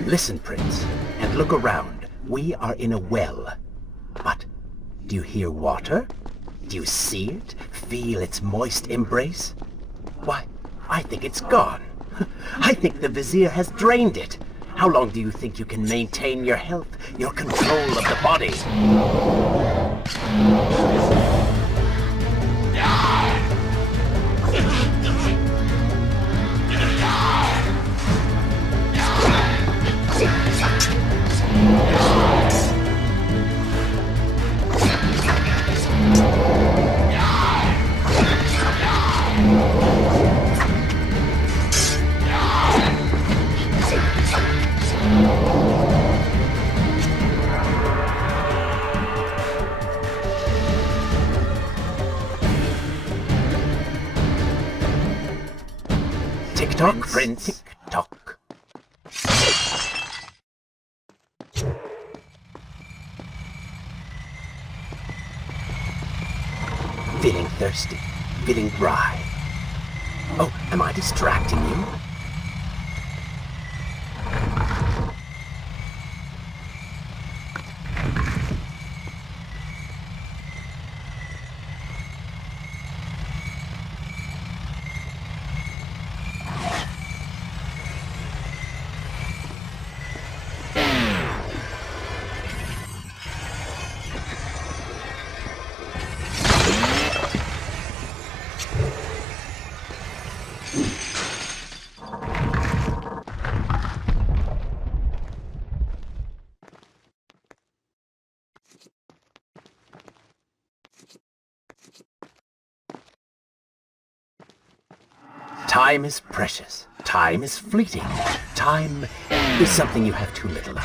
Listen, Prince, and look around. We are in a well. But do you hear water? Do you see it? Feel its moist embrace? Why, I think it's gone. I think the Vizier has drained it. How long do you think you can maintain your health, your control of the body? Tick-tock, Prince. Tick-tock. Feeling thirsty, feeling dry. Oh, am I distracting you? Time is precious. Time is fleeting. Time is something you have too little of.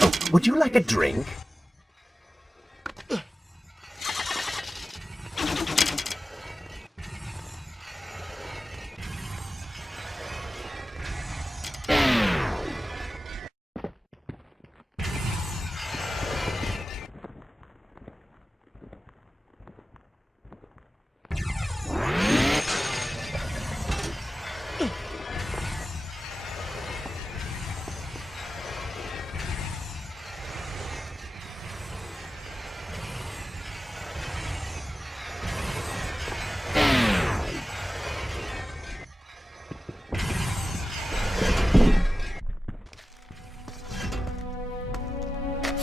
Oh, would you like a drink?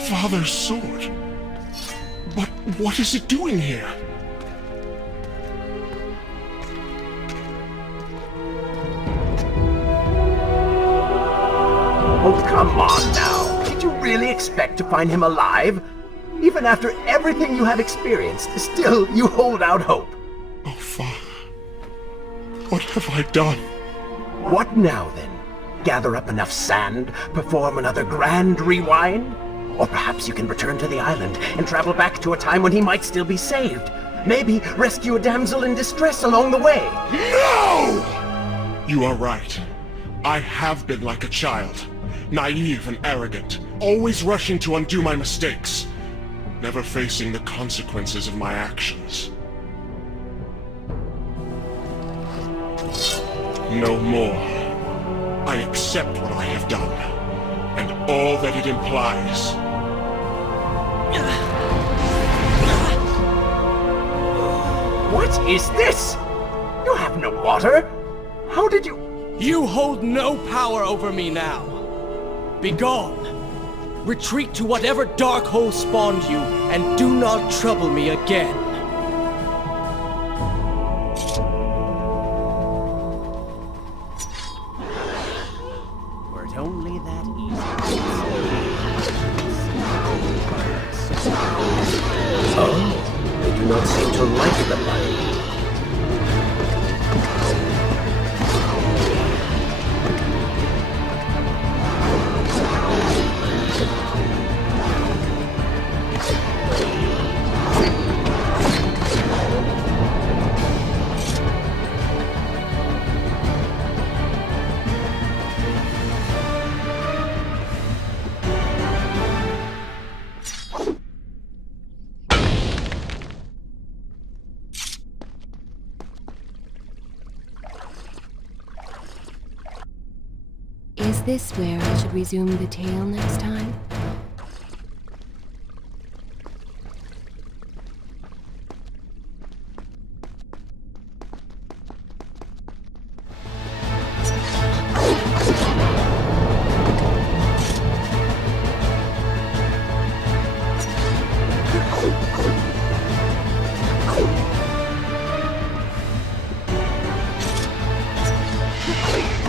Father's sword. But what is it doing here? Oh, come on now. Did you really expect to find him alive? Even after everything you have experienced, still you hold out hope. Oh, Father. What have I done? What now, then? Gather up enough sand, perform another grand rewind? Or perhaps you can return to the island and travel back to a time when he might still be saved. Maybe rescue a damsel in distress along the way. No! You are right. I have been like a child. Naive and arrogant. Always rushing to undo my mistakes. Never facing the consequences of my actions. No more. I accept what I have done. And all that it implies. What is this? You have no water? How did you... You hold no power over me now. Begone. Retreat to whatever dark hole spawned you, and do not trouble me again. Were it only that easy. Oh, they do not seem to like the light. this where I should resume the tale next time?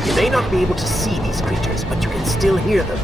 You may not be able to see these creatures, but you can still hear them.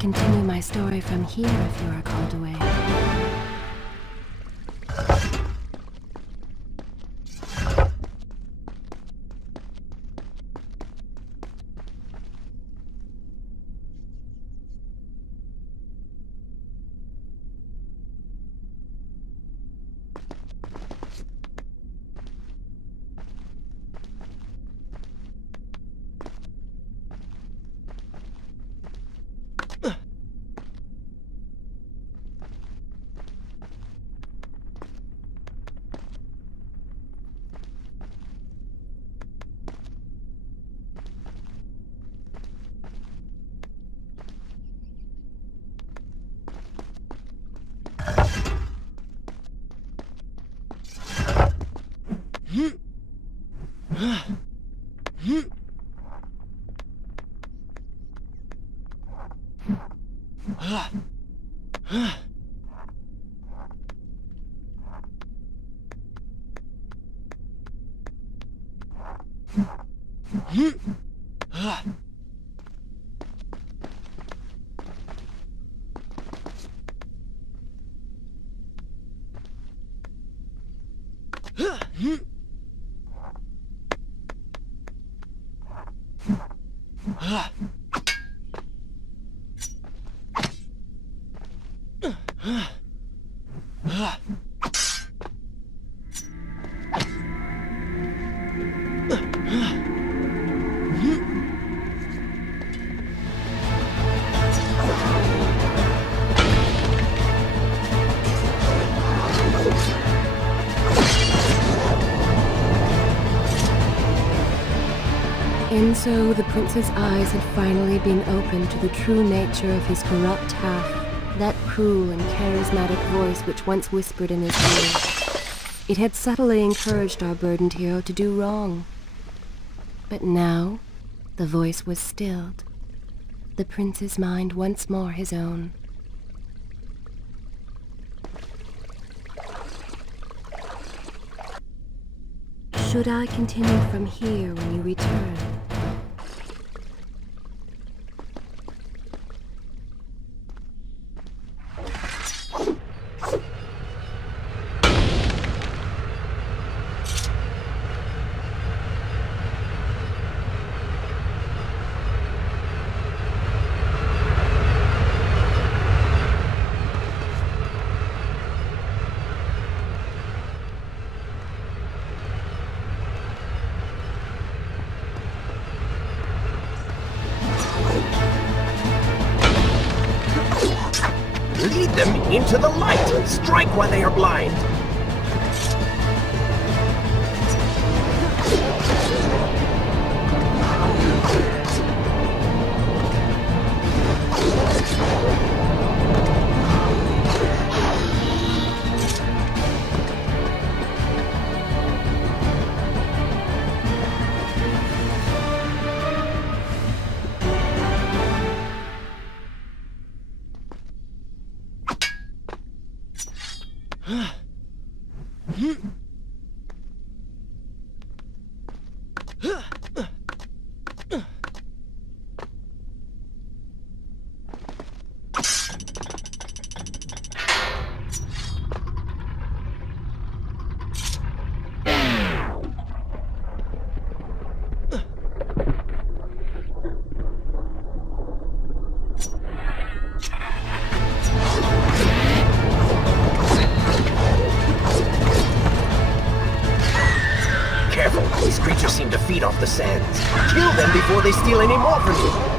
Continue my story from here if you are called away. And so the prince's eyes had finally been opened to the true nature of his corrupt half, that cruel and charismatic voice which once whispered in his ear. It had subtly encouraged our burdened hero to do wrong. But now the voice was stilled, the prince's mind once more his own. Should I continue from here when you return? Lead them into the light. Strike while they are blind. These creatures seem to feed off the sands. Kill them before they steal any more from you.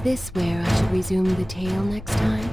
Is this where I should resume the tale next time?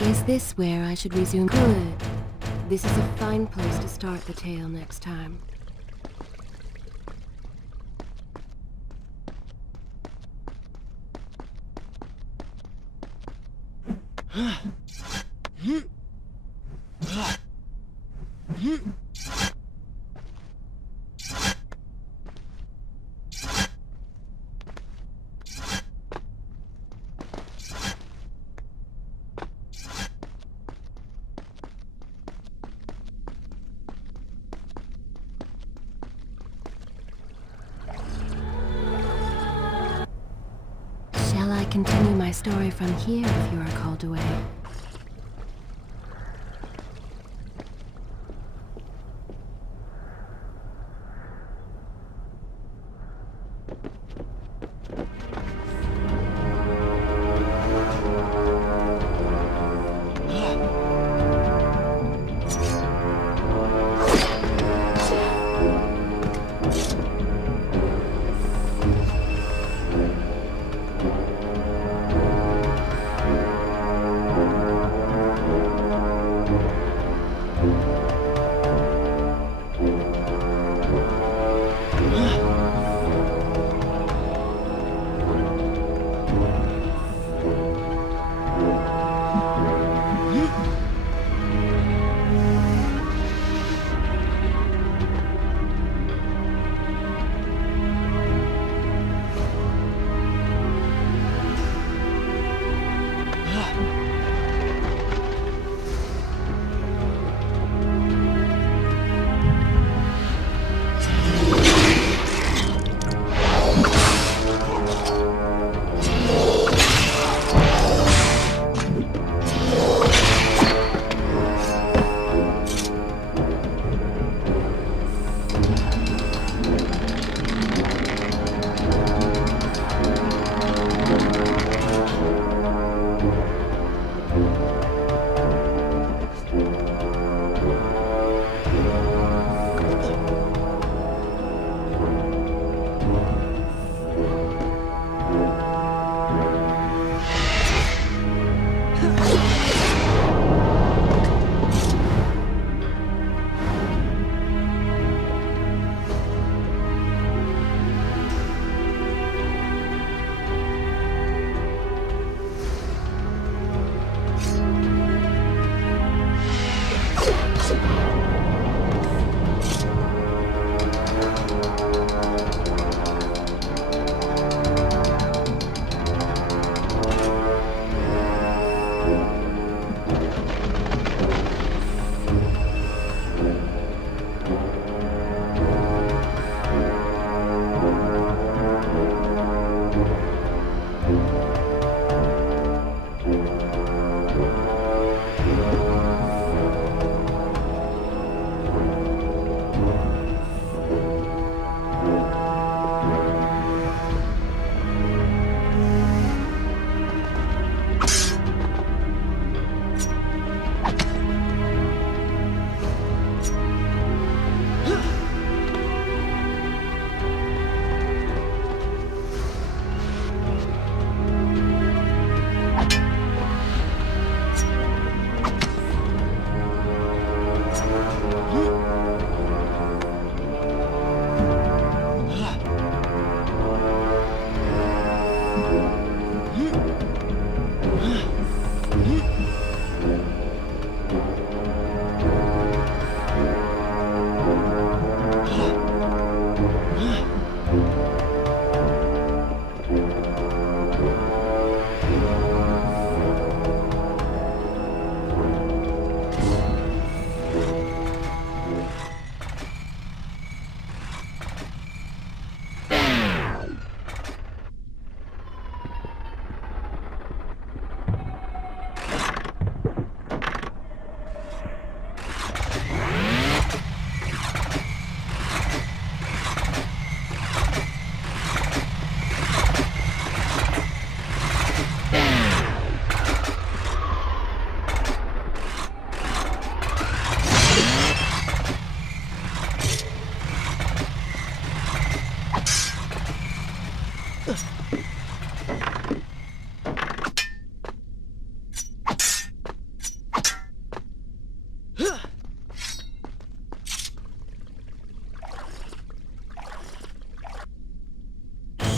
Is this where I should resume? Good. This is a fine place to start the tale next time. Shall I continue my story from here if you are called away?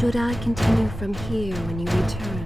should I continue from here when you return?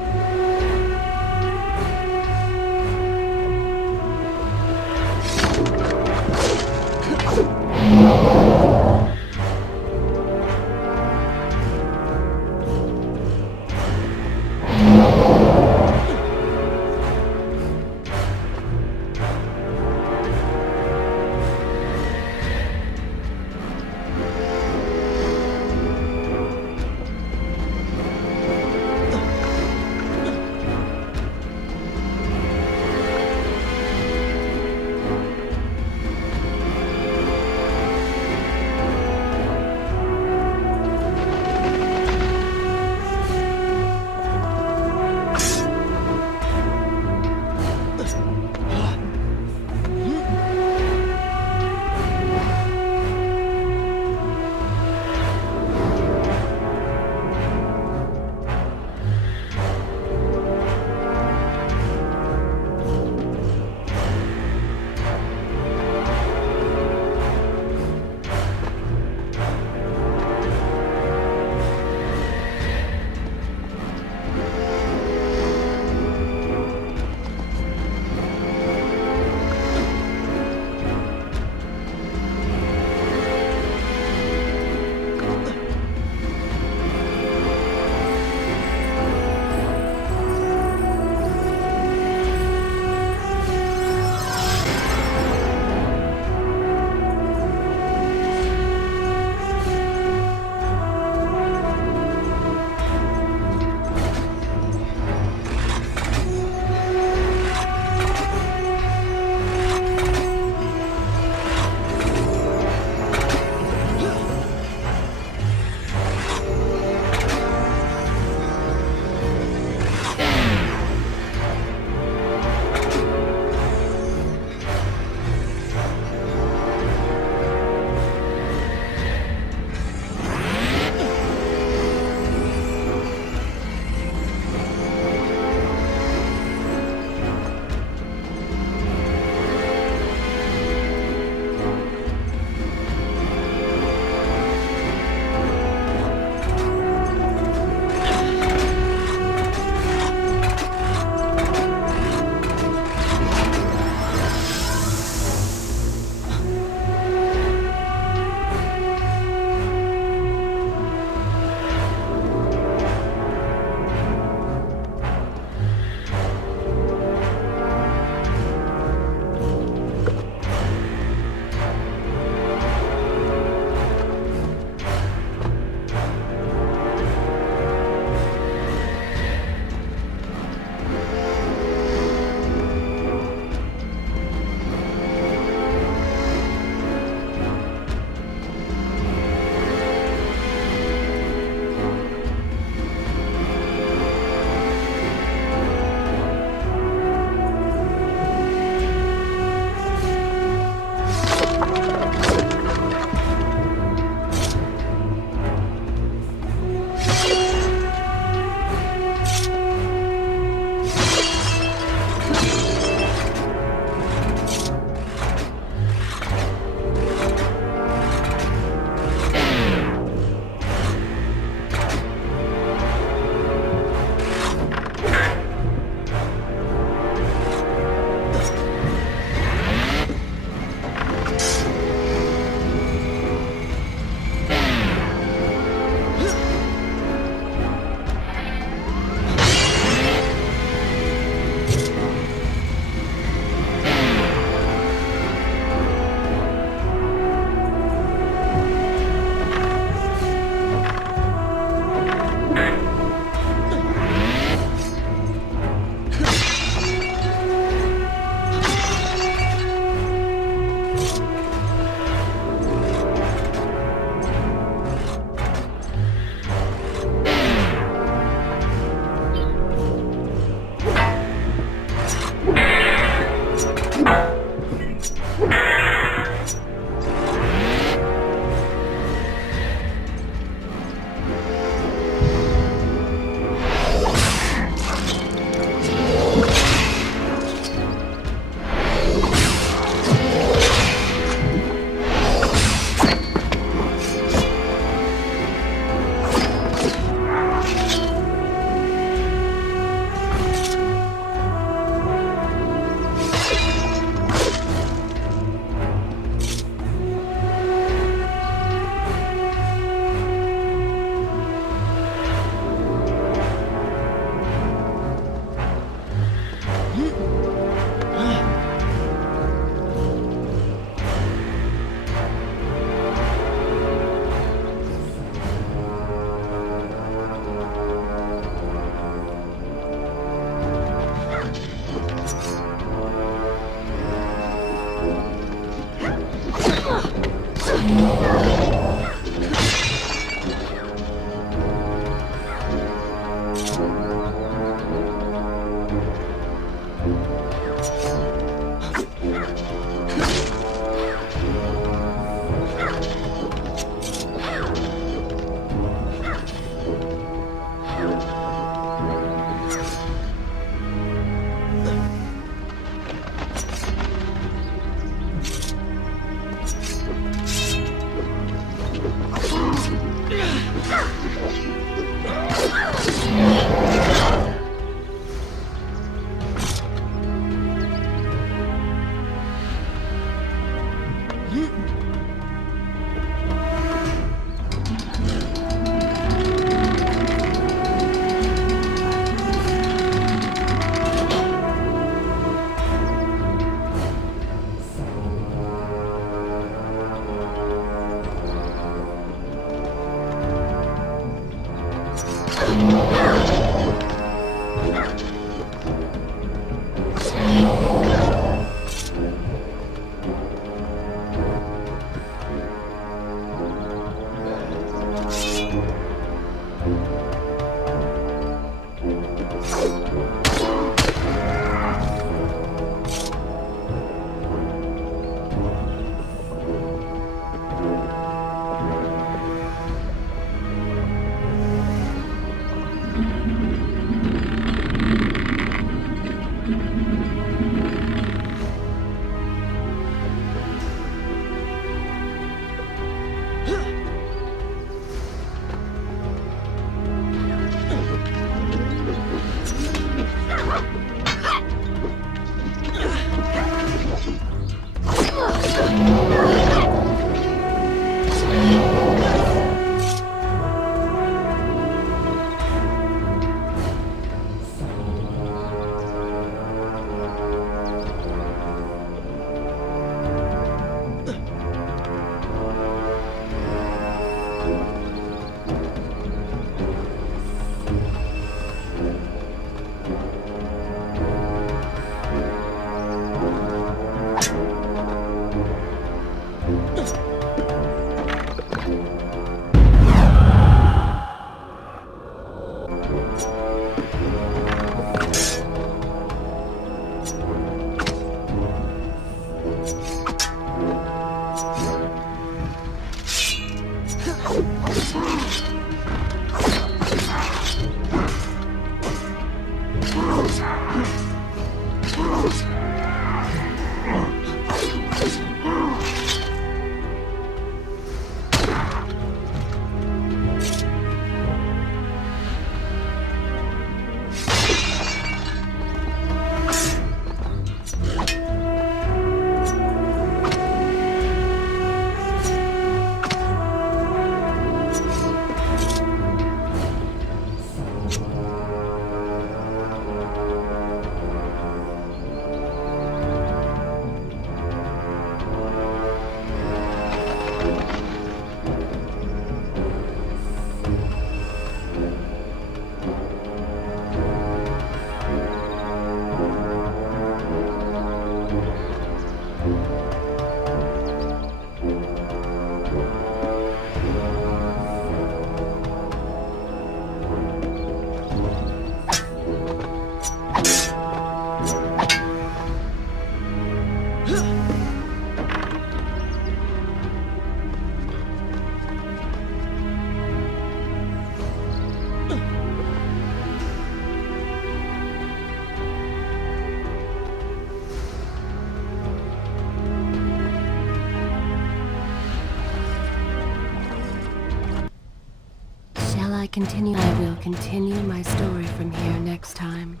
I will continue my story from here next time.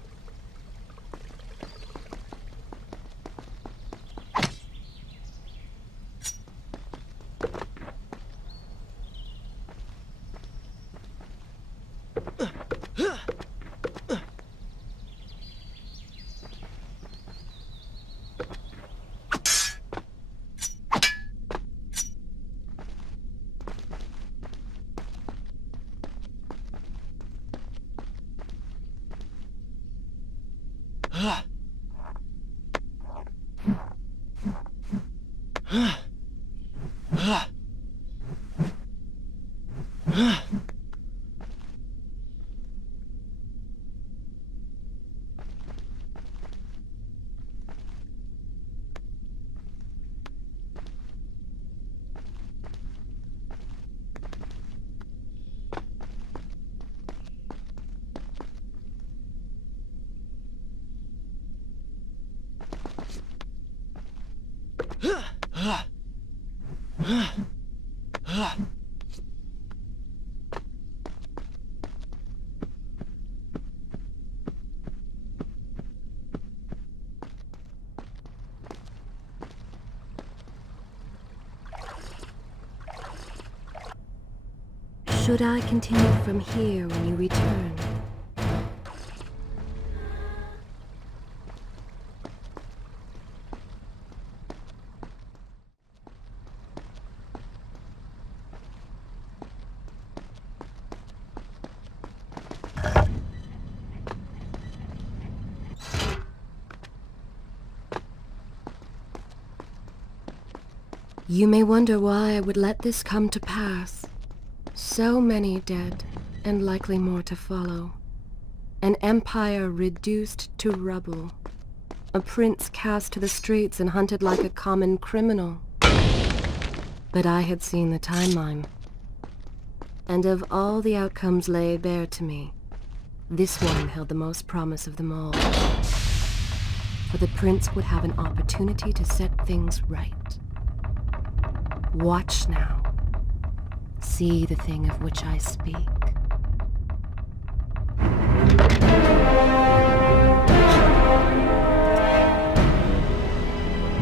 Should I continue from here when you return? You may wonder why I would let this come to pass. So many dead, and likely more to follow. An empire reduced to rubble. A prince cast to the streets and hunted like a common criminal. But I had seen the timeline. And of all the outcomes laid bare to me, this one held the most promise of them all. For the prince would have an opportunity to set things right. Watch now. See the thing of which I speak.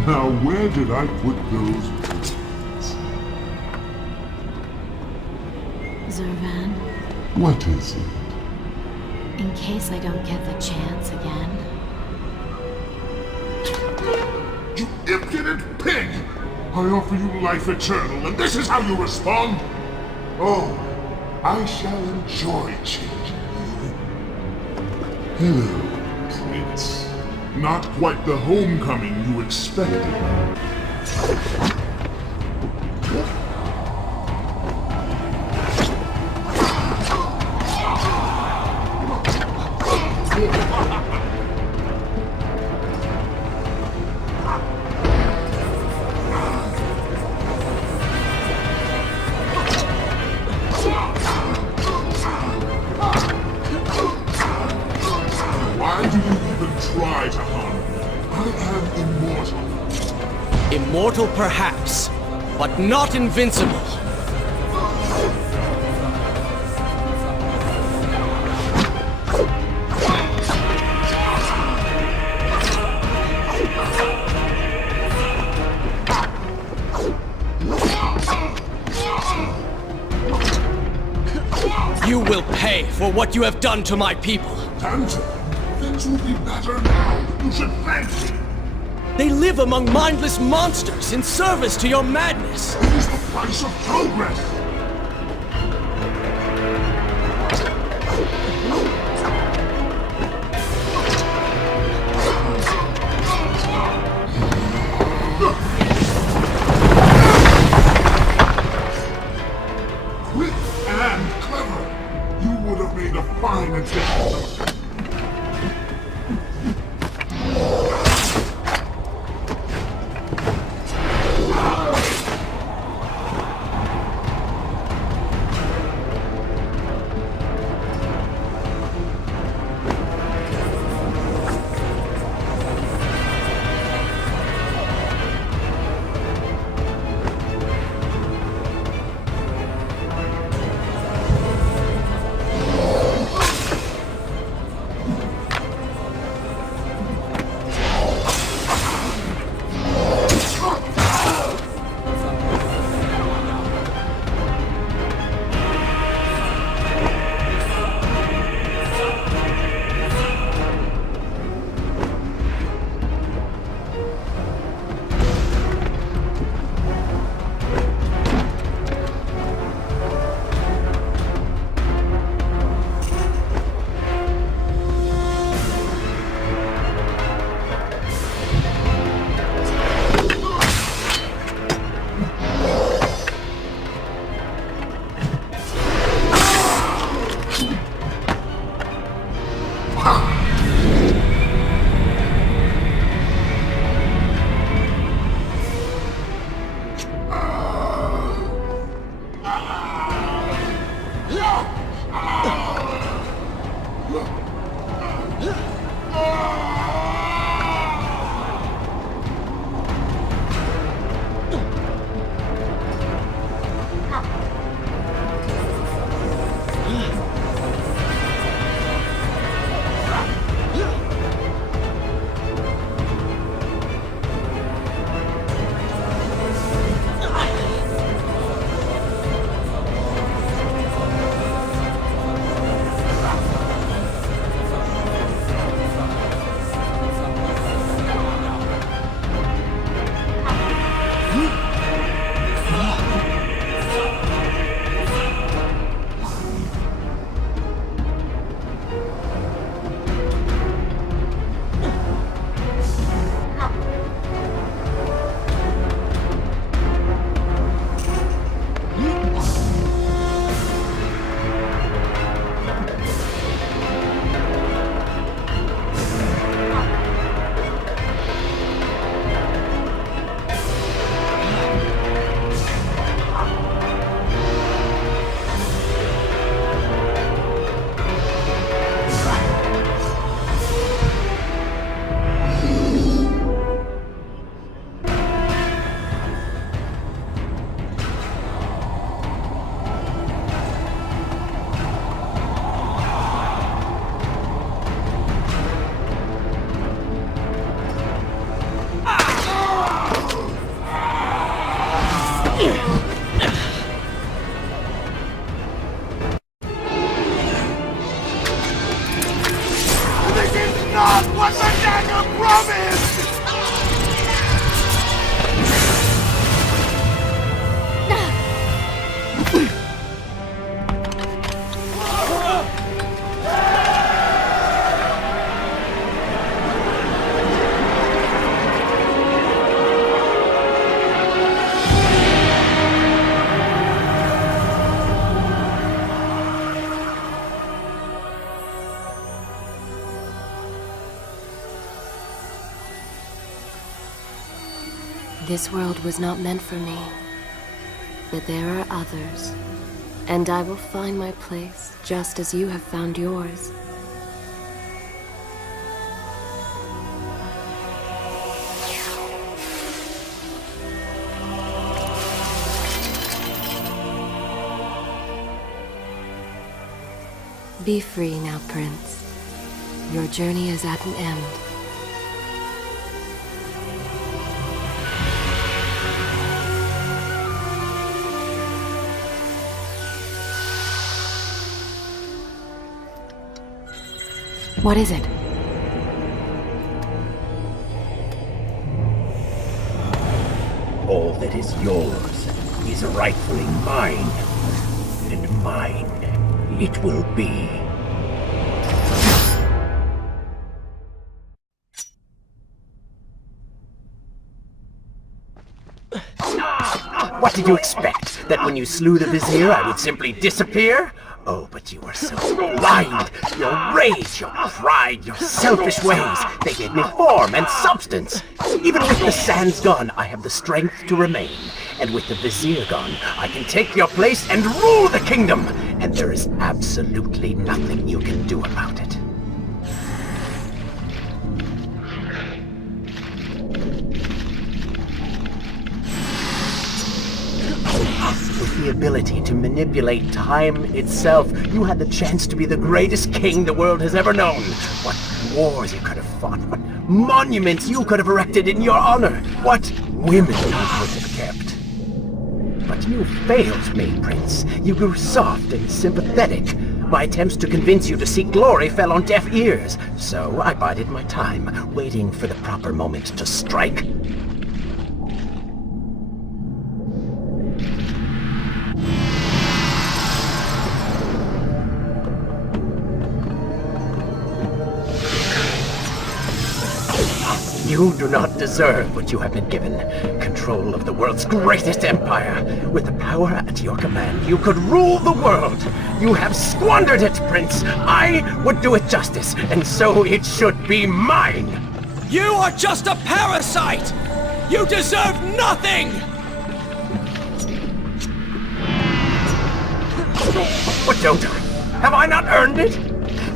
Now where did I put those bullets? Zervan, What is it? in case I don't get the chance again. You impudent pig! I offer you life eternal, and this is how you respond? Oh, I shall enjoy changing you. Hello, Prince. Not quite the homecoming you expected. try to harm me. I am immortal. Immortal perhaps, but not invincible. You will pay for what you have done to my people. Danton, things will be better now. You should thank me. They live among mindless monsters in service to your madness. It is the price of progress. Quick and clever. You would have made a fine addition. This world was not meant for me, but there are others, and I will find my place just as you have found yours. Be free now, Prince. Your journey is at an end. What is it? All that is yours is rightfully mine, and mine it will be. What did you expect? That when you slew the Vizier, I would simply disappear? Oh, but you were so blind! Your rage, your pride, your selfish ways, they gave me form and substance. Even with the sands gone, I have the strength to remain. And with the Vizier gone, I can take your place and rule the kingdom! And there is absolutely nothing you can do about it. With the ability to manipulate time itself, you had the chance to be the greatest king the world has ever known. What wars you could have fought, what monuments you could have erected in your honor, what women you could have kept. But you failed me, Prince. You grew soft and sympathetic. My attempts to convince you to seek glory fell on deaf ears, so I bided my time, waiting for the proper moment to strike. You do not deserve what you have been given. Control of the world's greatest empire. With the power at your command, you could rule the world. You have squandered it, Prince. I would do it justice, and so it should be mine. You are just a parasite! You deserve nothing! What don't I? Have I not earned it?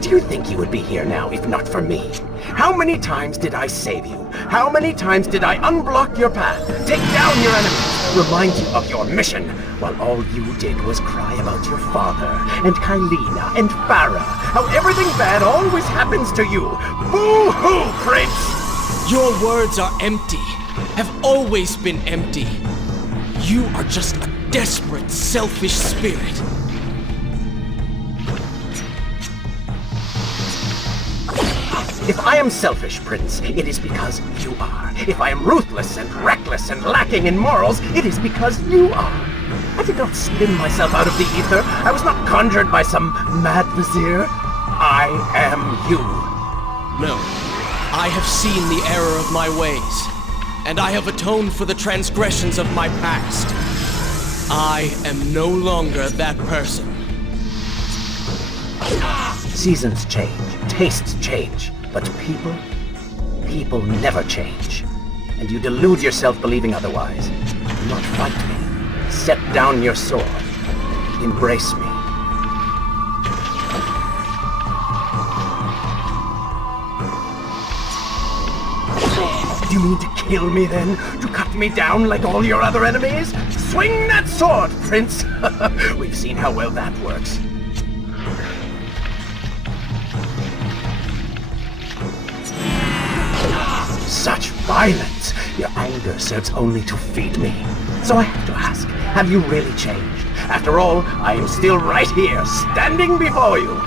Do you think you would be here now if not for me? How many times did I save you? How many times did I unblock your path, take down your enemies, remind you of your mission, while all you did was cry about your father, and Kylina, and Farah, how everything bad always happens to you? Boo-hoo, Prince! Your words are empty, have always been empty. You are just a desperate, selfish spirit. If I am selfish, Prince, it is because you are. If I am ruthless and reckless and lacking in morals, it is because you are. I did not spin myself out of the ether. I was not conjured by some mad vizier. I am you. No, I have seen the error of my ways, and I have atoned for the transgressions of my past. I am no longer that person. Seasons change, tastes change. But people never change. And you delude yourself believing otherwise. Do not fight me. Set down your sword. Embrace me. Do you mean to kill me then? To cut me down like all your other enemies? Swing that sword, Prince! We've seen how well that works. Such violence! Your anger serves only to feed me. So I have to ask, have you really changed? After all, I am still right here, standing before you.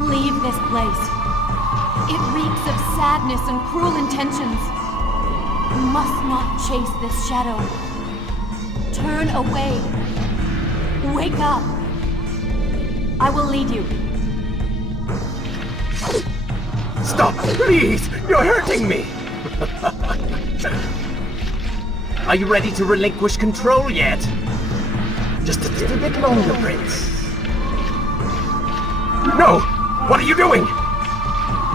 Leave this place. It reeks of sadness and cruel intentions. You must not chase this shadow. Turn away. Wake up. I will lead you. Stop, please! You're hurting me! Are you ready to relinquish control yet? Just a little bit longer, Prince. No! What are you doing?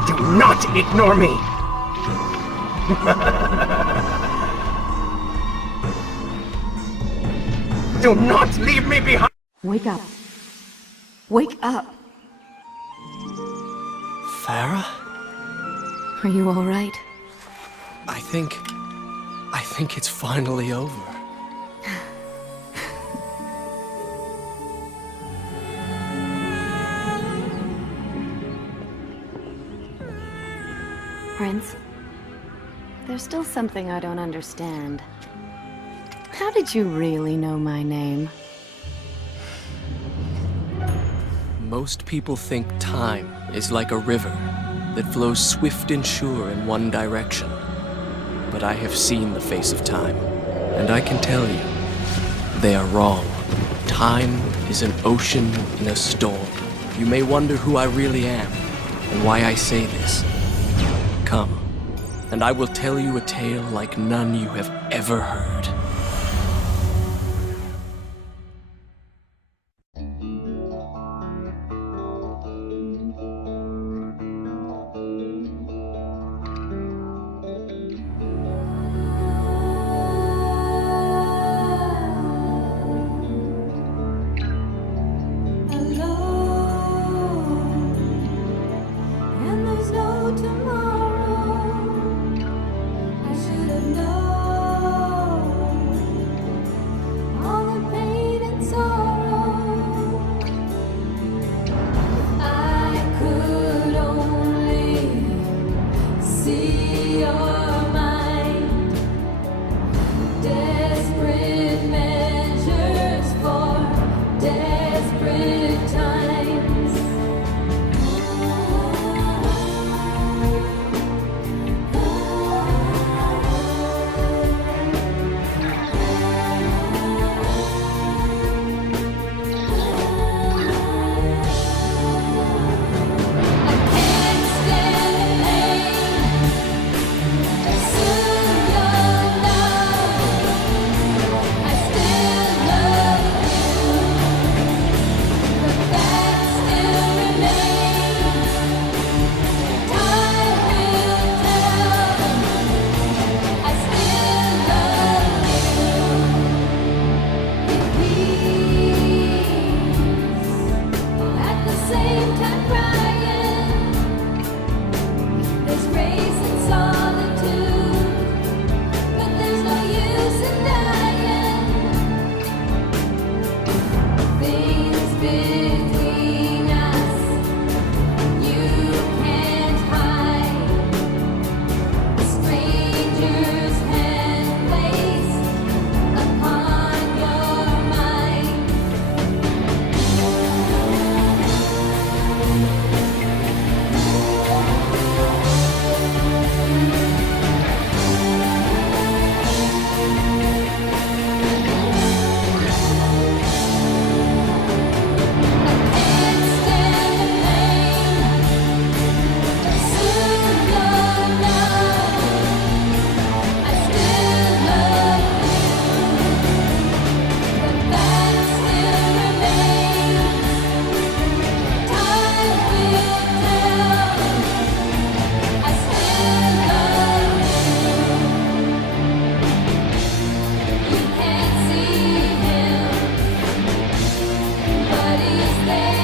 Do not ignore me! Do not leave me behind! Wake up. Wake up. Farah? Are you all right? I think it's finally over. Prince, there's still something I don't understand. How did you really know my name? Most people think time is like a river that flows swift and sure in one direction. But I have seen the face of time, and I can tell you, they are wrong. Time is an ocean in a storm. You may wonder who I really am, and why I say this. Come, and I will tell you a tale like none you have ever heard. And there's no tomorrow. I should have known all the pain and sorrow. I could only see your mind. Desperate measures for desperate times. Same time crying, there's grace in solitude, but there's no use in dying. Things between us you can't hide. Strangers hand waste upon your mind. But he's there.